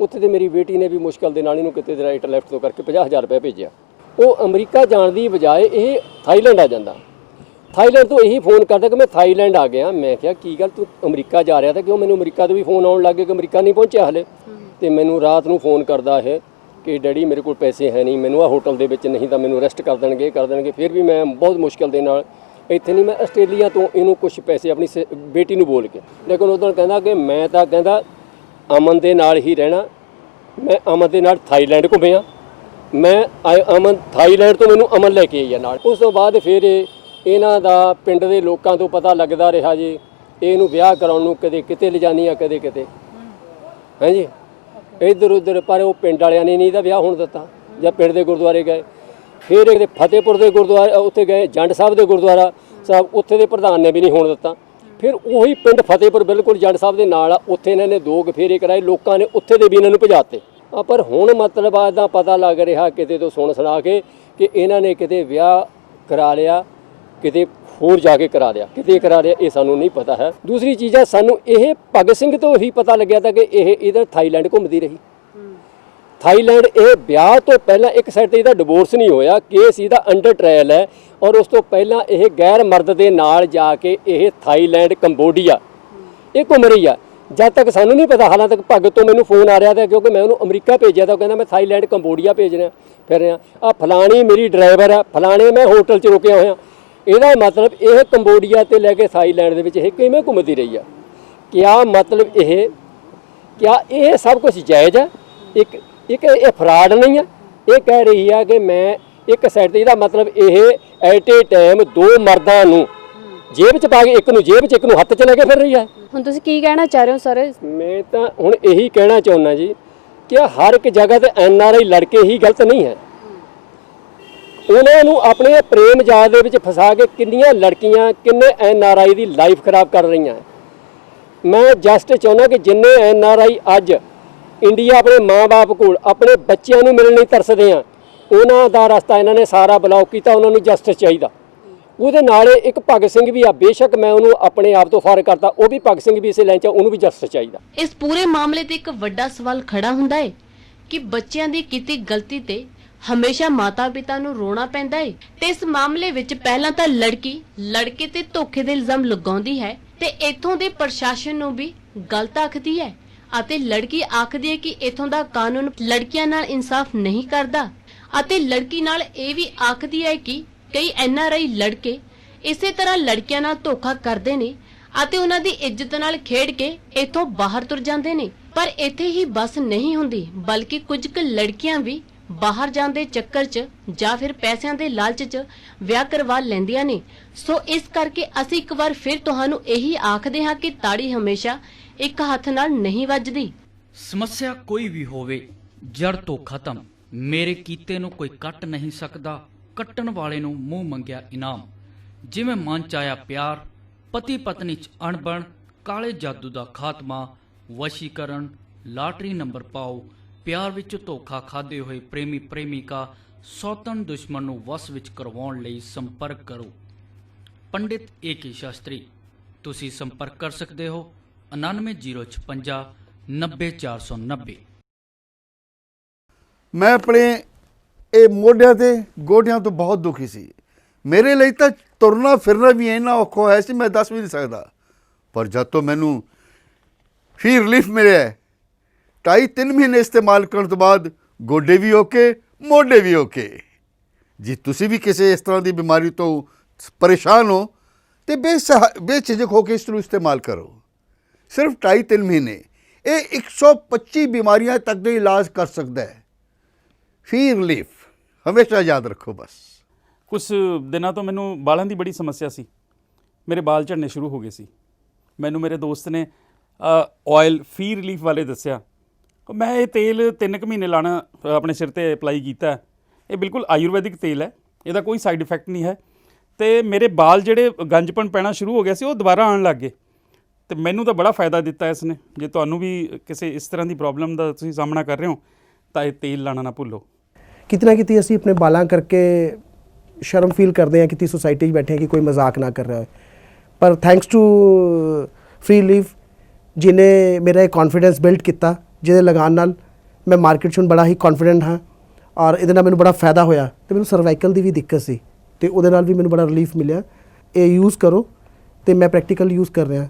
ਉੱਥੇ ਤੇ ਮੇਰੀ ਬੇਟੀ ਨੇ ਵੀ ਮੁਸ਼ਕਿਲ ਦੇ ਨਾਲ ਇਹਨੂੰ ਕਿਤੇ ਰਾਈਟ ਲੈਫਟ ਤੋਂ ਕਰਕੇ 50,000 ਰੁਪਏ ਭੇਜਿਆ। ਉਹ ਅਮਰੀਕਾ ਜਾਣ ਦੀ ਬਜਾਏ ਇਹ ਥਾਈਲੈਂਡ ਆ ਜਾਂਦਾ। ਥਾਈਲੈਂਡ ਤੋਂ ਇਹੀ ਫੋਨ ਕਰਦਾ ਕਿ ਮੈਂ ਥਾਈਲੈਂਡ ਆ ਗਿਆ। ਮੈਂ ਕਿਹਾ ਕੀ ਗੱਲ ਤੂੰ ਅਮਰੀਕਾ ਜਾ ਰਿਹਾ ਤਾਂ ਕਿਉਂ? ਮੈਨੂੰ ਅਮਰੀਕਾ ਤੋਂ ਵੀ ਫੋਨ ਆਉਣ ਲੱਗ ਗਏ ਕਿ ਅਮਰੀਕਾ ਨਹੀਂ ਪਹੁੰਚਿਆ ਹਲੇ। ਅਤੇ ਮੈਨੂੰ ਰਾਤ ਨੂੰ ਫੋਨ ਕਰਦਾ ਇਹ ਕਿ ਡੈਡੀ ਮੇਰੇ ਕੋਲ ਪੈਸੇ ਹੈ ਨਹੀਂ, ਮੈਨੂੰ ਆਹ ਹੋਟਲ ਦੇ ਵਿੱਚ, ਨਹੀਂ ਤਾਂ ਮੈਨੂੰ ਅਰੈਸਟ ਕਰ ਦੇਣਗੇ। ਫਿਰ ਵੀ ਮੈਂ ਬਹੁਤ ਮੁਸ਼ਕਿਲ ਦੇ ਨਾਲ ਇੱਥੇ ਨਹੀਂ, ਮੈਂ ਆਸਟ੍ਰੇਲੀਆ ਤੋਂ ਇਹਨੂੰ ਕੁਝ ਪੈਸੇ ਆਪਣੀ ਬੇਟੀ ਨੂੰ ਬੋਲ ਕੇ, ਲੇਕਿਨ ਉਦੋਂ ਕਹਿੰਦਾ ਕਿ ਮੈਂ ਤਾਂ ਕਹਿੰਦਾ ਅਮਨ ਦੇ ਨਾਲ ਹੀ ਰਹਿਣਾ। ਮੈਂ ਅਮਨ ਦੇ ਨਾਲ ਥਾਈਲੈਂਡ ਘੁੰਮਿਆ, ਮੈਂ ਅਮਨ ਥਾਈਲੈਂਡ ਤੋਂ ਮੈਨੂੰ ਅਮਨ ਲੈ ਕੇ ਆਈ ਆ ਨਾਲ। ਉਸ ਤੋਂ ਬਾਅਦ ਫਿਰ ਇਹਨਾਂ ਦਾ ਪਿੰਡ ਦੇ ਲੋਕਾਂ ਤੋਂ ਪਤਾ ਲੱਗਦਾ ਰਿਹਾ ਜੀ, ਇਹਨੂੰ ਵਿਆਹ ਕਰਾਉਣ ਨੂੰ ਕਦੇ ਕਿਤੇ ਲਿਜਾਣੀ ਆ, ਕਦੇ ਕਿਤੇ, ਹਾਂਜੀ ਇੱਧਰ ਉੱਧਰ। ਪਰ ਉਹ ਪਿੰਡ ਵਾਲਿਆਂ ਨੇ ਨਹੀਂ ਇਹਦਾ ਵਿਆਹ ਹੋਣ ਦਿੱਤਾ। ਜਾਂ ਪਿੰਡ ਦੇ ਗੁਰਦੁਆਰੇ ਗਏ, ਫਿਰ ਇਹਦੇ ਫਤਿਹਪੁਰ ਦੇ ਗੁਰਦੁਆਰੇ ਉੱਥੇ ਗਏ, ਜੰਡ ਸਾਹਿਬ ਦੇ ਗੁਰਦੁਆਰਾ ਸਾਹਿਬ, ਉੱਥੇ ਦੇ ਪ੍ਰਧਾਨ ਨੇ ਵੀ ਨਹੀਂ ਹੋਣ ਦਿੱਤਾ। ਫਿਰ ਉਹੀ ਪਿੰਡ ਫਤਿਹਪੁਰ ਬਿਲਕੁਲ ਜੰਡ ਸਾਹਿਬ ਦੇ ਨਾਲ ਆ, ਉੱਥੇ ਇਹਨਾਂ ਨੇ 2 ਫੇਰੇ ਕਰਾਏ, ਲੋਕਾਂ ਨੇ ਉੱਥੇ ਦੇ ਵੀ ਇਹਨਾਂ ਨੂੰ ਭਜਾਤੇ। ਪਰ ਹੁਣ ਮਤਲਬ ਇੱਦਾਂ ਪਤਾ ਲੱਗ ਰਿਹਾ ਕਿਤੇ ਤੋਂ ਸੁਣ ਸੁਣਾ ਕੇ ਕਿ ਇਹਨਾਂ ਨੇ ਕਿਤੇ ਵਿਆਹ ਕਰਾ ਲਿਆ, ਕਿਤੇ ਹੋਰ ਜਾ ਕੇ ਕਰਾ ਲਿਆ, ਕਿਤੇ ਕਰਾ ਲਿਆ, ਇਹ ਸਾਨੂੰ ਨਹੀਂ ਪਤਾ ਹੈ। ਦੂਸਰੀ ਚੀਜ਼ ਹੈ, ਸਾਨੂੰ ਇਹ ਭਗਤ ਸਿੰਘ ਤੋਂ ਹੀ ਪਤਾ ਲੱਗਿਆ ਤਾਂ ਕਿ ਇਹ ਇਧਰ ਥਾਈਲੈਂਡ ਘੁੰਮਦੀ ਰਹੀ। ਥਾਈਲੈਂਡ ਇਹ ਵਿਆਹ ਤੋਂ ਪਹਿਲਾਂ ਇੱਕ ਸਾਈਡ ਤੇ ਇਹਦਾ ਡਿਵੋਰਸ ਨਹੀਂ ਹੋਇਆ, ਕੇਸ ਇਹਦਾ ਅੰਡਰ ਟ੍ਰਾਇਲ ਹੈ। ਔਰ ਉਸ ਤੋਂ ਪਹਿਲਾਂ ਇਹ ਗੈਰ ਮਰਦ ਦੇ ਨਾਲ ਜਾ ਕੇ ਇਹ ਥਾਈਲੈਂਡ ਕੰਬੋਡੀਆ ਇਹ ਘੁੰਮ ਰਹੀ ਆ। ਜਦ ਤੱਕ ਸਾਨੂੰ ਨਹੀਂ ਪਤਾ, ਹਾਲਾਂ ਤੱਕ ਭਗਤ ਤੋਂ ਮੈਨੂੰ ਫੋਨ ਆ ਰਿਹਾ ਤਾਂ, ਕਿਉਂਕਿ ਮੈਂ ਉਹਨੂੰ ਅਮਰੀਕਾ ਭੇਜਿਆ ਤਾਂ ਉਹ ਕਹਿੰਦਾ ਮੈਂ ਥਾਈਲੈਂਡ ਕੰਬੋਡੀਆ ਭੇਜ ਰਿਹਾ ਫਿਰ ਰਿਹਾ। ਆਹ ਫਲਾਣੀ ਮੇਰੀ ਡਰਾਈਵਰ ਆ, ਫਲਾਣੇ ਮੈਂ ਹੋਟਲ 'ਚ ਰੁਕਿਆ ਹੋਇਆ। ਇਹਦਾ ਮਤਲਬ ਇਹ ਕੰਬੋਡੀਆ ਤੇ ਲੈ ਕੇ ਥਾਈਲੈਂਡ ਦੇ ਵਿੱਚ ਇਹ ਕਿਵੇਂ ਘੁੰਮਦੀ ਰਹੀ ਆ? ਕਿਆ ਮਤਲਬ ਕਿਆ ਇਹ ਸਭ ਕੁਝ ਜਾਇਜ਼ ਹੈ? ਇੱਕ ਇਹ ਫਰਾਡ ਨਹੀਂ ਆ? ਇਹ ਕਹਿ ਰਹੀ ਆ ਕਿ ਮੈਂ ਇੱਕ ਸਾਈਡ ਤੇ, ਇਹਦਾ ਮਤਲਬ ਇਹ ਐਟ ਏ ਟਾਈਮ 2 ਮਰਦਾਂ ਨੂੰ ਜੇਬ 'ਚ ਪਾ ਕੇ, ਇੱਕ ਨੂੰ ਜੇਬ 'ਚ, ਇੱਕ ਨੂੰ ਹੱਥ 'ਚ ਲੈ ਕੇ ਫਿਰ ਰਹੀ ਹੈ। ਹੁਣ ਤੁਸੀਂ ਕੀ ਕਹਿਣਾ ਚਾਹ ਰਹੇ ਹੋ ਸਰ? ਮੈਂ ਤਾਂ ਹੁਣ ਇਹੀ ਕਹਿਣਾ ਚਾਹੁੰਦਾ ਜੀ ਕਿ ਹਰ ਇੱਕ ਜਗ੍ਹਾ ਤੇ NRI ਲੜਕੇ ਹੀ ਗਲਤ ਨਹੀਂ ਹੈ। ਉਹਨਾਂ ਨੂੰ ਆਪਣੇ ਪ੍ਰੇਮ ਜਾਲ ਦੇ ਵਿੱਚ ਫਸਾ ਕੇ ਕਿੰਨੀਆਂ ਲੜਕੀਆਂ, ਕਿੰਨੇ NRI ਦੀ ਲਾਈਫ ਖਰਾਬ ਕਰ ਰਹੀਆਂ। ਮੈਂ ਜਸਟ ਚਾਹੁੰਦਾ ਕਿ ਜਿੰਨੇ NRI ਅੱਜ ਇੰਡੀਆ ਆਪਣੇ ਮਾਂ-ਬਾਪ ਕੋਲ ਆਪਣੇ ਬੱਚਿਆਂ ਨੂੰ ਮਿਲਣ ਲਈ ਤਰਸਦੇ ਆ, ਉਹਨਾਂ ਦਾ ਰਸਤਾ ਇਹਨਾਂ ਨੇ ਸਾਰਾ ਬਲੌਕ ਕੀਤਾ। ਉਹਨਾਂ ਨੂੰ ਜਸਟਿਸ ਚਾਹੀਦਾ। ਉਹਦੇ ਨਾਲ ਇੱਕ ਭਗਤ ਸਿੰਘ ਵੀ ਆ, ਬੇਸ਼ੱਕ ਮੈਂ ਉਹਨੂੰ ਆਪਣੇ ਆਪ ਤੋਂ ਫਾਰਗ ਕਰਤਾ, ਉਹ ਵੀ ਭਗਤ ਸਿੰਘ ਵੀ ਇਸੇ ਲਾਈਨ 'ਚ, ਉਹਨੂੰ ਵੀ ਜਸਟਿਸ ਚਾਹੀਦਾ। ਇਸ ਪੂਰੇ ਮਾਮਲੇ ਤੇ ਇੱਕ ਵੱਡਾ ਸਵਾਲ ਖੜਾ ਹੁੰਦਾ ਹੈ ਕਿ ਬੱਚਿਆਂ ਦੀ ਕੀਤੀ ਗਲਤੀ ਤੇ ਹਮੇਸ਼ਾ ਮਾਤਾ-ਪਿਤਾ ਨੂੰ ਰੋਣਾ ਪੈਂਦਾ ਹੈ। ਤੇ ਇਸ ਮਾਮਲੇ ਵਿੱਚ ਪਹਿਲਾਂ ਤਾਂ ਲੜਕੀ ਲੜਕੇ ਤੇ ਧੋਖੇ ਦੇ ਇਲਜ਼ਾਮ ਲਗਾਉਂਦੀ ਹੈ ਤੇ ਇੱਥੋਂ ਦੇ ਪ੍ਰਸ਼ਾਸਨ ਨੂੰ ਵੀ ਗਲਤ ਆਖਦੀ ਹੈ, ਅਤੇ ਲੜਕੀ ਆਖਦੀ ਹੈ ਕਿ ਇੱਥੋਂ ਦਾ ਕਾਨੂੰਨ ਲੜਕੀਆਂ ਨਾਲ ਇਨਸਾਫ ਨਹੀਂ ਕਰਦਾ, ਅਤੇ ਲੜਕੀ ਨਾਲ ਇਹ ਵੀ ਆਖਦੀ ਹੈ ਕਿ ਕਈ NRI ਲੜਕੇ ਇਸੇ ਤਰ੍ਹਾਂ ਲੜਕੀਆਂ ਨਾਲ ਧੋਖਾ ਕਰਦੇ ਨੇ ਅਤੇ ਉਹਨਾਂ ਦੀ ਇੱਜ਼ਤ ਨਾਲ ਖੇਡ ਕੇ ਇੱਥੋਂ ਬਾਹਰ ਤੁਰ ਜਾਂਦੇ ਨੇ। ਪਰ ਇੱਥੇ ਹੀ ਬਸ ਨਹੀਂ ਹੁੰਦੀ, ਬਲਕਿ ਕੁਝ ਕੁ ਲੜਕੀਆਂ ਵੀ ਬਾਹਰ ਜਾਣ ਦੇ ਚੱਕਰ 'ਚ ਜਾਂ ਫਿਰ ਪੈਸਿਆਂ ਦੇ ਲਾਲਚ 'ਚ ਵਿਆਹ ਕਰਵਾ ਲੈਂਦੀਆਂ ਨੇ। ਸੋ ਇਸ ਕਰਕੇ ਅਸੀਂ ਇੱਕ ਵਾਰ ਫਿਰ ਤੁਹਾਨੂੰ ਇਹੀ ਆਖਦੇ ਹਾਂ ਕਿ ਤਾੜੀ ਹਮੇਸ਼ਾ ਇੱਕ ਹੱਥ ਨਾਲ ਨਹੀਂ ਵੱਜਦੀ। ਸਮੱਸਿਆ ਕੋਈ ਵੀ ਹੋਵੇ, ਜੜ ਤੋਂ ਖਤਮ। ਮੇਰੇ ਕੀਤੇ ਨੂੰ ਕੋਈ ਕੱਟ ਨਹੀਂ ਸਕਦਾ, ਕੱਟਣ ਵਾਲੇ ਨੂੰ ਮੂੰਹ ਮੰਗਿਆ ਇਨਾਮ। ਜਿਵੇਂ ਮਨ ਚ ਆਇਆ ਪਿਆਰ, ਪਤੀ ਪਤਨੀ ਚ ਅਣਬਣ, ਕਾਲੇ ਜਾਦੂ ਦਾ ਖਾਤਮਾ, ਵਸ਼ੀਕਰਨ, ਲਾਟਰੀ ਨੰਬਰ ਪਾਓ। ਪਿਆਰ ਵਿੱਚ ਧੋਖਾ ਖਾਦੇ ਹੋਏ ਪ੍ਰੇਮੀ ਪ੍ਰੇਮਿਕਾ ਸੌਤਨ ਦੁਸ਼ਮਣ ਨੂੰ ਵਸ ਵਿੱਚ ਕਰਵਾਉਣ ਲਈ ਸੰਪਰਕ ਕਰੋ ਪੰਡਿਤ AK ਸ਼ਾਸਤਰੀ। ਤੁਸੀਂ ਸੰਪਰਕ ਕਰ ਸਕਦੇ ਹੋ 9905 90490। ਮੈਂ ਆਪਣੇ ਇਹ ਮੋਢਿਆਂ ਤੇ ਗੋਡਿਆਂ ਤੋਂ ਬਹੁਤ ਦੁਖੀ ਸੀ। ਮੇਰੇ ਲਈ ਤਾਂ ਤੁਰਨਾ ਫਿਰਨਾ ਵੀ ਇੰਨਾ ਔਖਾ ਹੋਇਆ ਸੀ, ਮੈਂ ਦੱਸ ਵੀ ਨਹੀਂ ਸਕਦਾ। ਪਰ ਜਦ ਤੋਂ ਮੈਨੂੰ ਫੀ ਰਿਲੀਫ ਮਿਲਿਆ 2.5-3 ਮਹੀਨੇ ਇਸਤੇਮਾਲ ਕਰਨ ਤੋਂ ਬਾਅਦ ਗੋਡੇ ਵੀ ਓਕੇ, ਮੋਢੇ ਵੀ ਓਕੇ। ਜੇ ਤੁਸੀਂ ਵੀ ਕਿਸੇ ਇਸ ਤਰ੍ਹਾਂ ਦੀ ਬਿਮਾਰੀ ਤੋਂ ਪਰੇਸ਼ਾਨ ਹੋ तो बेझिझक होकर इसको इस्तेमाल करो। सिर्फ 2.5-3 महीने ये 125 बीमारियां तक का इलाज कर सकता है। फी रिलीफ हमेशा याद रखो। बस कुछ दिनों तो मैनू बालों की बड़ी समस्या सी, मेरे बाल झड़ने शुरू हो गए सी। मैनू मेरे दोस्त ने ऑयल फी रिलीफ वाले दसिया, मैं ये तेल 3 महीने लाना अपने सिर ते अप्लाई किया। ये बिल्कुल आयुर्वैदिक तेल है, इसका कोई साइड इफेक्ट नहीं है। तो मेरे बाल जेडे गंजपन पैना शुरू हो गया सी, वो दोबारा आने लग गए। तो मैनू तो बड़ा फायदा दिता इसने। जे तुहानू भी किसी इस तरह की प्रॉब्लम का तुसीं सामना कर रहे हो तो ये तेल लाना ना भुल्लो। कितना कितनी असीं अपने बालां करके शर्म फील करते हैं कि सोसाइटी बैठे हैं कि कोई मजाक ना कर रहा है, पर थैंक्स टू फ्री लीफ जिन्हें मेरा कॉन्फिडेंस बिल्ड किया, जिहदे लगान नाल मैं मार्केट 'ਚ बड़ा ही कॉन्फिडेंट हाँ। और ਇਹਦੇ ਨਾਲ ਮੈਨੂੰ ਬੜਾ ਫਾਇਦਾ ਹੋਇਆ। ਤੇ ਮੈਨੂੰ ਸਰਵਾਈਕਲ ਦੀ ਵੀ ਦਿੱਕਤ ਸੀ, ਤੇ ਉਹਦੇ ਨਾਲ ਵੀ ਮੈਨੂੰ ਬੜਾ ਰਿਲੀਫ ਮਿਲਿਆ। ਇਹ ਯੂਜ਼ ਕਰੋ, ਤੇ ਮੈਂ ਪ੍ਰੈਕਟੀਕਲ ਯੂਜ਼ ਕਰ ਰਿਹਾ।